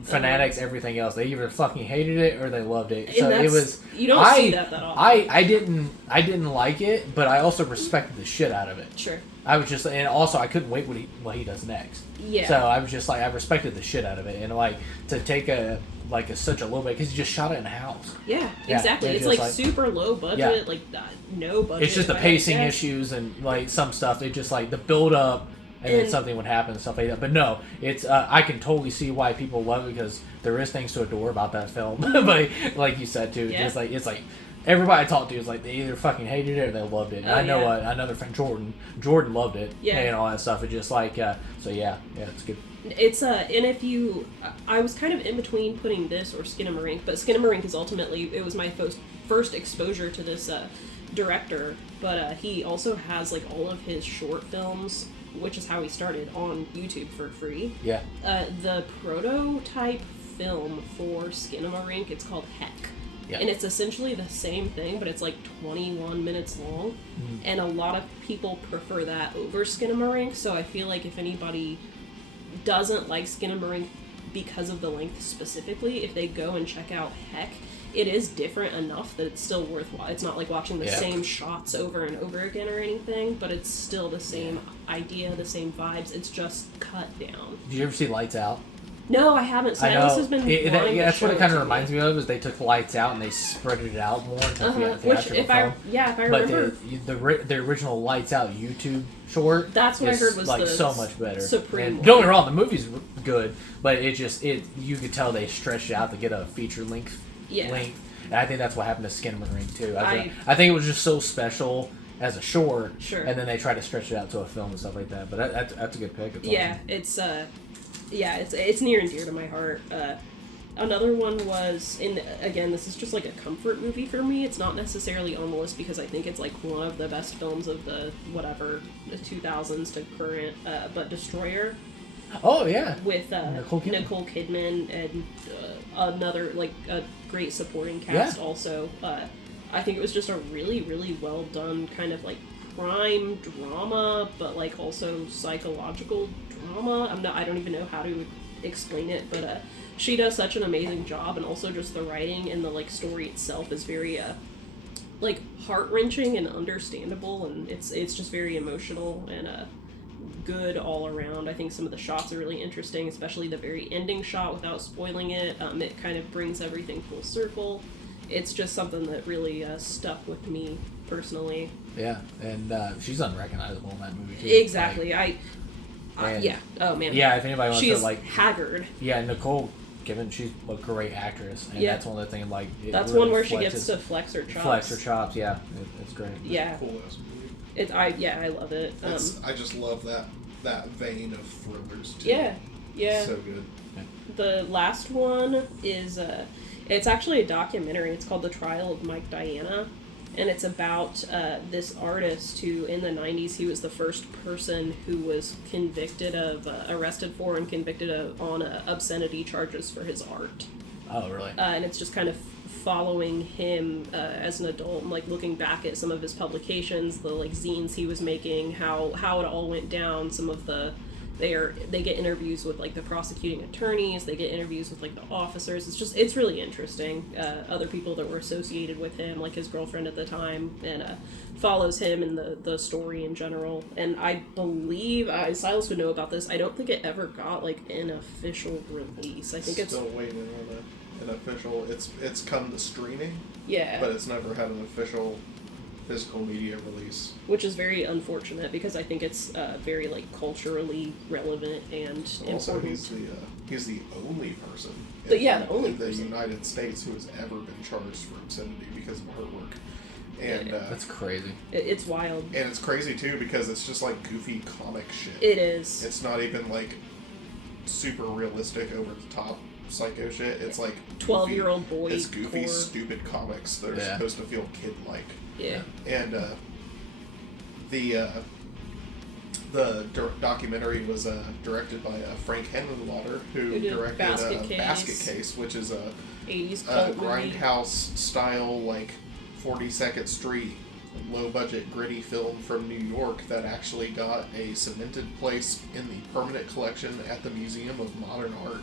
fanatics, everything else, they either fucking hated it or they loved it. So it was. You don't see that often. I didn't like it, but I also respected the shit out of it. Sure. I was just, and also I couldn't wait what he does next. Yeah. So I was just like, I respected the shit out of it, and like to take such a low bit, because he just shot it in a house. Yeah, exactly. It's like super low budget, like no budget. It's just the pacing issues and like some stuff. It just like the build up, and then something would happen and stuff like that. But no, it's I can totally see why people love it, because there is things to adore about that film. But like you said too, it's like everybody I talked to is like they either fucking hated it or they loved it. And I know another friend, Jordan loved it, and all that stuff. It just like so yeah, it's good. It's and if you, I was kind of in between putting this or Skinamarink, but Skinamarink is ultimately, it was my first exposure to this director, but he also has like all of his short films, which is how he started, on YouTube for free. Yeah. The prototype film for Skinamarink, it's called Heck. Yeah. And it's essentially the same thing, but it's like 21 minutes long. Mm-hmm. And a lot of people prefer that over Skinamarink, so I feel like if anybody doesn't like Skinamarink because of the length specifically, if they go and check out Heck, it is different enough that it's still worthwhile. It's not like watching the same shots over and over again or anything, but it's still the same idea, the same vibes. It's just cut down. Did you ever see Lights Out? No, I haven't. So Alice has been that's what it kind of reminds me of, is they took Lights Out and they spread it out more into which, if I remember, but the original Lights Out YouTube short, that's what I heard was like the so much better. Supreme. Don't get me wrong, the movie's good, but you could tell they stretched it out to get a feature length. And I think that's what happened to Skinamarink too. I think it was just so special as a short, and then they tried to stretch it out to a film and stuff like that. But that's a good pick. It's awesome. It's near and dear to my heart. Another one was, again, this is just like a comfort movie for me. It's not necessarily on the list because I think it's like one of the best films of the 2000s to current, but Destroyer. Oh yeah. With Nicole Kidman and another like a great supporting cast also. I think it was just a really, really well done kind of like crime drama, but like also psychological drama. I don't even know how to explain it, but she does such an amazing job, and also just the writing and the like story itself is very like heart-wrenching and understandable, and it's just very emotional and good all around. I think some of the shots are really interesting, especially the very ending shot without spoiling it. It kind of brings everything full circle. It's just something that really stuck with me personally. Yeah, and she's unrecognizable in that movie too. Exactly. Yeah. Oh man. Yeah, if anybody wants she's to like haggard. Yeah, Nicole Kidman, she's a great actress, and that's one of the things like. That's really one where she gets to flex her chops. Yeah, it's great. Yeah. Cool ass movie. I love it. I just love that vein of thrillers too. Yeah. So good. The last one is it's actually a documentary. It's called The Trial of Mike Diana, and it's about this artist who, in the 90s, he was the first person who was arrested for and convicted on obscenity charges for his art. Oh, really? And it's just kind of following him as an adult, and like looking back at some of his publications, the like zines he was making, how it all went down, some of the They get interviews with like the prosecuting attorneys. They get interviews with like the officers. It's really interesting. Other people that were associated with him, like his girlfriend at the time, and follows him in the story in general. And I believe Silas would know about this. I don't think it ever got like an official release. I think it's still waiting on an official. It's come to streaming. Yeah, but it's never had an official physical media release, which is very unfortunate because I think it's very like culturally relevant and also important. He's the only person The only in the person. United States who has ever been charged for obscenity because of her work. And that's crazy. It's wild. And it's crazy too because it's just like goofy comic shit. It is. It's not even like super realistic, over the top psycho shit. It's like 12-year-old boy. It's goofy, core. stupid comics that are supposed to feel kid-like. Yeah. And the documentary was directed by Frank Henenlotter, who directed Basket Case, which is a 80s cult grindhouse style, like 42nd Street, low budget, gritty film from New York that actually got a cemented place in the permanent collection at the Museum of Modern Art.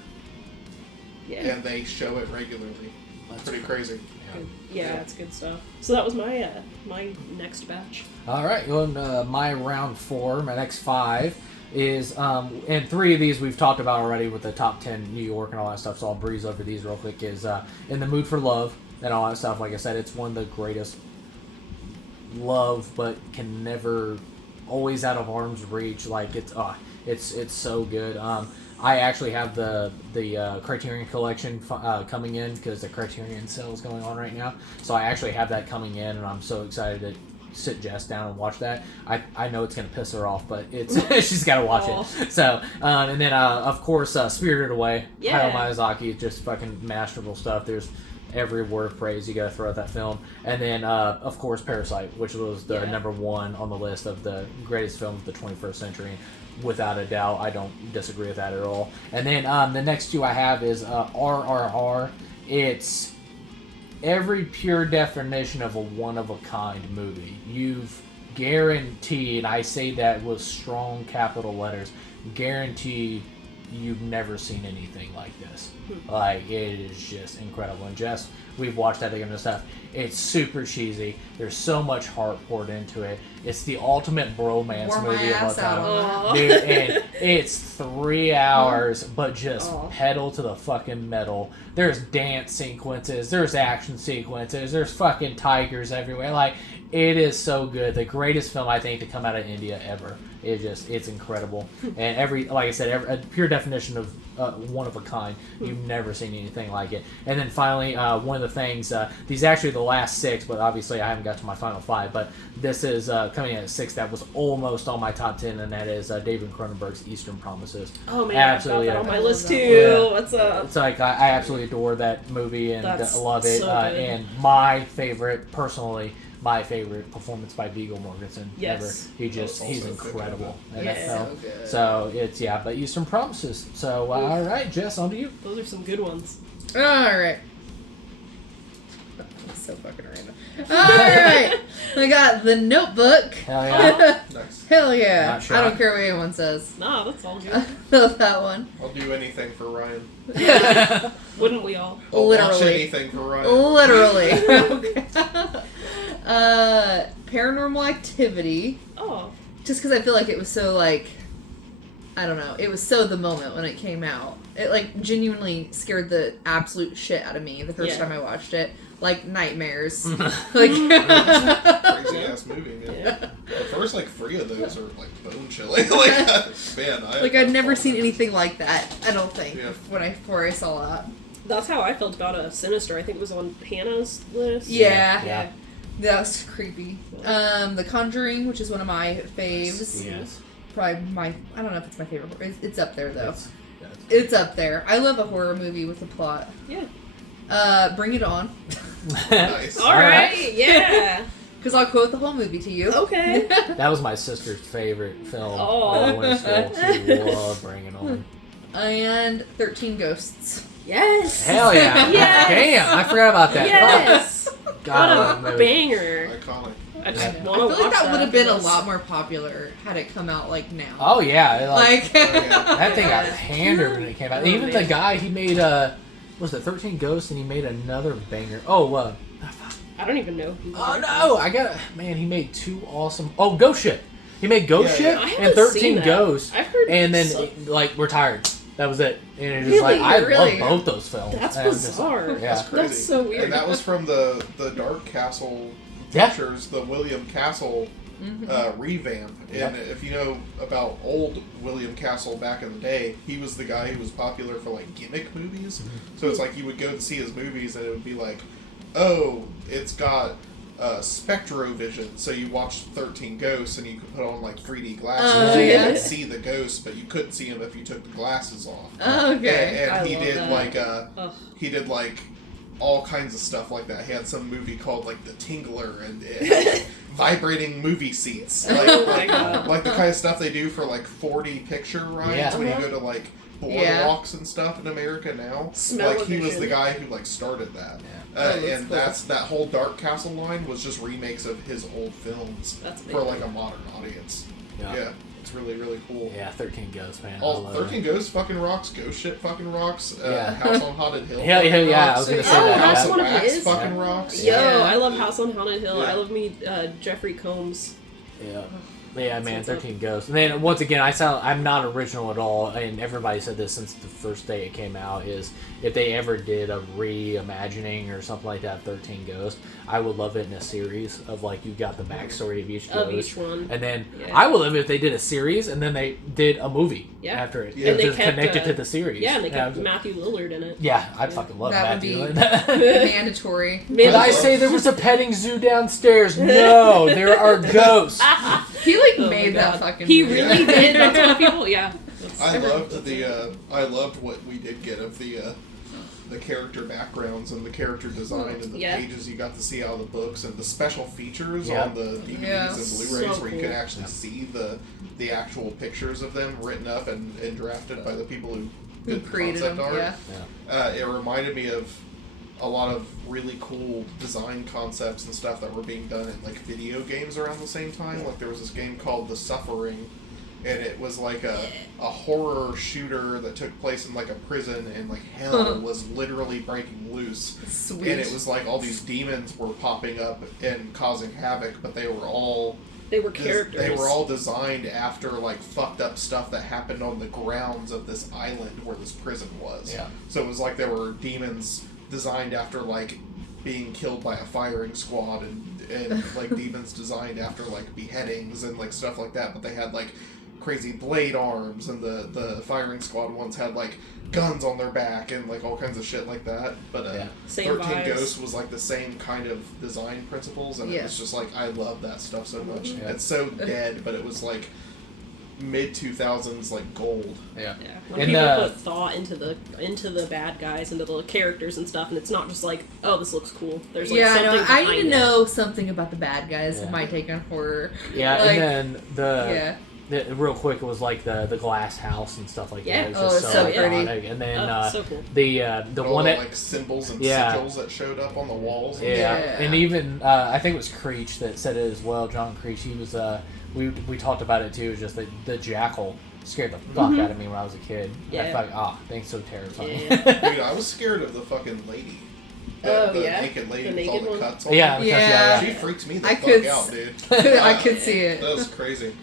Yeah. And they show it regularly. That's pretty crazy. Yeah, it's good stuff. So that was my my next batch. All right, well, my round 4, my next 5 is, and 3 of these we've talked about already with the top 10 New York and all that stuff, so I'll breeze over these real quick, is In the Mood for Love and all that stuff. Like I said, it's one of the greatest love, but can never, always out of arm's reach. Like, it's so good. I actually have the Criterion collection coming in because the Criterion sale is going on right now. So I actually have that coming in, and I'm so excited to sit Jess down and watch that. I know it's going to piss her off, but it's she's got to watch it. So, and then, of course, Spirited Away. Yeah. Hayao Miyazaki, just fucking masterful stuff. There's every word of praise you got to throw at that film. And then, of course, Parasite, which was the number 1 on the list of the greatest films of the 21st century. Without a doubt, I don't disagree with that at all. And then the next 2 I have is RRR. It's every pure definition of a one-of-a-kind movie. You've guaranteed, I say that with strong capital letters, guarantee you've never seen anything like this. Like, it is just incredible. And Jess, we've watched that again and stuff. It's super cheesy. There's so much heart poured into it. It's the ultimate bromance movie of all time. Dude, and it's 3 hours, but just pedal to the fucking metal. There's dance sequences, there's action sequences, there's fucking tigers everywhere. Like, it is so good. The greatest film, I think, to come out of India ever. It's incredible. And like I said, a pure definition of one of a kind. You've never seen anything like it. And then finally, one of the things, these are actually the last 6, but obviously I haven't got to my final 5, but this is coming in at 6 that was almost on my top 10, and that is David Cronenberg's Eastern Promises. Oh man, absolutely, I've got that on my list too. Yeah. What's up? It's like, I absolutely adore that movie and love it. So good. And my favorite performance by Viggo Mortensen ever. He's incredible in that film. So it's, but Eastern Promises. So, all right, Jess, on to you. Those are some good ones. All right. That's so fucking random. All right. We got The Notebook. Hell yeah. Nice. Hell yeah. Not sure. I don't care what anyone says. Nah, that's all good. Love that one. I'll do anything for Ryan. Wouldn't we all? I'll watch Literally. anything for Ryan. Literally. Paranormal Activity. Oh. Just because I feel like it was so, like, I don't know. It was so the moment when it came out. It, like, genuinely scared the absolute shit out of me the first time I watched it. Like, nightmares. Like, crazy ass movie, man. Yeah. The first, like, 3 of those are, like, bone chilling. Like, man, I'd never seen anything like that, I don't think, before I saw that. That's how I felt about Sinister. I think it was on Hannah's list. Yeah. That's creepy. The Conjuring, which is one of my faves. Yes. Probably I don't know if it's my favorite. It's up there, though. It's up there. I love a horror movie with a plot. Yeah. Bring It On. Nice. All right. Yeah. Because I'll quote the whole movie to you. Okay. That was my sister's favorite film. Oh. When I went to school. She loved Bring It On. And 13 Ghosts. Yes. Hell yeah. Yes. Damn, I forgot about that. Yes. God, What a banger. Iconic. I just I want to feel like that would have been a lot. lot more popular had it come out like now. Oh yeah, Like that thing got Yeah. hammered when it came out. Oh, Even the man. guy, he made was it 13 Ghosts, and he made another banger. I don't even know. Who Oh that no! He made two awesome. Oh, Ghost Ship. He made Ghost Yeah, Ship yeah. I and haven't 13 seen that. Ghosts, I've heard and then some- like retired. That was it. And it's just Really? like I Really? love both those films. That's And I'm just like, bizarre. yeah. That's crazy. That's so weird. And that was from the Dark Castle Yeah. pictures, the William Castle revamp. And if you know about old William Castle back in the day, he was the guy who was popular for like gimmick movies. So it's like you would go to see his movies and it would be like, oh, it's got spectrovision, so you watched 13 Ghosts and you could put on like 3D glasses and you yeah. could see the ghosts, but you couldn't see them if you took the glasses off. Oh, okay. And I he love did that. like Ugh. he did like all kinds of stuff like that. He had some movie called like The Tingler and it had vibrating movie seats, Oh my God. like the kind of stuff they do for like 4D picture rides Yeah. when Uh-huh. you go to like Yeah. boardwalks and stuff in America now. Smell-o-vision. Like he was the guy who like started that. Oh, that's And cool. that whole Dark Castle line was just remakes of his old films That's for amazing. like a modern audience. Yeah. Yeah, it's really really cool. Yeah, 13 Ghosts, man. I All love 13 it. Ghosts fucking rocks. Ghost shit fucking rocks. Yeah. House on Haunted Hill. Yeah, yeah, fucking yeah, I rocks. was gonna say that. House That's of one of Wax his. fucking Yeah. rocks. Yo, Yeah. I love House on Haunted Hill. Yeah. I love me Jeffrey Combs. Yeah. Yeah, man, what's up. 13 Ghosts. And then, once again, I'm not original at all, and everybody said this since the first day it came out, is if they ever did a reimagining or something like that of 13 Ghosts, I would love it in a series of, like, you got the backstory of each ghost. Of each one. And then, Yeah. I would love it if they did a series, and then they did a movie Yeah. after it. Yeah. And they just kept, connected to the series. Yeah, and they kept Yeah, Matthew Lillard in it. yeah, I'd fucking love That would Matthew. be- Did Mandatory. I say there was a petting zoo downstairs? No, there are ghosts. He like Oh my made that God. fucking He movie. really did. That's what people. Yeah. That's- I loved that's the it. I loved what we did get of the character backgrounds and the character design and the Yeah. pages you got to see out of the books and the special features Yeah. on the DVDs Yeah. and Blu-rays So where you cool. could actually see the actual pictures of them written up and drafted by the people who Who did the created concept them? art. Yeah. It reminded me of a lot of really cool design concepts and stuff that were being done in like video games around the same time. Like there was this game called The Suffering, and it was like a horror shooter that took place in like a prison, and like hell was literally breaking loose. Sweet. And it was like all these demons were popping up and causing havoc, but they were all characters. they were all designed after like fucked up stuff that happened on the grounds of this island where this prison was. Yeah. So it was like there were demons designed after like being killed by a firing squad and like demons designed after like beheadings and like stuff like that, but they had like crazy blade arms, and the firing squad ones had like guns on their back and like all kinds of shit like that. But Yeah. Same 13 vibes. Ghosts was like the same kind of design principles, and it Yeah. was just like I love that stuff so much. Yeah. It's so dead, but it was like mid 2000s like gold. Yeah. Yeah, when And, people put thought into the bad guys, into the characters and stuff, and it's not just like, oh, this looks cool. There's like Yeah, something no, I behind need to it. know something about the bad guys. Yeah. My take on horror. Yeah, Like, and then yeah. real quick, it was like the glass house and stuff like Yeah. that. It was Oh, just it's so so pretty. iconic. And then so cool. the All one the that like symbols and Yeah. sigils that showed up on the walls. yeah. Yeah. And even I think it was Creech that said it as well. John Creech. He was we talked about it too. It was just the jackal scared the fuck out of me when I was a kid. Yeah. I thought, thing's so terrifying. Yeah. Dude, I was scared of the fucking lady. Oh, The yeah? naked lady The with all naked the one? cuts on Yeah, her. because, Yeah. She freaks me the I fuck could out, dude. I could see it. That was crazy.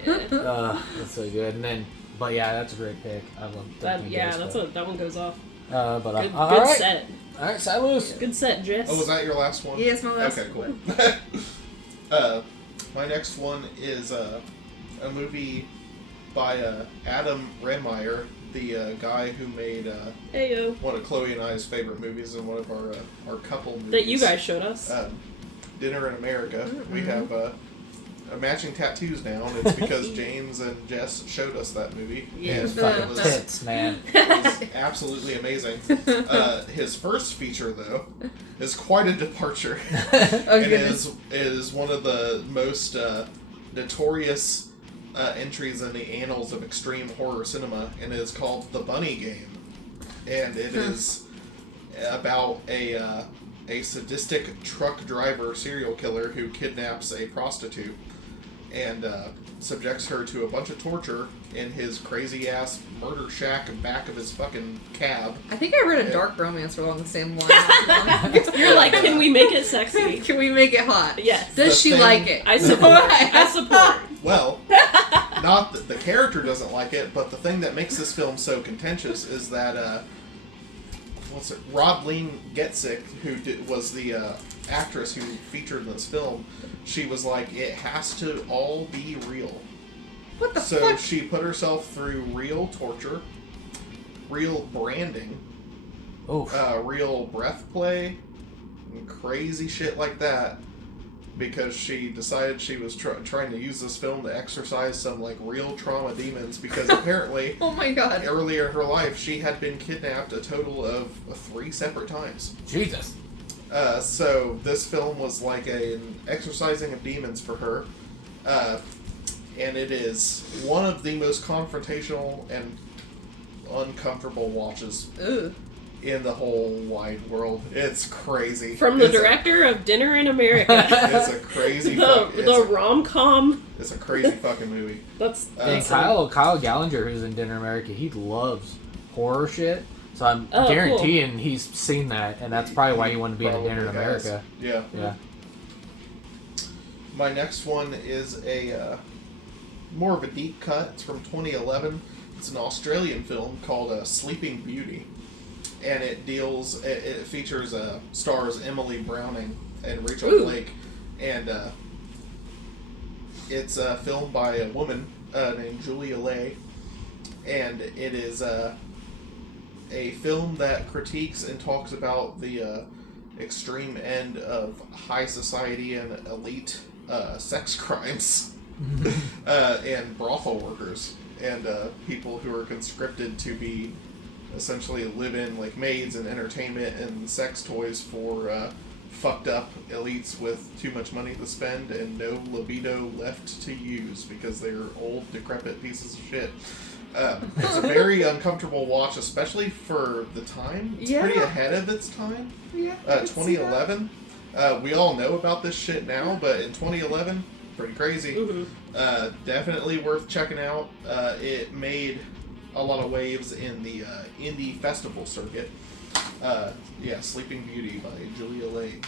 That's so good. And then, but yeah, that's a great pick. I love That, 13 yeah, Ghosts, that one goes off. but Good, all good right, set. all right, Silus. Good set, Jess. Oh, was that your last one? Yeah, it's my last Okay, cool. one. My next one is a movie by Adam Remeyer, the guy who made Heyo. one of Chloe and I's favorite movies and one of our couple movies. That you guys showed us. Dinner in America. We have matching tattoos now, and it's because James and Jess showed us that movie. Yeah. And Fucking it was tits, man. absolutely amazing. His first feature, though, is quite a departure. Oh, It goodness. is one of the most notorious entries in the annals of extreme horror cinema, and it is called The Bunny Game. And it is about a a sadistic truck driver serial killer who kidnaps a prostitute and subjects her to a bunch of torture in his crazy ass murder shack back of his fucking cab. I think I read a dark romance along the same line. You're like, can we make it sexy? Can we make it hot? Yes. Does she like it? I support. I support. Well, not that the character doesn't like it, but the thing that makes this film so contentious is that Rodleen Getzick, who was the actress who featured in this film, she was like, it has to all be real. What the So fuck? she put herself through real torture, real branding, real breath play, and crazy shit like that, because she decided she was trying to use this film to exorcise some like real trauma demons, because apparently Oh my god. earlier in her life she had been kidnapped a total of 3 separate times. Jesus. So this film was like an exorcising of demons for her, and it is one of the most confrontational and uncomfortable watches Ugh. in the whole wide world. It's crazy. From the director of Dinner in America. It's a crazy the rom-com. It's a crazy fucking movie. That's And Kyle Gallagher, who's in Dinner America, he loves horror shit. So I'm guaranteeing he's seen that, and that's probably why you want to be in Dinner in America. Yeah. Yeah. My next one is a more of a deep cut. It's from 2011. It's an Australian film called Sleeping Beauty, and it features stars Emily Browning and Rachel Blake, and it's filmed by a woman named Julia Lay, and it is a film that critiques and talks about the extreme end of high society and elite sex crimes and brothel workers and people who are conscripted to be essentially live-in like maids and entertainment and sex toys for fucked up elites with too much money to spend and no libido left to use because they're old, decrepit pieces of shit. It's a very uncomfortable watch, especially for the time. It's pretty ahead of its time. Yeah, 2011. We all know about this shit now, but in 2011, pretty crazy. Mm-hmm. Definitely worth checking out. It made a lot of waves in the indie festival circuit. Sleeping Beauty by Julia Lay.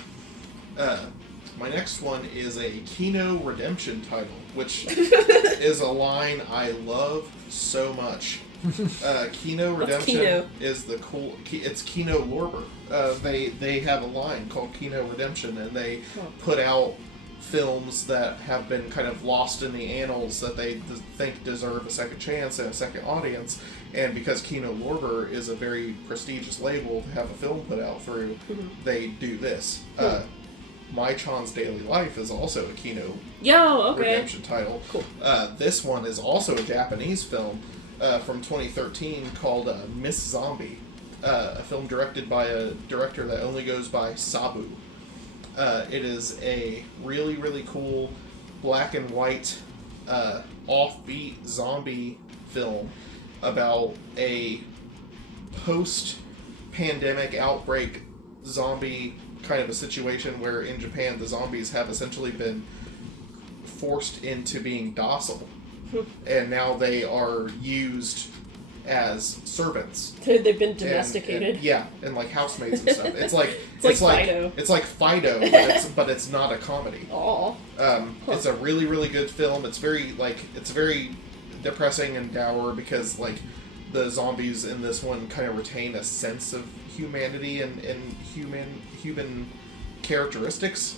My next one is a Kino Redemption title, which is a line I love so much. Kino Redemption is the cool. It's Kino Lorber. They have a line called Kino Redemption, and they put out films that have been kind of lost in the annals that they think deserve a second chance and a second audience. And because Kino Lorber is a very prestigious label to have a film put out through, they do this. My Chan's Daily Life is also a Kino Redemption title. Cool. This one is also a Japanese film from 2013 called Miss Zombie, a film directed by a director that only goes by Sabu. It is a really, really cool black and white offbeat zombie film about a post-pandemic outbreak zombie kind of a situation where in Japan the zombies have essentially been forced into being docile and now they are used as servants. They've been domesticated. And like housemates and stuff. It's like Fido. It's like Fido, but it's not a comedy. Aw. It's a really, really good film. It's very depressing and dour because like the zombies in this one kind of retain a sense of humanity and human characteristics,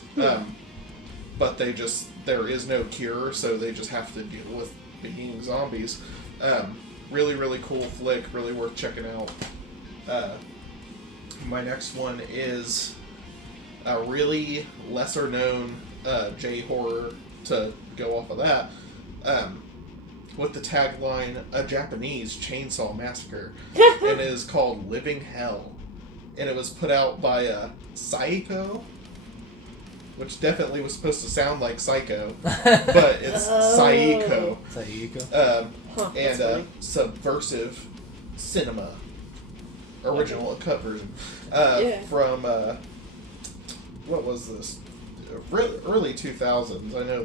but there is no cure, so they just have to deal with being zombies. Really, really cool flick, really worth checking out. My next one is a really lesser known J-horror to go off of that, with the tagline, A Japanese Chainsaw Massacre, and it is called Living Hell. And it was put out by Saiko, which definitely was supposed to sound like Psycho, but it's Saiko. And Subversive Cinema. Original cut version. From what was this? Early 2000s, I know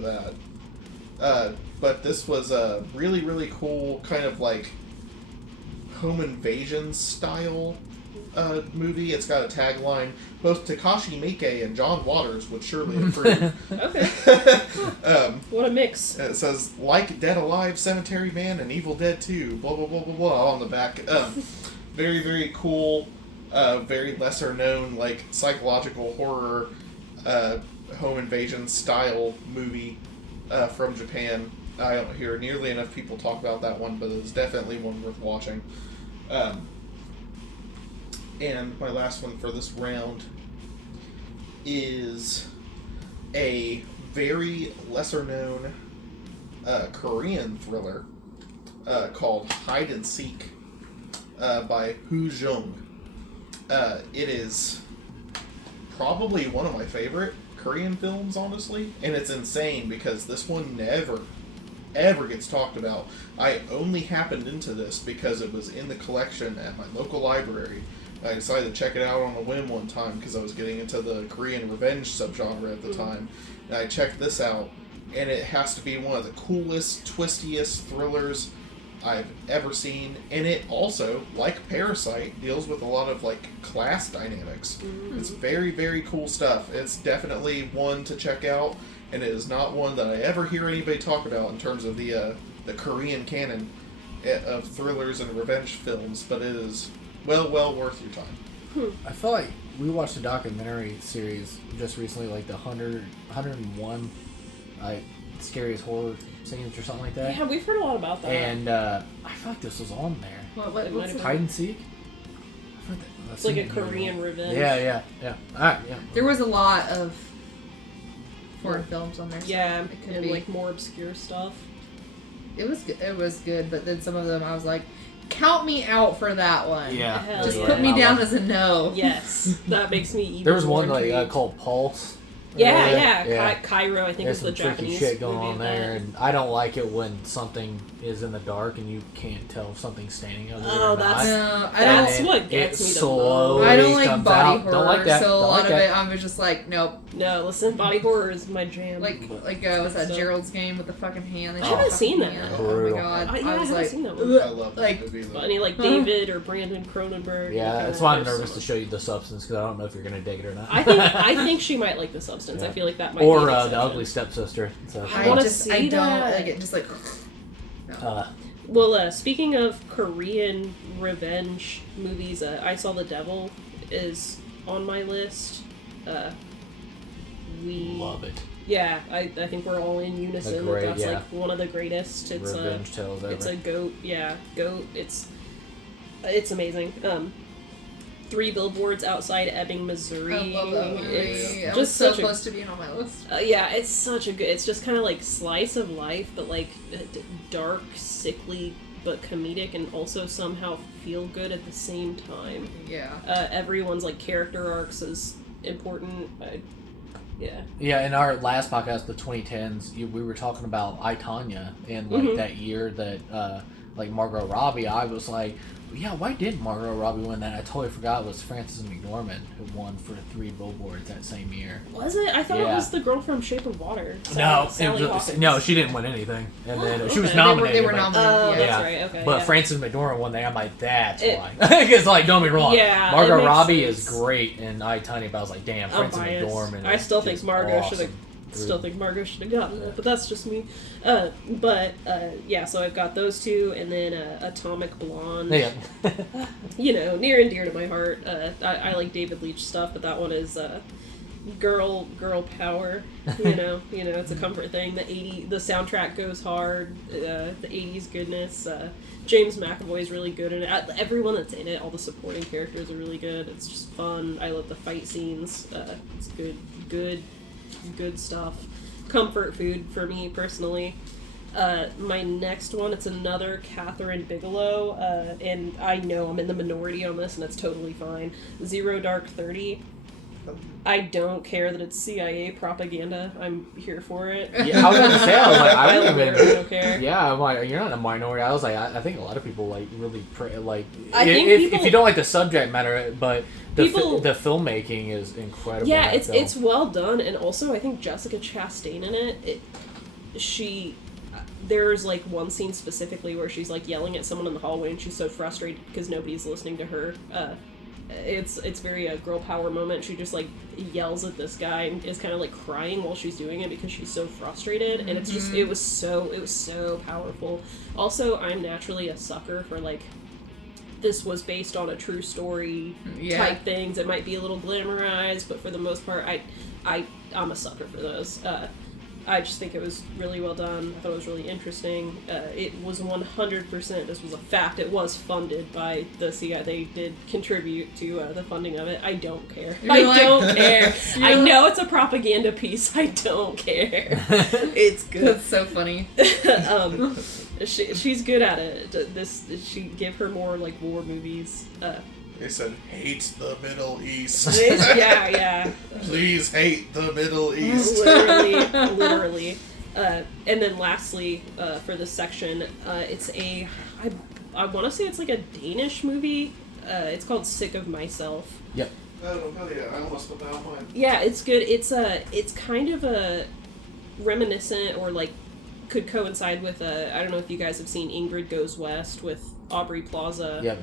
that. But this was a really, really cool kind of like home invasion style movie. It's got a tagline, both Takashi Miike and John Waters would surely approve. Okay. What a mix. And it says, like Dead Alive, Cemetery Man, and Evil Dead 2, blah, blah, blah, blah, blah, on the back. Very, very cool, very lesser known, like, psychological horror, home invasion style movie from Japan. I don't hear nearly enough people talk about that one, but it's definitely one worth watching. And my last one for this round is a very lesser known Korean thriller called Hide and Seek by Hu Jung. It is probably one of my favorite Korean films, honestly, and it's insane because this one never ever gets talked about. I only happened into this because it was in the collection at my local library. I decided to check it out on a whim one time because I was getting into the Korean revenge subgenre at the time. And I checked this out, and it has to be one of the coolest, twistiest thrillers I've ever seen. And it also, like Parasite, deals with a lot of like class dynamics. It's very, very cool stuff. It's definitely one to check out, and it is not one that I ever hear anybody talk about in terms of the Korean canon of thrillers and revenge films, but it is well worth your time. I feel like we watched a documentary series just recently, like the 101 like scariest horror scenes or something like that. Yeah, we've heard a lot about that. And I feel like this was on there. What's it? Hide and Seek? It's like a Korean revenge. Yeah. Alright, yeah. There was a lot of foreign films on there. So Yeah, it could and be. like more obscure stuff. It was good, but then some of them I was like, count me out for that one. Yeah. Hell Just yeah. put me down as a no. Yes, that makes me even There was more one like intrigued. called Pulse. Yeah. Cairo, I think, There's is the some tricky Japanese shit going movie on of there, that. and I don't like it when something is in the dark and you can't tell if something's standing over there. Oh, or that's- not. No, That's And what it gets me the slowly most. I don't like comes body out. horror, Don't like that. so a Don't lot like of that. it I was just like, nope. No, listen, body horror is my jam. What's that So- Gerald's Game with the fucking hand? They I shot haven't the seen fucking that. hand. Oh my Brutal. god. Yeah, I I was haven't like, seen that I one. love that Like- movie, though. But any like David or Brandon Cronenberg. Yeah, like, that's why I'm there's nervous so to much. show you the substance because I don't know if you're gonna dig it or not. I think she might like The Substance. Yeah. I feel like that might be or an the exception. Ugly Stepsister. So, I wanna see I don't that. like it. Just like, Well, speaking of Korean revenge movies, I Saw the Devil is on my list. We love it. Yeah, I think we're all in unison. Great, That's yeah. like one of the greatest. It's Revenge tales ever. It's a goat. Yeah, goat. It's amazing. 3 Billboards Outside Ebbing, Missouri. I love that movie. It's I was just so such close to being on my list. yeah, it's such a good. It's just kind of like slice of life, but like dark, sickly, but comedic, and also somehow feel good at the same time. Yeah. Everyone's like character arcs is important. Yeah. Yeah, in our last podcast, the 2010s, we were talking about I, Tonya, and like that year that like Margot Robbie. I was like, yeah, why did Margot Robbie win that? I totally forgot it was Frances McDormand who won for 3 Billboards that same year. Was it? I thought it was the girl from Shape of Water. Sally Hawkins. No, she didn't win anything, and then she was Okay. nominated. They were but- nominated. Oh, yeah. that's right. Okay. But yeah. Frances McDormand won that. I'm like, that's It- why. Because, like, don't be wrong. Yeah, it Margot makes Robbie sense. is great in I, Tonya, but I was like, damn, I'm Frances biased. McDormand. I still think is Margot awesome. should have. Still think Margot should have gotten it, but that's just me. Yeah, so I've got those 2, and then Atomic Blonde. Yeah. You know, near and dear to my heart. I like David Leitch stuff, but that one is girl power. You know, it's a comfort thing. The soundtrack goes hard. The 80s goodness. James McAvoy is really good in it. Everyone that's in it, all the supporting characters are really good. It's just fun. I love the fight scenes. It's good stuff. Comfort food for me personally. My next one, it's another Catherine Bigelow, and I know I'm in the minority on this, and it's totally fine. Zero Dark 30. I don't care that it's CIA propaganda. I'm here for it. Yeah, I was gonna say, I was like, I don't literally even. don't care. Yeah, I'm like, you're not a minority. I was like, I think a lot of people like really like. I think if people- you don't like the subject matter, but the People- the filmmaking is incredible. Yeah, in that it's film. it's well done, and also I think Jessica Chastain in it. There's like one scene specifically where she's like yelling at someone in the hallway, and she's so frustrated because nobody's listening to her. It's very a girl power moment. She just like yells at this guy and is kind of like crying while she's doing it because she's so frustrated, and it's just it was so powerful. Also, I'm naturally a sucker for like, this was based on a true story type things. It might be a little glamorized, but for the most part, I'm a sucker for those. I just think it was really well done. I thought it was really interesting. It was 100%, this was a fact, it was funded by the CIA. They did contribute to the funding of it. I don't care. I don't care. I know it's a propaganda piece. I don't care. It's good. That's so funny. She's good at it. She give her more like war movies. They said, hate the Middle East. Yeah. Please hate the Middle East. Literally. And then lastly, for this section, it's I want to say it's like a Danish movie. It's called Sick of Myself. Yep. Oh, hell yeah, I almost put that on mine. Yeah, it's good. It's kind of a reminiscent, or like could coincide with I don't know if you guys have seen Ingrid Goes West with Aubrey Plaza. Yep,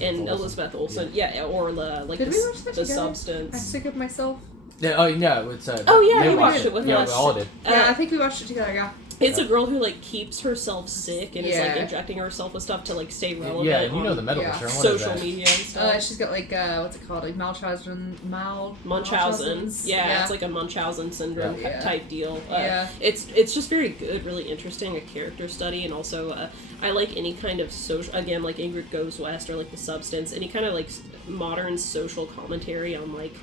and Elizabeth Olsen. Yeah, or like Did we watch that the together? Substance. I'm sick of myself. Yeah, it's Oh, yeah, we we watched watched it with yeah, us. we all did. Yeah, I think we watched it together. Yeah. It's a girl who like keeps herself sick and is like Yeah. injecting herself with stuff to like stay relevant. Yeah, you know on the medical yeah. term. What is social that? media and stuff. She's got like what's it called? Like Munchausen. Yeah, it's like a Munchausen syndrome Yeah. type deal. Yeah. It's just very good, really interesting, a character study, and also I like any kind of social, again, like Ingrid Goes West or like The Substance, any kind of like modern social commentary on like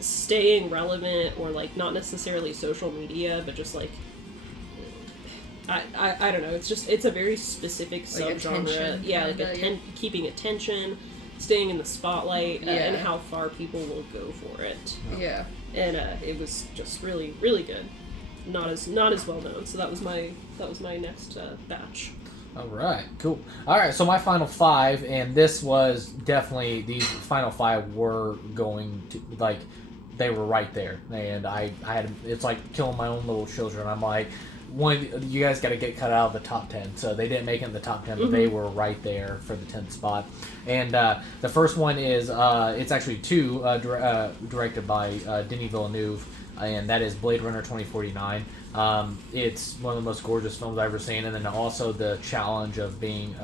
staying relevant, or like not necessarily social media, but just like I don't know. It's a very specific Like subgenre. attention, Yeah, like kinda, keeping attention, staying in the spotlight, and Yeah. how far people will go for it. Yeah. And it was just really, really good. Not as well known. So that was my next batch. All right, cool. All right, so my final five, and this was definitely, these final five were going to, like, they were right there, and I had, it's like killing my own little children. I'm like, you guys got to get cut out of the top 10. So they didn't make it in the top 10, but they were right there for the 10th spot. And the first one is, it's actually two, directed by Denis Villeneuve, and that is Blade Runner 2049. It's one of the most gorgeous films I've ever seen, and then also the challenge of being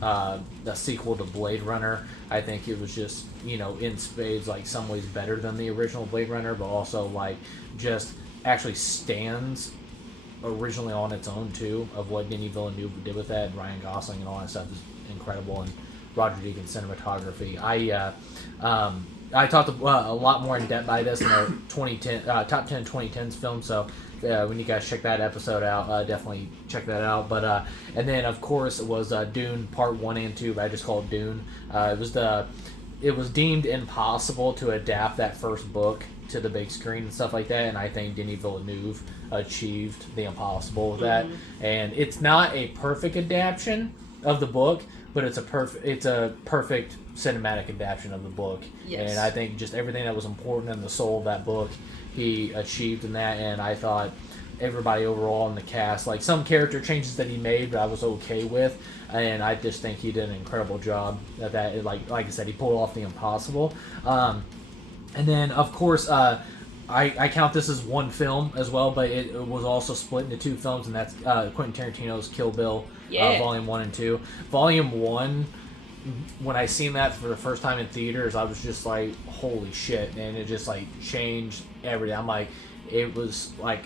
the sequel to Blade Runner. I think it was just, in spades, like, some ways better than the original Blade Runner, but also, like, just actually stands originally on its own, too, of what Denis Villeneuve did with that, and Ryan Gosling and all that stuff is incredible, and Roger Deakins' cinematography. I talked a lot more in depth by this in our 2010 top 10 2010s film, so when you guys check that episode out, definitely check that out. But and then of course it was Dune Part 1 and 2, but I just called Dune. It was deemed impossible to adapt that first book to the big screen and stuff like that, and I think Denis Villeneuve achieved the impossible with that. And it's not a perfect adaptation of the book, but it's a perfect cinematic adaptation of the book. Yes. And I think just everything that was important in the soul of that book, he achieved in that. And I thought everybody overall in the cast, like some character changes that he made, but I was okay with. And I just think he did an incredible job at that. Like I said, he pulled off the impossible. And then, of course, I count this as one film as well, but it was also split into two films, and that's Quentin Tarantino's Kill Bill, Volume 1 and 2. Volume 1, when I seen that for the first time in theaters, I was just like, holy shit, and it just, like, changed everything. I'm like, it was, like,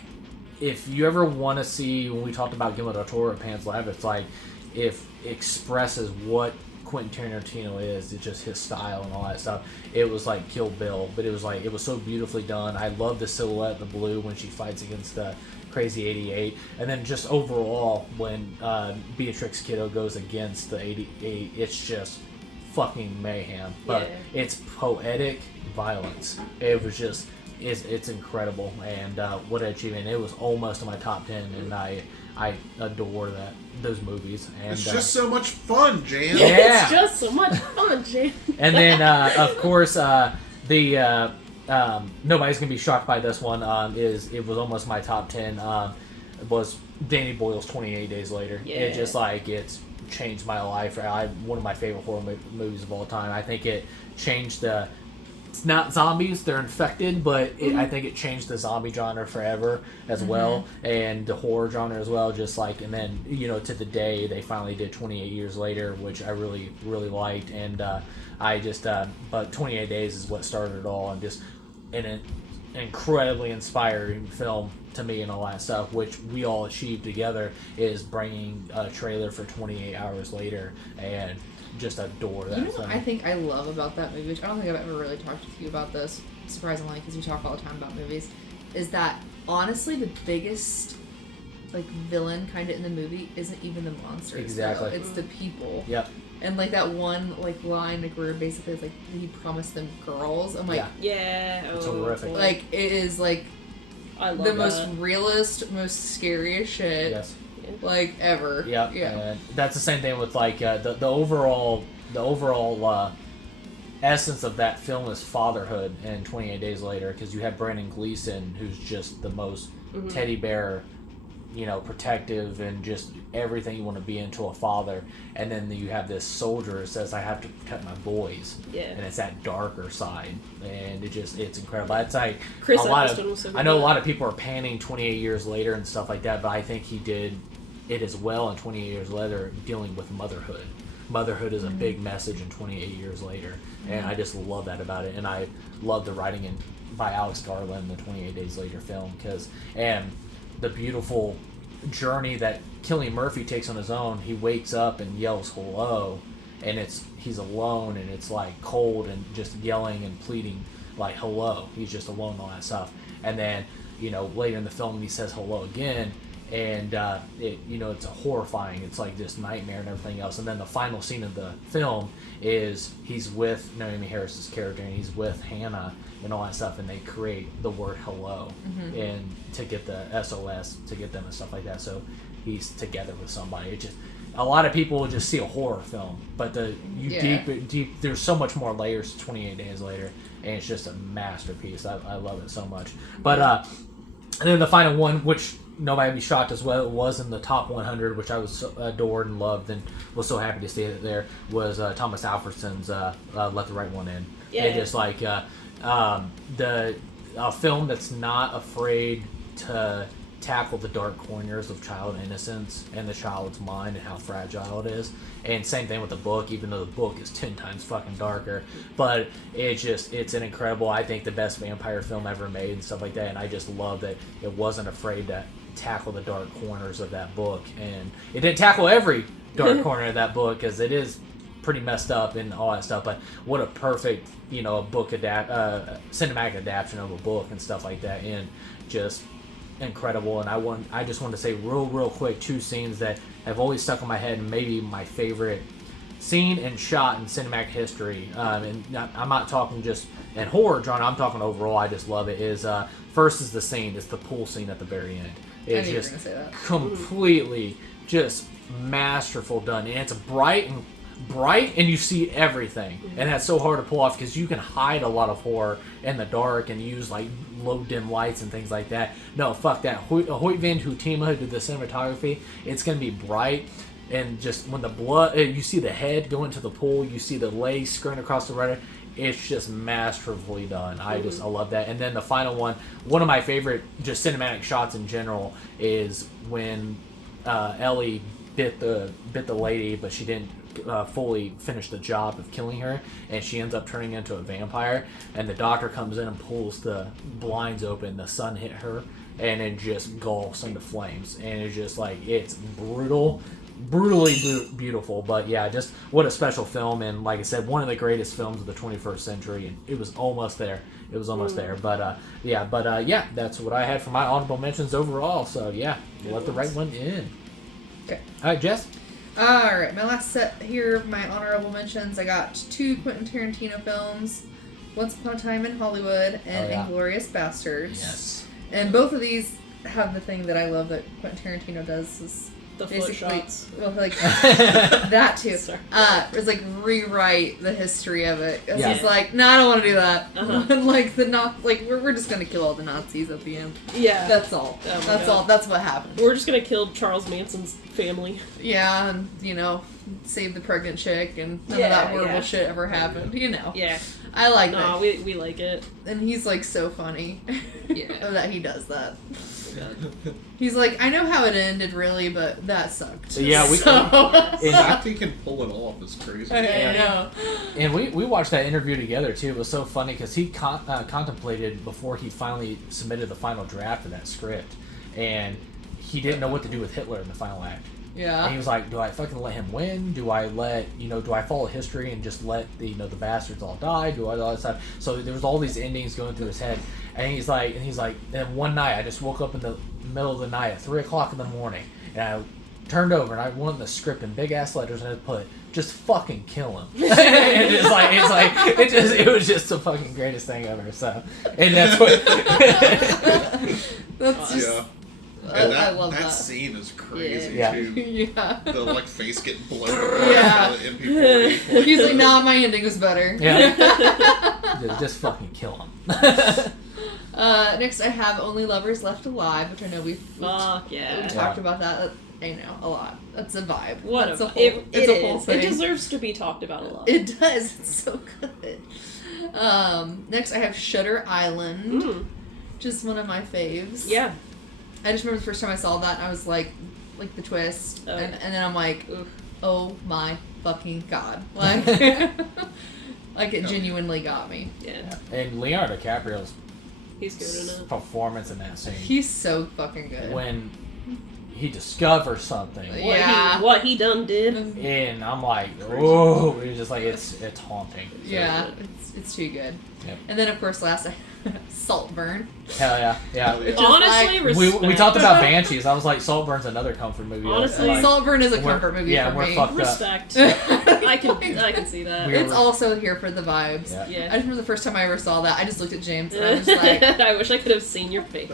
if you ever want to see, when we talked about Guillermo del Toro at Pan's Lab, it's like, if it expresses what Quentin Tarantino is, it's just his style and all that stuff. It was like Kill Bill, but it was like, it was so beautifully done. I love the silhouette, the blue, when she fights against the Crazy 88, and then just overall when Beatrix Kiddo goes against the 88, it's just fucking mayhem, but it's poetic violence. It was just, it's incredible, and what an achievement. It was almost in my top 10, and I adore those movies. And it's just so much fun, Jan. Yeah. It's just so much fun, Jan. And then, of course, the nobody's gonna be shocked by this one. It was almost my top 10. Was Danny Boyle's 28 Days Later. Yeah. It just it's changed my life. One of my favorite horror movies of all time. I think it changed the. It's not zombies; they're infected, but I think it changed the zombie genre forever as well, and the horror genre as well. Just and then to the day they finally did 28 Years Later, which I really liked, and but 28 Days is what started it all, and just an incredibly inspiring film to me and all that stuff, which we all achieved together, is bringing a trailer for 28 Hours Later, and just adore that film. What I think I love about that movie, which I don't think I've ever really talked to you about this, surprisingly, because we talk all the time about movies, is that honestly the biggest villain kind of in the movie isn't even the monsters. Exactly. Though. It's the people. Yep. And that one line where basically it's he promised them girls. I'm like, It's horrific. Boy. it is I love the most realist, most scariest shit. Yes. Ever. Yep. Yeah. And that's the same thing with the overall essence of that film is fatherhood in 28 Days Later, because you have Brendan Gleeson, who's just the most teddy bear, protective and just everything you want to be into a father, and then you have this soldier who says, I have to protect my boys, and it's that darker side, and it's incredible. It's Chris a lot Eccleston was so of good I know at a that. lot of people are panning 28 Years Later and stuff like that, but I think he did it as well in 28 Years Later, dealing with motherhood. Motherhood is a big message in 28 Years Later, and I just love that about it. And I love the writing by Alex Garland, the 28 Days Later film, and the beautiful journey that Cillian Murphy takes on his own. He wakes up and yells hello, and he's alone, and it's cold, and just yelling and pleading hello. He's just alone, all that stuff. And then later in the film he says hello again, and it's horrifying. It's this nightmare and everything else. And then the final scene of the film is he's with Naomi Harris's character, and he's with Hannah and all that stuff, and they create the word hello and to get the SOS to get them and stuff like that. So he's together with somebody. It just, a lot of people will just see a horror film, but deep there's so much more layers to 28 Days Later, and it's just a masterpiece. I love it so much. But and then the final one, which nobody would be shocked as well, it was in the top 100, which I was so adored and loved and was so happy to see it there, was Thomas Alfredson's Let the Right One In. Yeah. It just a film that's not afraid to tackle the dark corners of child innocence and the child's mind and how fragile it is. And same thing with the book, even though the book is 10 times fucking darker. But it's an incredible, I think, the best vampire film ever made and stuff like that. And I just love that it wasn't afraid to tackle the dark corners of that book. And it didn't tackle every dark corner of that book, because it is pretty messed up and all that stuff. But what a perfect, book cinematic adaptation of a book and stuff like that. And just incredible. And I just want to say real quick 2 scenes that have always stuck in my head, and maybe my favorite scene and shot in cinematic history. And I'm not talking just in horror genre, I'm talking overall. I just love it. Is first is it's the pool scene at the very end. It's just completely just masterful done, and it's bright, and you see everything, and that's so hard to pull off, because you can hide a lot of horror in the dark and use low dim lights and things like that. No, fuck that. Hoyt van Hoytema, who did the cinematography, it's gonna be bright, and just when the blood, you see the head go into the pool, you see the legs skirting across the rudder. It's just masterfully done. I love that. And then the final one of my favorite just cinematic shots in general, is when Ellie bit the lady, but she didn't fully finish the job of killing her, and she ends up turning into a vampire, and the doctor comes in and pulls the blinds open, the sun hit her, and it just gulps into flames, and it's just it's brutally beautiful. But yeah, just what a special film, and like I said, one of the greatest films of the 21st century, and it was almost there. But yeah, that's what I had for my honorable mentions overall. So yeah, Let the Right One In. Okay. All right, Jess. Alright, my last set here, my honorable mentions. I got 2 Quentin Tarantino films, Once Upon a Time in Hollywood and Inglourious Bastards. Yes. And both of these have the thing that I love that Quentin Tarantino does is The foot basically, shots. well, like that too. Sorry. It's like rewrite the history of it. It's Yeah. just like, no, I don't want to do that. Uh-huh. And like we're just gonna kill all the Nazis at the end. Yeah. That's all. Oh my That's God. all. That's what happened. We're just gonna kill Charles Manson's family. Yeah, and save the pregnant chick, and none of Yeah, that horrible yeah. shit ever happened. Yeah. I like Nah, that. we like it. And he's like so funny. Yeah. that he does that. He's like, I know how it ended, really, but that sucked. Yeah, we- So, The fact he can pull it off is crazy. I know. And we watched that interview together too. It was so funny because he contemplated before he finally submitted the final draft of that script, and he didn't know what to do with Hitler in the final act. Yeah. And he was like, do I fucking let him win? Do I do I follow history and just let the bastards all die? Do I all that stuff? So there was all these endings going through his head, and he's like, and one night I just woke up in the middle of the night at 3:00 in the morning, and I turned over and I went in the script in big ass letters and I put, just fucking kill him. And it was just the fucking greatest thing ever. So, and that's what. That's just. Yeah. And I love that that. scene is crazy Yeah. too. Yeah. The face getting blown Yeah. by the MP40. He's like, nah, my ending was better. Yeah. just fucking kill him. Next, I have Only Lovers Left Alive, which I know we've Fuck yeah. we talked about that. I know a lot. That's a vibe. What That's a, a whole. It's a whole is. thing. It deserves to be talked about a lot. It does. It's so good. Next, I have Shutter Island, Mm. which is one of my faves. Yeah. I just remember the first time I saw that, and I was like the twist, Oh. and then I'm like, Oof. oh my fucking god, like, like it genuinely got me. Yeah. And Leonardo DiCaprio's He's good in it. performance in that scene He's so fucking good. when he discovers something, What he done did. and I'm like, oh, it's just like it's haunting. So, Yeah, it's too good. Yep. And then of course last I Saltburn. hell yeah, yeah. Which is Honestly, like- We respect. talked about Banshees. I was like, Saltburn's another comfort movie. Honestly, Like, Saltburn is a we're- comfort movie yeah, for we're me. fucked up. Respect. I can see that. We're- It's also here for the vibes. Yeah. Yeah. I just remember the first time I ever saw that, I just looked at James and I was like, I wish I could have seen your face.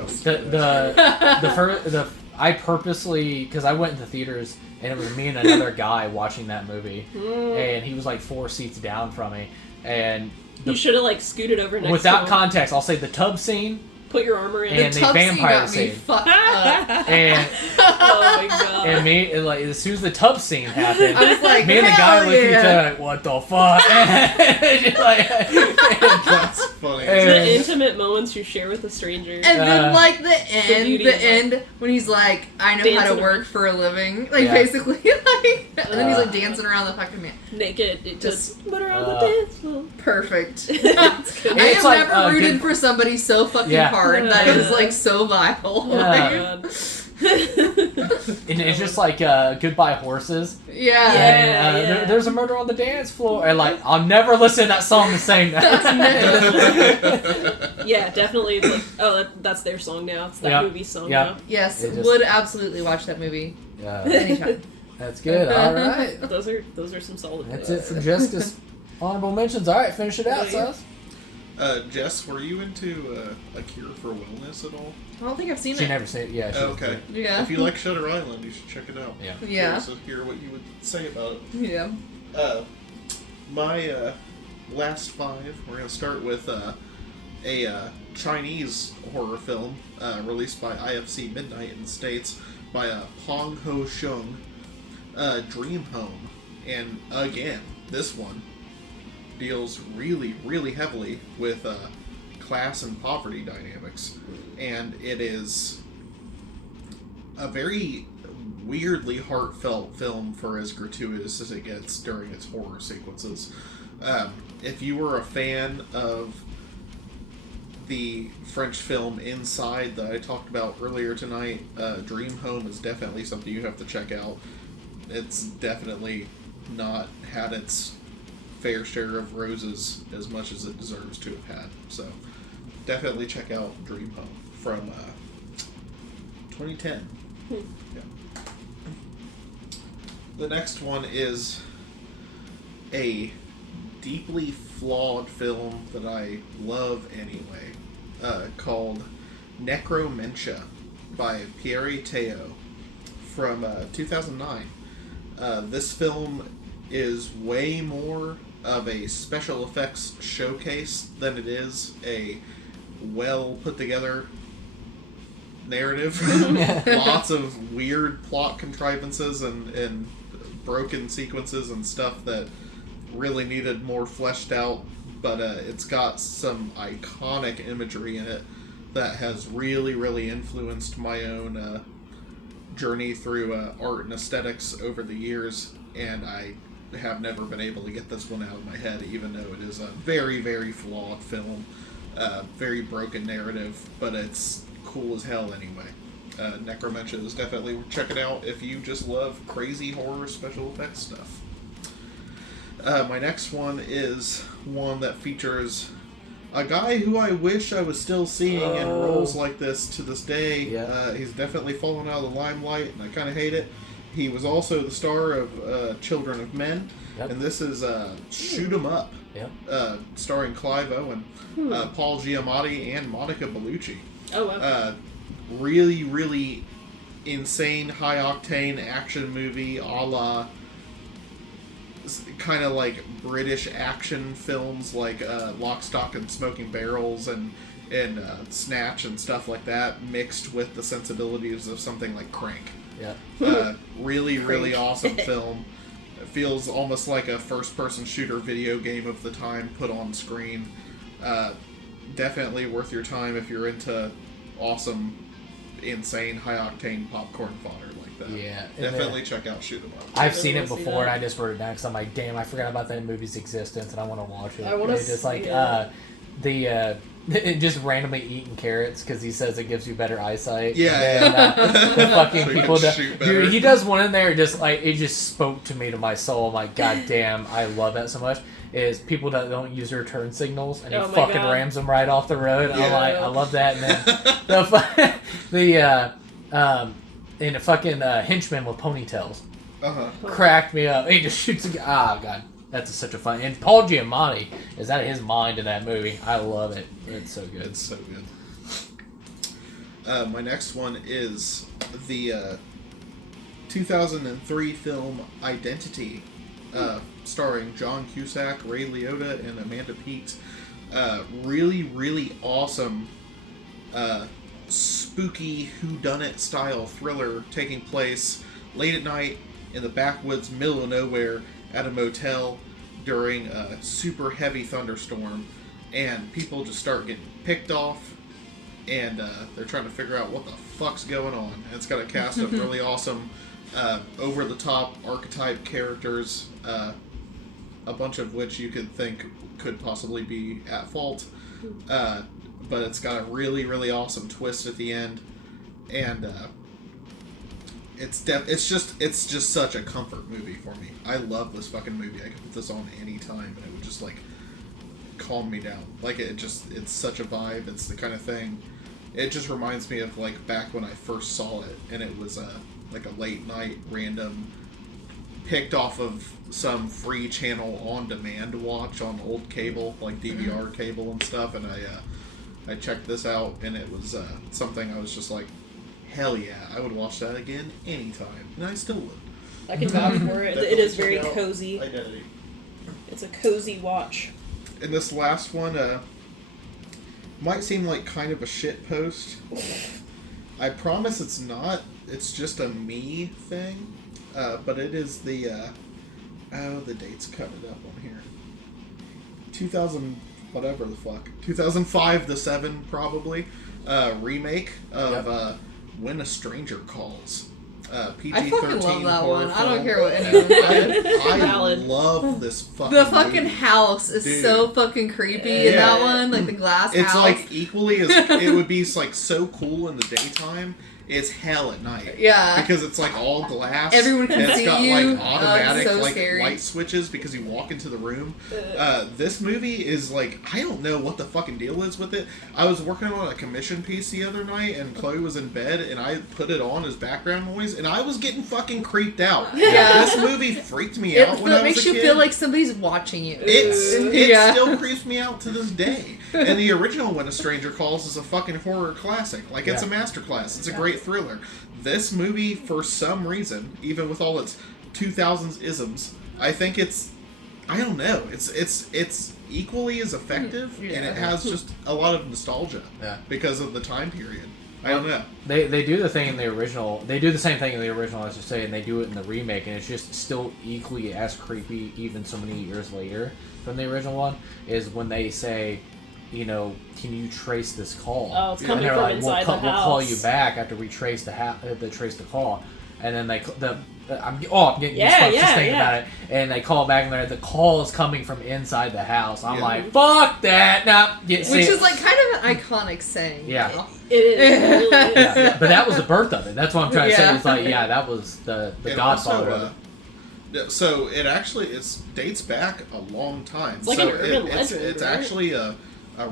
I purposely, because I went into theaters and it was me and another guy watching that movie, and he was like 4 seats down from me, and You should have scooted over next without to him. context, I'll say the tub scene Put your armor in. and the the tub scene vampire got me scene, fucked up. and Oh my god. and me, and like as soon as the tub scene happened, I was like, me and the guy hell looked at each yeah. other like, what the fuck? Just like, That's funny. The intimate moments you share with a stranger. And then, the beauty of end, when he's like, I know how to Dancing work around. for a living. Like, Yeah. basically, and then he's like dancing around the fucking man. Naked. It just put her on the Uh, dance floor. Perfect. It's good. I It's have like, never rooted good- for somebody so fucking Yeah. hard that Yeah. is like so vile. Yeah. God. and it's just like Goodbye Horses. Yeah. Yeah. And, there's a murder on the dance floor, and like I'll never listen to that song the same night. Yeah, definitely. It's like, oh, that's their song now. It's that Yeah. movie song Yeah. now. Yes, It just- would absolutely watch that movie anytime. That's good. All right, Those are some solid. that's picks. it for Jessica's honorable mentions. All right, finish it out, Sus. Jess, were you into A Cure for Wellness at all? I don't think I've seen She it. never said, yeah. She Okay. Yeah. If you like Shutter Island, you should check it out. Yeah. Yeah. Curious to hear what you would say about it. Yeah. My last 5, we're going to start with a Chinese horror film released by IFC Midnight in the States by Pong Ho Shung, Dream Home. And again, this one deals really, really heavily with class and poverty dynamics. And it is a very weirdly heartfelt film for as gratuitous as it gets during its horror sequences. If you were a fan of the French film Inside that I talked about earlier tonight, Dream Home is definitely something you have to check out. It's definitely not had its fair share of roses as much as it deserves to have had. So definitely check out Dream Home from 2010. Yeah. The next one is a deeply flawed film that I love anyway, called Necromentia by Pierre Teo from 2009. This film is way more of a special effects showcase than it is a well put together narrative. Lots of weird plot contrivances and broken sequences and stuff that really needed more fleshed out, but it's got some iconic imagery in it that has really, really influenced my own journey through art and aesthetics over the years, and I have never been able to get this one out of my head, even though it is a very, very flawed film, very broken narrative, but it's cool as hell anyway. Necromentia is definitely, check it out if you just love crazy horror special effects stuff. My next one is one that features a guy who I wish I was still seeing in roles like this to this day. Yeah. He's definitely fallen out of the limelight, and I kind of hate it. He was also the star of Children of Men, and this is Shoot 'Em Up, starring Clive Owen, Paul Giamatti, and Monica Bellucci. Oh, wow. Really, really insane, high-octane action movie a la kind of like British action films like Lock, Stock, and Smoking Barrels and Snatch and stuff like that, mixed with the sensibilities of something like Crank. Yeah. Really, really awesome film. It feels almost like a first-person shooter video game of the time put on screen. Definitely worth your time if you're into awesome, insane, high-octane popcorn fodder like that. Yeah. Definitely check out Shoot 'Em Up. I've seen it before, and I just wrote it down because I'm like, damn, I forgot about that movie's existence, and I want to watch it. I want to just like just randomly eating carrots because he says it gives you better eyesight. Yeah. And, the fucking So you people can that shoot better. dude, he does one in there. Just like it just spoke to me, to my soul. I'm like, god damn, I love that so much. Is people that don't use their turn signals and he fucking rams them right off the road. Yeah. I'm like, I love that. And then and the fucking henchmen with ponytails cracked me up. He just shoots a guy. Oh god. That's such a fun. And Paul Giamatti is out of his mind in that movie. I love it. It's so good. It's so good. My next one is the 2003 film Identity, starring John Cusack, Ray Liotta, and Amanda Peet. Really, really awesome, spooky whodunit style thriller taking place late at night in the backwoods, middle of nowhere, at a motel during a super heavy thunderstorm, and people just start getting picked off, and they're trying to figure out what the fuck's going on. And it's got a cast of really awesome, over-the-top archetype characters, a bunch of which you could think could possibly be at fault, but it's got a really, really awesome twist at the end, and it's just such a comfort movie for me. I love this fucking movie. I could put this on any time and it would just like calm me down. Like it's such a vibe. It's the kind of thing. It just reminds me of like back when I first saw it, and it was like a late night random picked off of some free channel on demand watch on old cable, like DVR cable and stuff, and I checked this out, and it was something I was just like, hell yeah, I would watch that again anytime, and I still would. I can vouch for it. It is very Definitely check out cozy. Identity. It's a cozy watch. And this last one might seem like kind of a shit post. I promise it's not. It's just a me thing. But it is the the date's covered up on here. 2005 The 7 probably remake of When a Stranger Calls. PG-13 I fucking love that horror one. I don't film. care what anyone says. I Valid. love this fucking The fucking movie. house is Dude. so fucking creepy in that one, like the glass It's house. like equally as it would be like so cool in the daytime. is hell at night. Yeah. Because it's like all glass. Everyone can and see it's got you. like automatic So like scary. light switches because you walk into the room. This movie is like, I don't know what the fucking deal is with it. I was working on a commission piece the other night and Chloe was in bed and I put it on as background noise and I was getting fucking creeped out. Yeah. This movie freaked me out when I was a kid. It makes you feel like somebody's watching you. It still creeps me out to this day. And the original When a Stranger Calls is a fucking horror classic. Like, it's a masterclass. It's a great thriller. This movie, for some reason, even with all its 2000s isms, I think it's, I don't know, it's equally as effective, and it has just a lot of nostalgia because of the time period. I don't know. They do the thing in the original. They do the same thing in the original, as you say, and they do it in the remake, and it's just still equally as creepy, even so many years later from the original one. Is when they say, you know, can you trace this call? Oh, it's coming and they're from like, inside the house. We'll call you back after we trace trace the call, and then I'm getting goosebumps just thinking about it. And they call back, and the call is coming from inside the house. I'm like, fuck that! Which is like kind of an iconic saying. Yeah. It is. It really is. Yeah. But that was the birth of it. That's what I'm trying to say. It's like, that was the godfather of it. So it dates back a long time. It's like an urban legend. It's actually a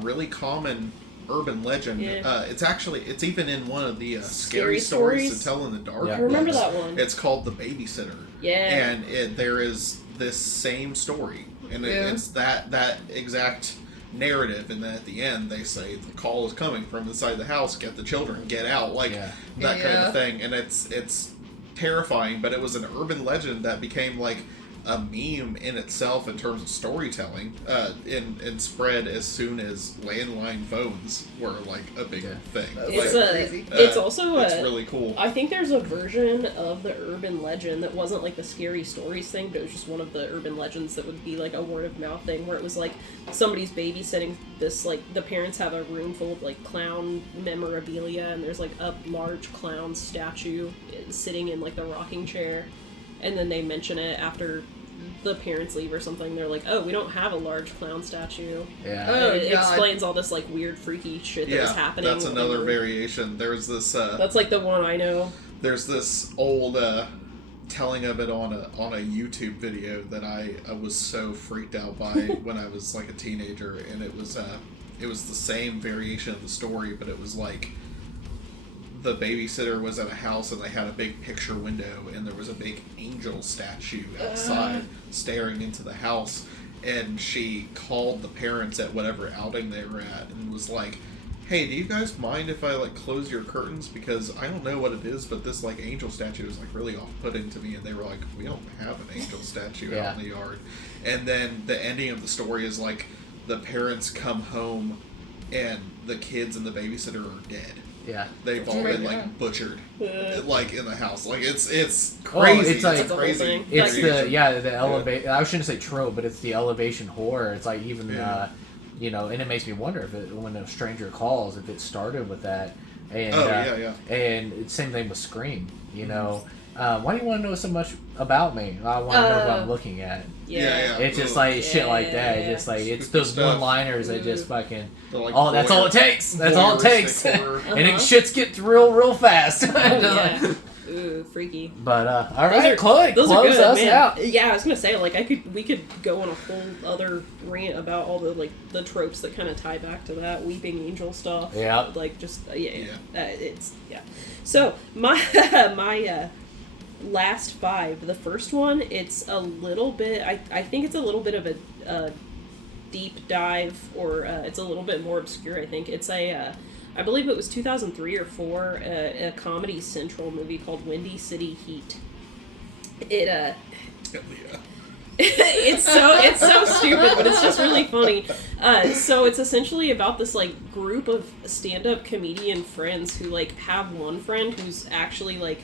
really common urban legend. Yeah. It's even in one of the scary stories to tell in the dark. I remember that one. It's called The Babysitter. Yeah. And there is this same story, and it's that exact narrative, and then at the end they say the call is coming from inside the house, get the children, get out, that kind of thing. And it's terrifying, but it was an urban legend that became like a meme in itself in terms of storytelling, and spread as soon as landline phones were like a big thing. It's crazy. It's also it's really cool. I think there's a version of the urban legend that wasn't like the scary stories thing, but it was just one of the urban legends that would be like a word of mouth thing, where it was like somebody's babysitting this, like the parents have a room full of like clown memorabilia, and there's like a large clown statue sitting in like the rocking chair, and then they mention it after the parents leave or something. They're like, oh, we don't have a large clown statue. Yeah. It explains all this like weird freaky shit that was happening. That's another variation. There's this that's like the one I know. There's this old telling of it on a YouTube video that I was so freaked out by when I was like a teenager, and it was the same variation of the story, but it was like the babysitter was at a house and they had a big picture window and there was a big angel statue outside staring into the house, and she called the parents at whatever outing they were at and was like, hey, do you guys mind if I like close your curtains, because I don't know what it is, but this like angel statue is like really off-putting to me. And they were like, we don't have an angel statue out in the yard. And then the ending of the story is like the parents come home and the kids and the babysitter are dead. Yeah, they've all been like butchered, like in the house. Like it's crazy. It's like it's crazy. It's the elevation. I shouldn't say trope, but it's the elevation horror. It's like even you know, and it makes me wonder if when a stranger calls, if it started with that. And, and same thing with Scream. You know, why do you want to know so much about me? I want to know what I'm looking at. It's just like shit like that. It's just like it's those one-liners that just fucking. Like that's all it takes. That's all it takes. And it shits get real fast. Ooh, freaky. But all right, Chloe, close us out. Yeah, I was gonna say we could go on a whole other rant about all the like the tropes that kind of tie back to that weeping angel stuff. Yeah. Like just So my my last five. The first one, it's a little bit. I think it's a little bit of a deep dive, or it's a little bit more obscure. I think it's I believe it was 2003 or 4, a Comedy Central movie called Windy City Heat. It's so stupid, but it's just really funny. So it's essentially about this like group of stand-up comedian friends who like have one friend who's actually like,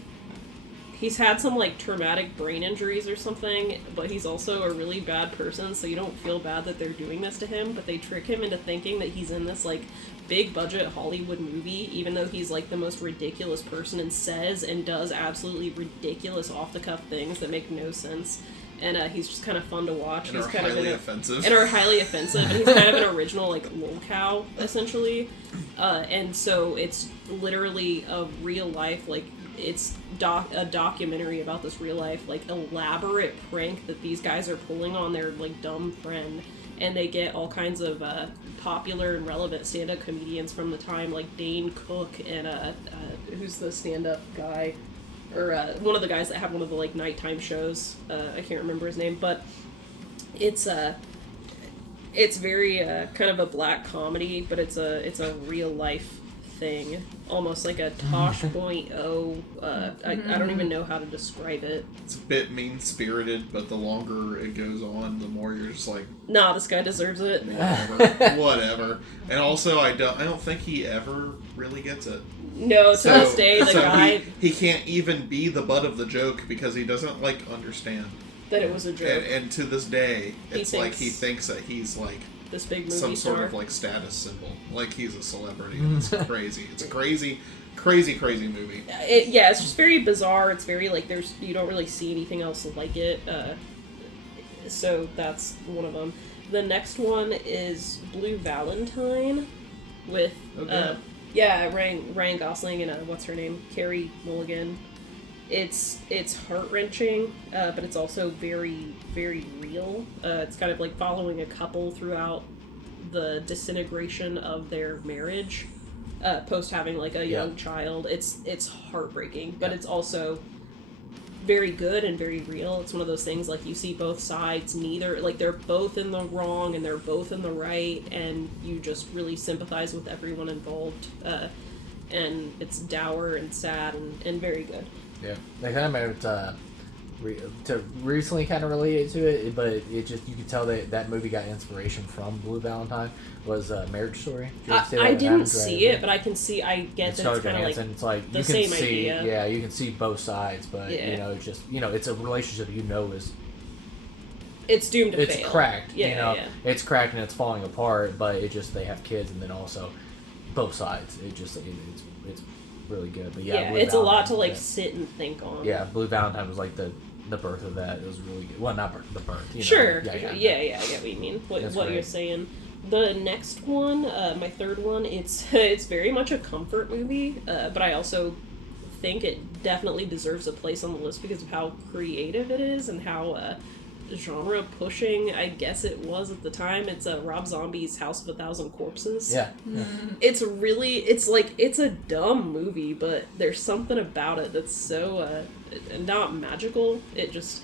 he's had some like traumatic brain injuries or something, but he's also a really bad person, so you don't feel bad that they're doing this to him, but they trick him into thinking that he's in this like big budget Hollywood movie, even though he's like the most ridiculous person and says and does absolutely ridiculous off the cuff things that make no sense. and he's just kind of fun to watch. And he's are kind highly of offensive. and are highly offensive, and he's kind of an original like lolcow essentially, and so it's literally a real life like it's a documentary about this real life like elaborate prank that these guys are pulling on their like dumb friend, and they get all kinds of popular and relevant stand-up comedians from the time like Dane Cook and who's the stand-up guy. Or one of the guys that had one of the like nighttime shows. I can't remember his name, but it's very kind of a black comedy, but it's a real life thing, almost like a Tosh.0. I don't even know how to describe it. It's a bit mean-spirited, but the longer it goes on, the more you're just like, nah, this guy deserves it. Whatever. And also, I don't think he ever really gets it. No, to this day, the guy he can't even be the butt of the joke because he doesn't like understand that it was a joke. And to this day, it's he like he thinks that he's like this big movie some star. sort of like status symbol, like he's a celebrity. It's crazy. It's a crazy movie. It's just very bizarre. It's very like you don't really see anything else like it. So that's one of them. The next one is Blue Valentine with Ryan Gosling and what's her name, Carey Mulligan. It's heart-wrenching, but it's also very, very real. It's kind of like following a couple throughout the disintegration of their marriage, post having like a young child. It's heartbreaking, but it's also very good and very real. It's one of those things like you see both sides, neither like they're both in the wrong and they're both in the right, and you just really sympathize with everyone involved. And it's dour and sad and very good. Yeah, they kind of made to recently kind of relate to it, but it just you could tell that movie got inspiration from Blue Valentine. Was Marriage Story. I didn't see it, but I get that it's kind of like it's like the you can same see, idea. Yeah, you can see both sides, but it's just it's a relationship is it's doomed to fail. It's cracked. Yeah. It's cracked and it's falling apart, but it just they have kids and then also both sides. It's really good. But it's a lot to like sit and think on. Yeah, Blue Valentine was like the birth of that. It was really good. Well, not the birth. Sure. Yeah, I get what you mean. What you're saying. The next one, my third one, it's very much a comfort movie, but I also think it definitely deserves a place on the list because of how creative it is and how genre pushing I guess it was at the time. It's Rob Zombie's House of a Thousand Corpses. Yeah. It's a dumb movie, but there's something about it that's so not magical. It just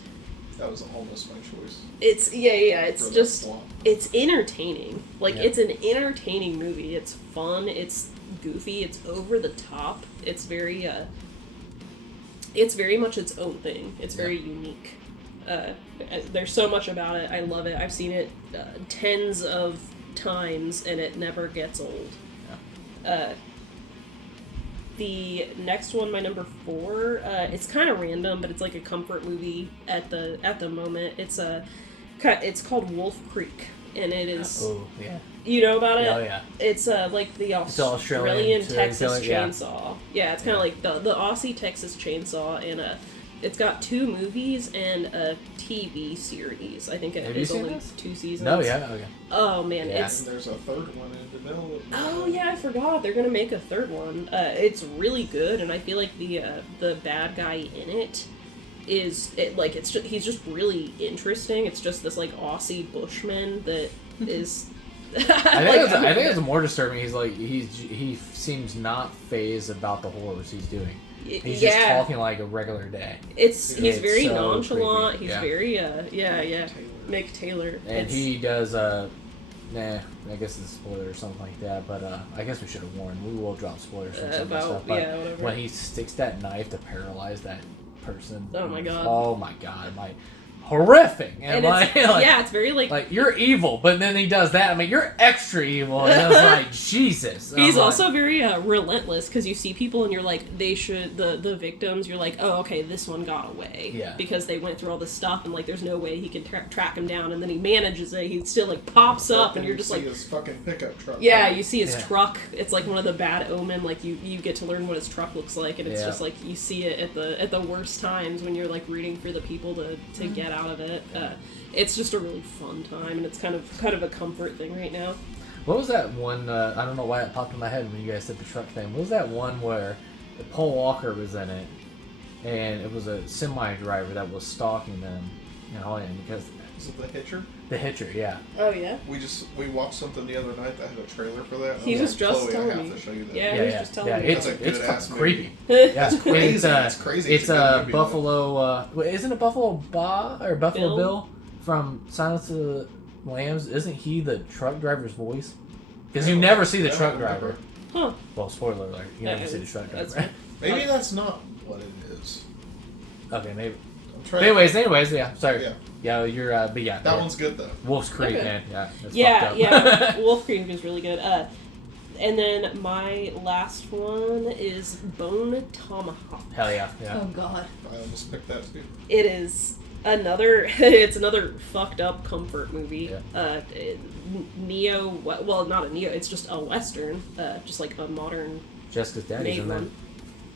that was almost my choice. It's it's entertaining. It's an entertaining movie. It's fun, it's goofy, it's over the top. It's very much its own thing. It's very unique. There's so much about it. I love it. I've seen it tens of times, and it never gets old. The next one, my number 4, it's kind of random, but it's like a comfort movie at the moment. It's called Wolf Creek, and it is. Oh yeah. You know about it? Oh yeah. It's like the Australian Texas chainsaw. Yeah, it's kind of like the Aussie Texas chainsaw, and it's got 2 movies and a TV series. I think it is only 2 seasons. No, yeah, okay. Oh man, and there's a third one in development. Oh yeah, I forgot. They're gonna make a third one. It's really good, and I feel like the bad guy in it he's just really interesting. It's just this like Aussie bushman that is. I think it's more disturbing. He seems not fazed about the horrors he's doing. He's just talking like a regular day. He's very so nonchalant. creepy. He's very Mick Taylor. And he does I guess it's a spoiler or something like that, but I guess we should have warned. We will drop spoilers from some of that stuff. But whatever. when he sticks that knife to paralyze that person, oh my god, horrific. And it's very like you're evil, but then he does that. I mean, you're extra evil, and I was like, Jesus. He's also very relentless because you see people and you're like, they should the victims. You're like, oh, okay, this one got away, because they went through all this stuff and like, there's no way he can track him down, and then he manages it. He still like pops up, and you're just like, his fucking pickup truck. Yeah, you see his truck. It's like one of the bad omen. Like you get to learn what his truck looks like, and it's just like you see it at the worst times when you're like rooting for the people to get out. out of it. It's just a really fun time, and it's kind of a comfort thing right now. What was that one? I don't know why it popped in my head when you guys said the truck thing. What was that one where Paul Walker was in it, and it was a semi driver that was stalking them in Hollywood because Is it The Hitcher? The Hitcher, yeah. Oh yeah. We watched something the other night that had a trailer for that. He was just Chloe, telling I have me. to show you that. Yeah, he was just telling me. It's That's a good ass fucking movie. creepy. Yeah, it's crazy. It's, It's crazy. It's It's a good movie, Buffalo. Isn't it Buffalo Bill? Bill from Silence of the Lambs? Isn't he the truck driver's voice? Because you never see the Yeah, truck I remember. driver. Huh. Well, spoiler alert. You Yeah, never see the truck that's driver. fine. Maybe that's not what it is. Okay, maybe. I'm trying. Anyways, yeah. Sorry. Yeah. Yeah, you're. But yeah. That one's good though. Wolf's Creek, Okay. man. Yeah. That's Yeah, fucked up. yeah. Wolf Creek is really good. And then my last one is Bone Tomahawk. Hell yeah. Yeah. Oh God. I almost picked that too. It is it's another fucked up comfort movie. Yeah. Well, not a neo. It's just a western. Just like a modern Jessica's daddy's made in there. one.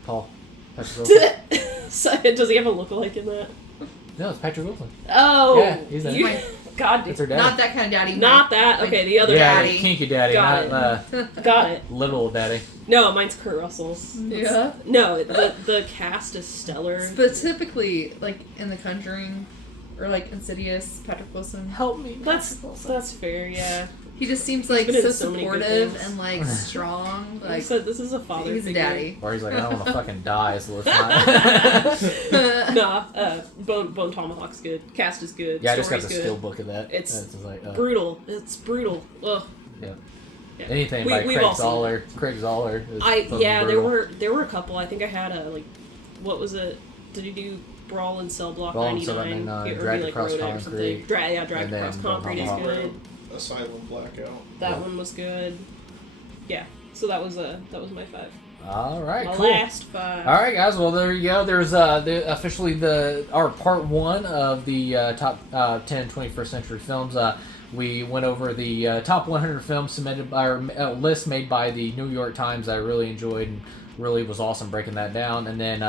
Paul. Patrick Wilson. So, does he have a lookalike in that? No, it's Patrick Wilson. Oh, Yeah, he's in it. God, It's her daddy. Not that kind of daddy. not that. Okay, the other yeah, daddy. kinky daddy, Got not Got it. little daddy. No, mine's Kurt Russell's. Yeah. No, the cast is stellar. But typically, like in The Conjuring, or like Insidious, Patrick Wilson. Help me. That's fair. Yeah. He just seems like been in so so many good supportive things. and like strong. Like, Like so this is a father he was a figure. daddy. Or he's like, I don't want to fucking die, so let's not. Nah, Bone Tomahawk's good. Cast is good. Yeah, I just got the Story's steel good. book of that. It's just like, brutal. It's brutal. Ugh. yeah. Yeah. Anything We- by we've Craig all seen Zoller. Craig Zoller. Is fucking there brutal. were a couple. I think I had a what was it? Did he do Brawl in Cell Block Brawl in Cell 99? Block 99, Or Dragged he, like, Across wrote it or Concrete. something. Dragged And then Across Concrete is Bone good. Tomahawk. Asylum Blackout. That Yeah. one was good. Yeah. So that was my 5. All right, My cool. last 5. All right, guys. Well, there you go. There's officially our part 1 of the top 10 21st century films. We went over the top 100 films submitted by our list made by the New York Times. I really enjoyed and really was awesome breaking that down. And then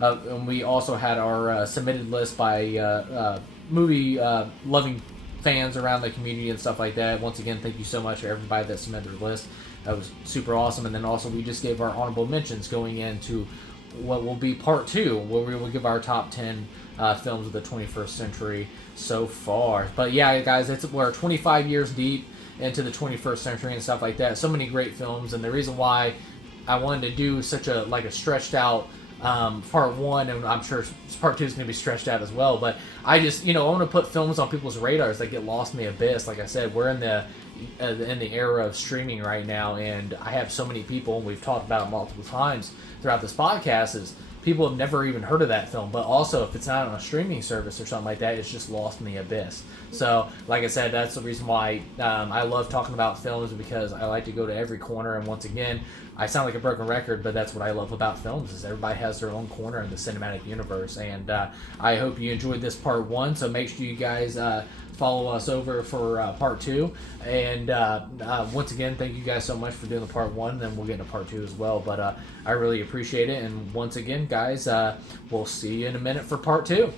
and we also had our submitted list by movie loving fans around the community and stuff like that. Once again, thank you so much for everybody that submitted their list. That was super awesome. And then also we just gave our honorable mentions going into what will be part 2, where we will give our top 10 films of the 21st century so far. But yeah, guys, we're 25 years deep into the 21st century and stuff like that. So many great films, and the reason why I wanted to do such a stretched out part 1, and I'm sure part 2 is going to be stretched out as well, but I just, I want to put films on people's radars that get lost in the abyss. Like I said, we're in the era of streaming right now, and I have so many people, and we've talked about it multiple times throughout this podcast, is people have never even heard of that film, but also if it's not on a streaming service or something like that, it's just lost in the abyss. So, like I said, that's the reason why I love talking about films, because I like to go to every corner, and once again, I sound like a broken record, but that's what I love about films, is everybody has their own corner in the cinematic universe, and I hope you enjoyed this part 1, so make sure you guys follow us over for part 2, and once again, thank you guys so much for doing the part 1, and then we'll get into part 2 as well, but I really appreciate it, and once again, guys, we'll see you in a minute for part 2.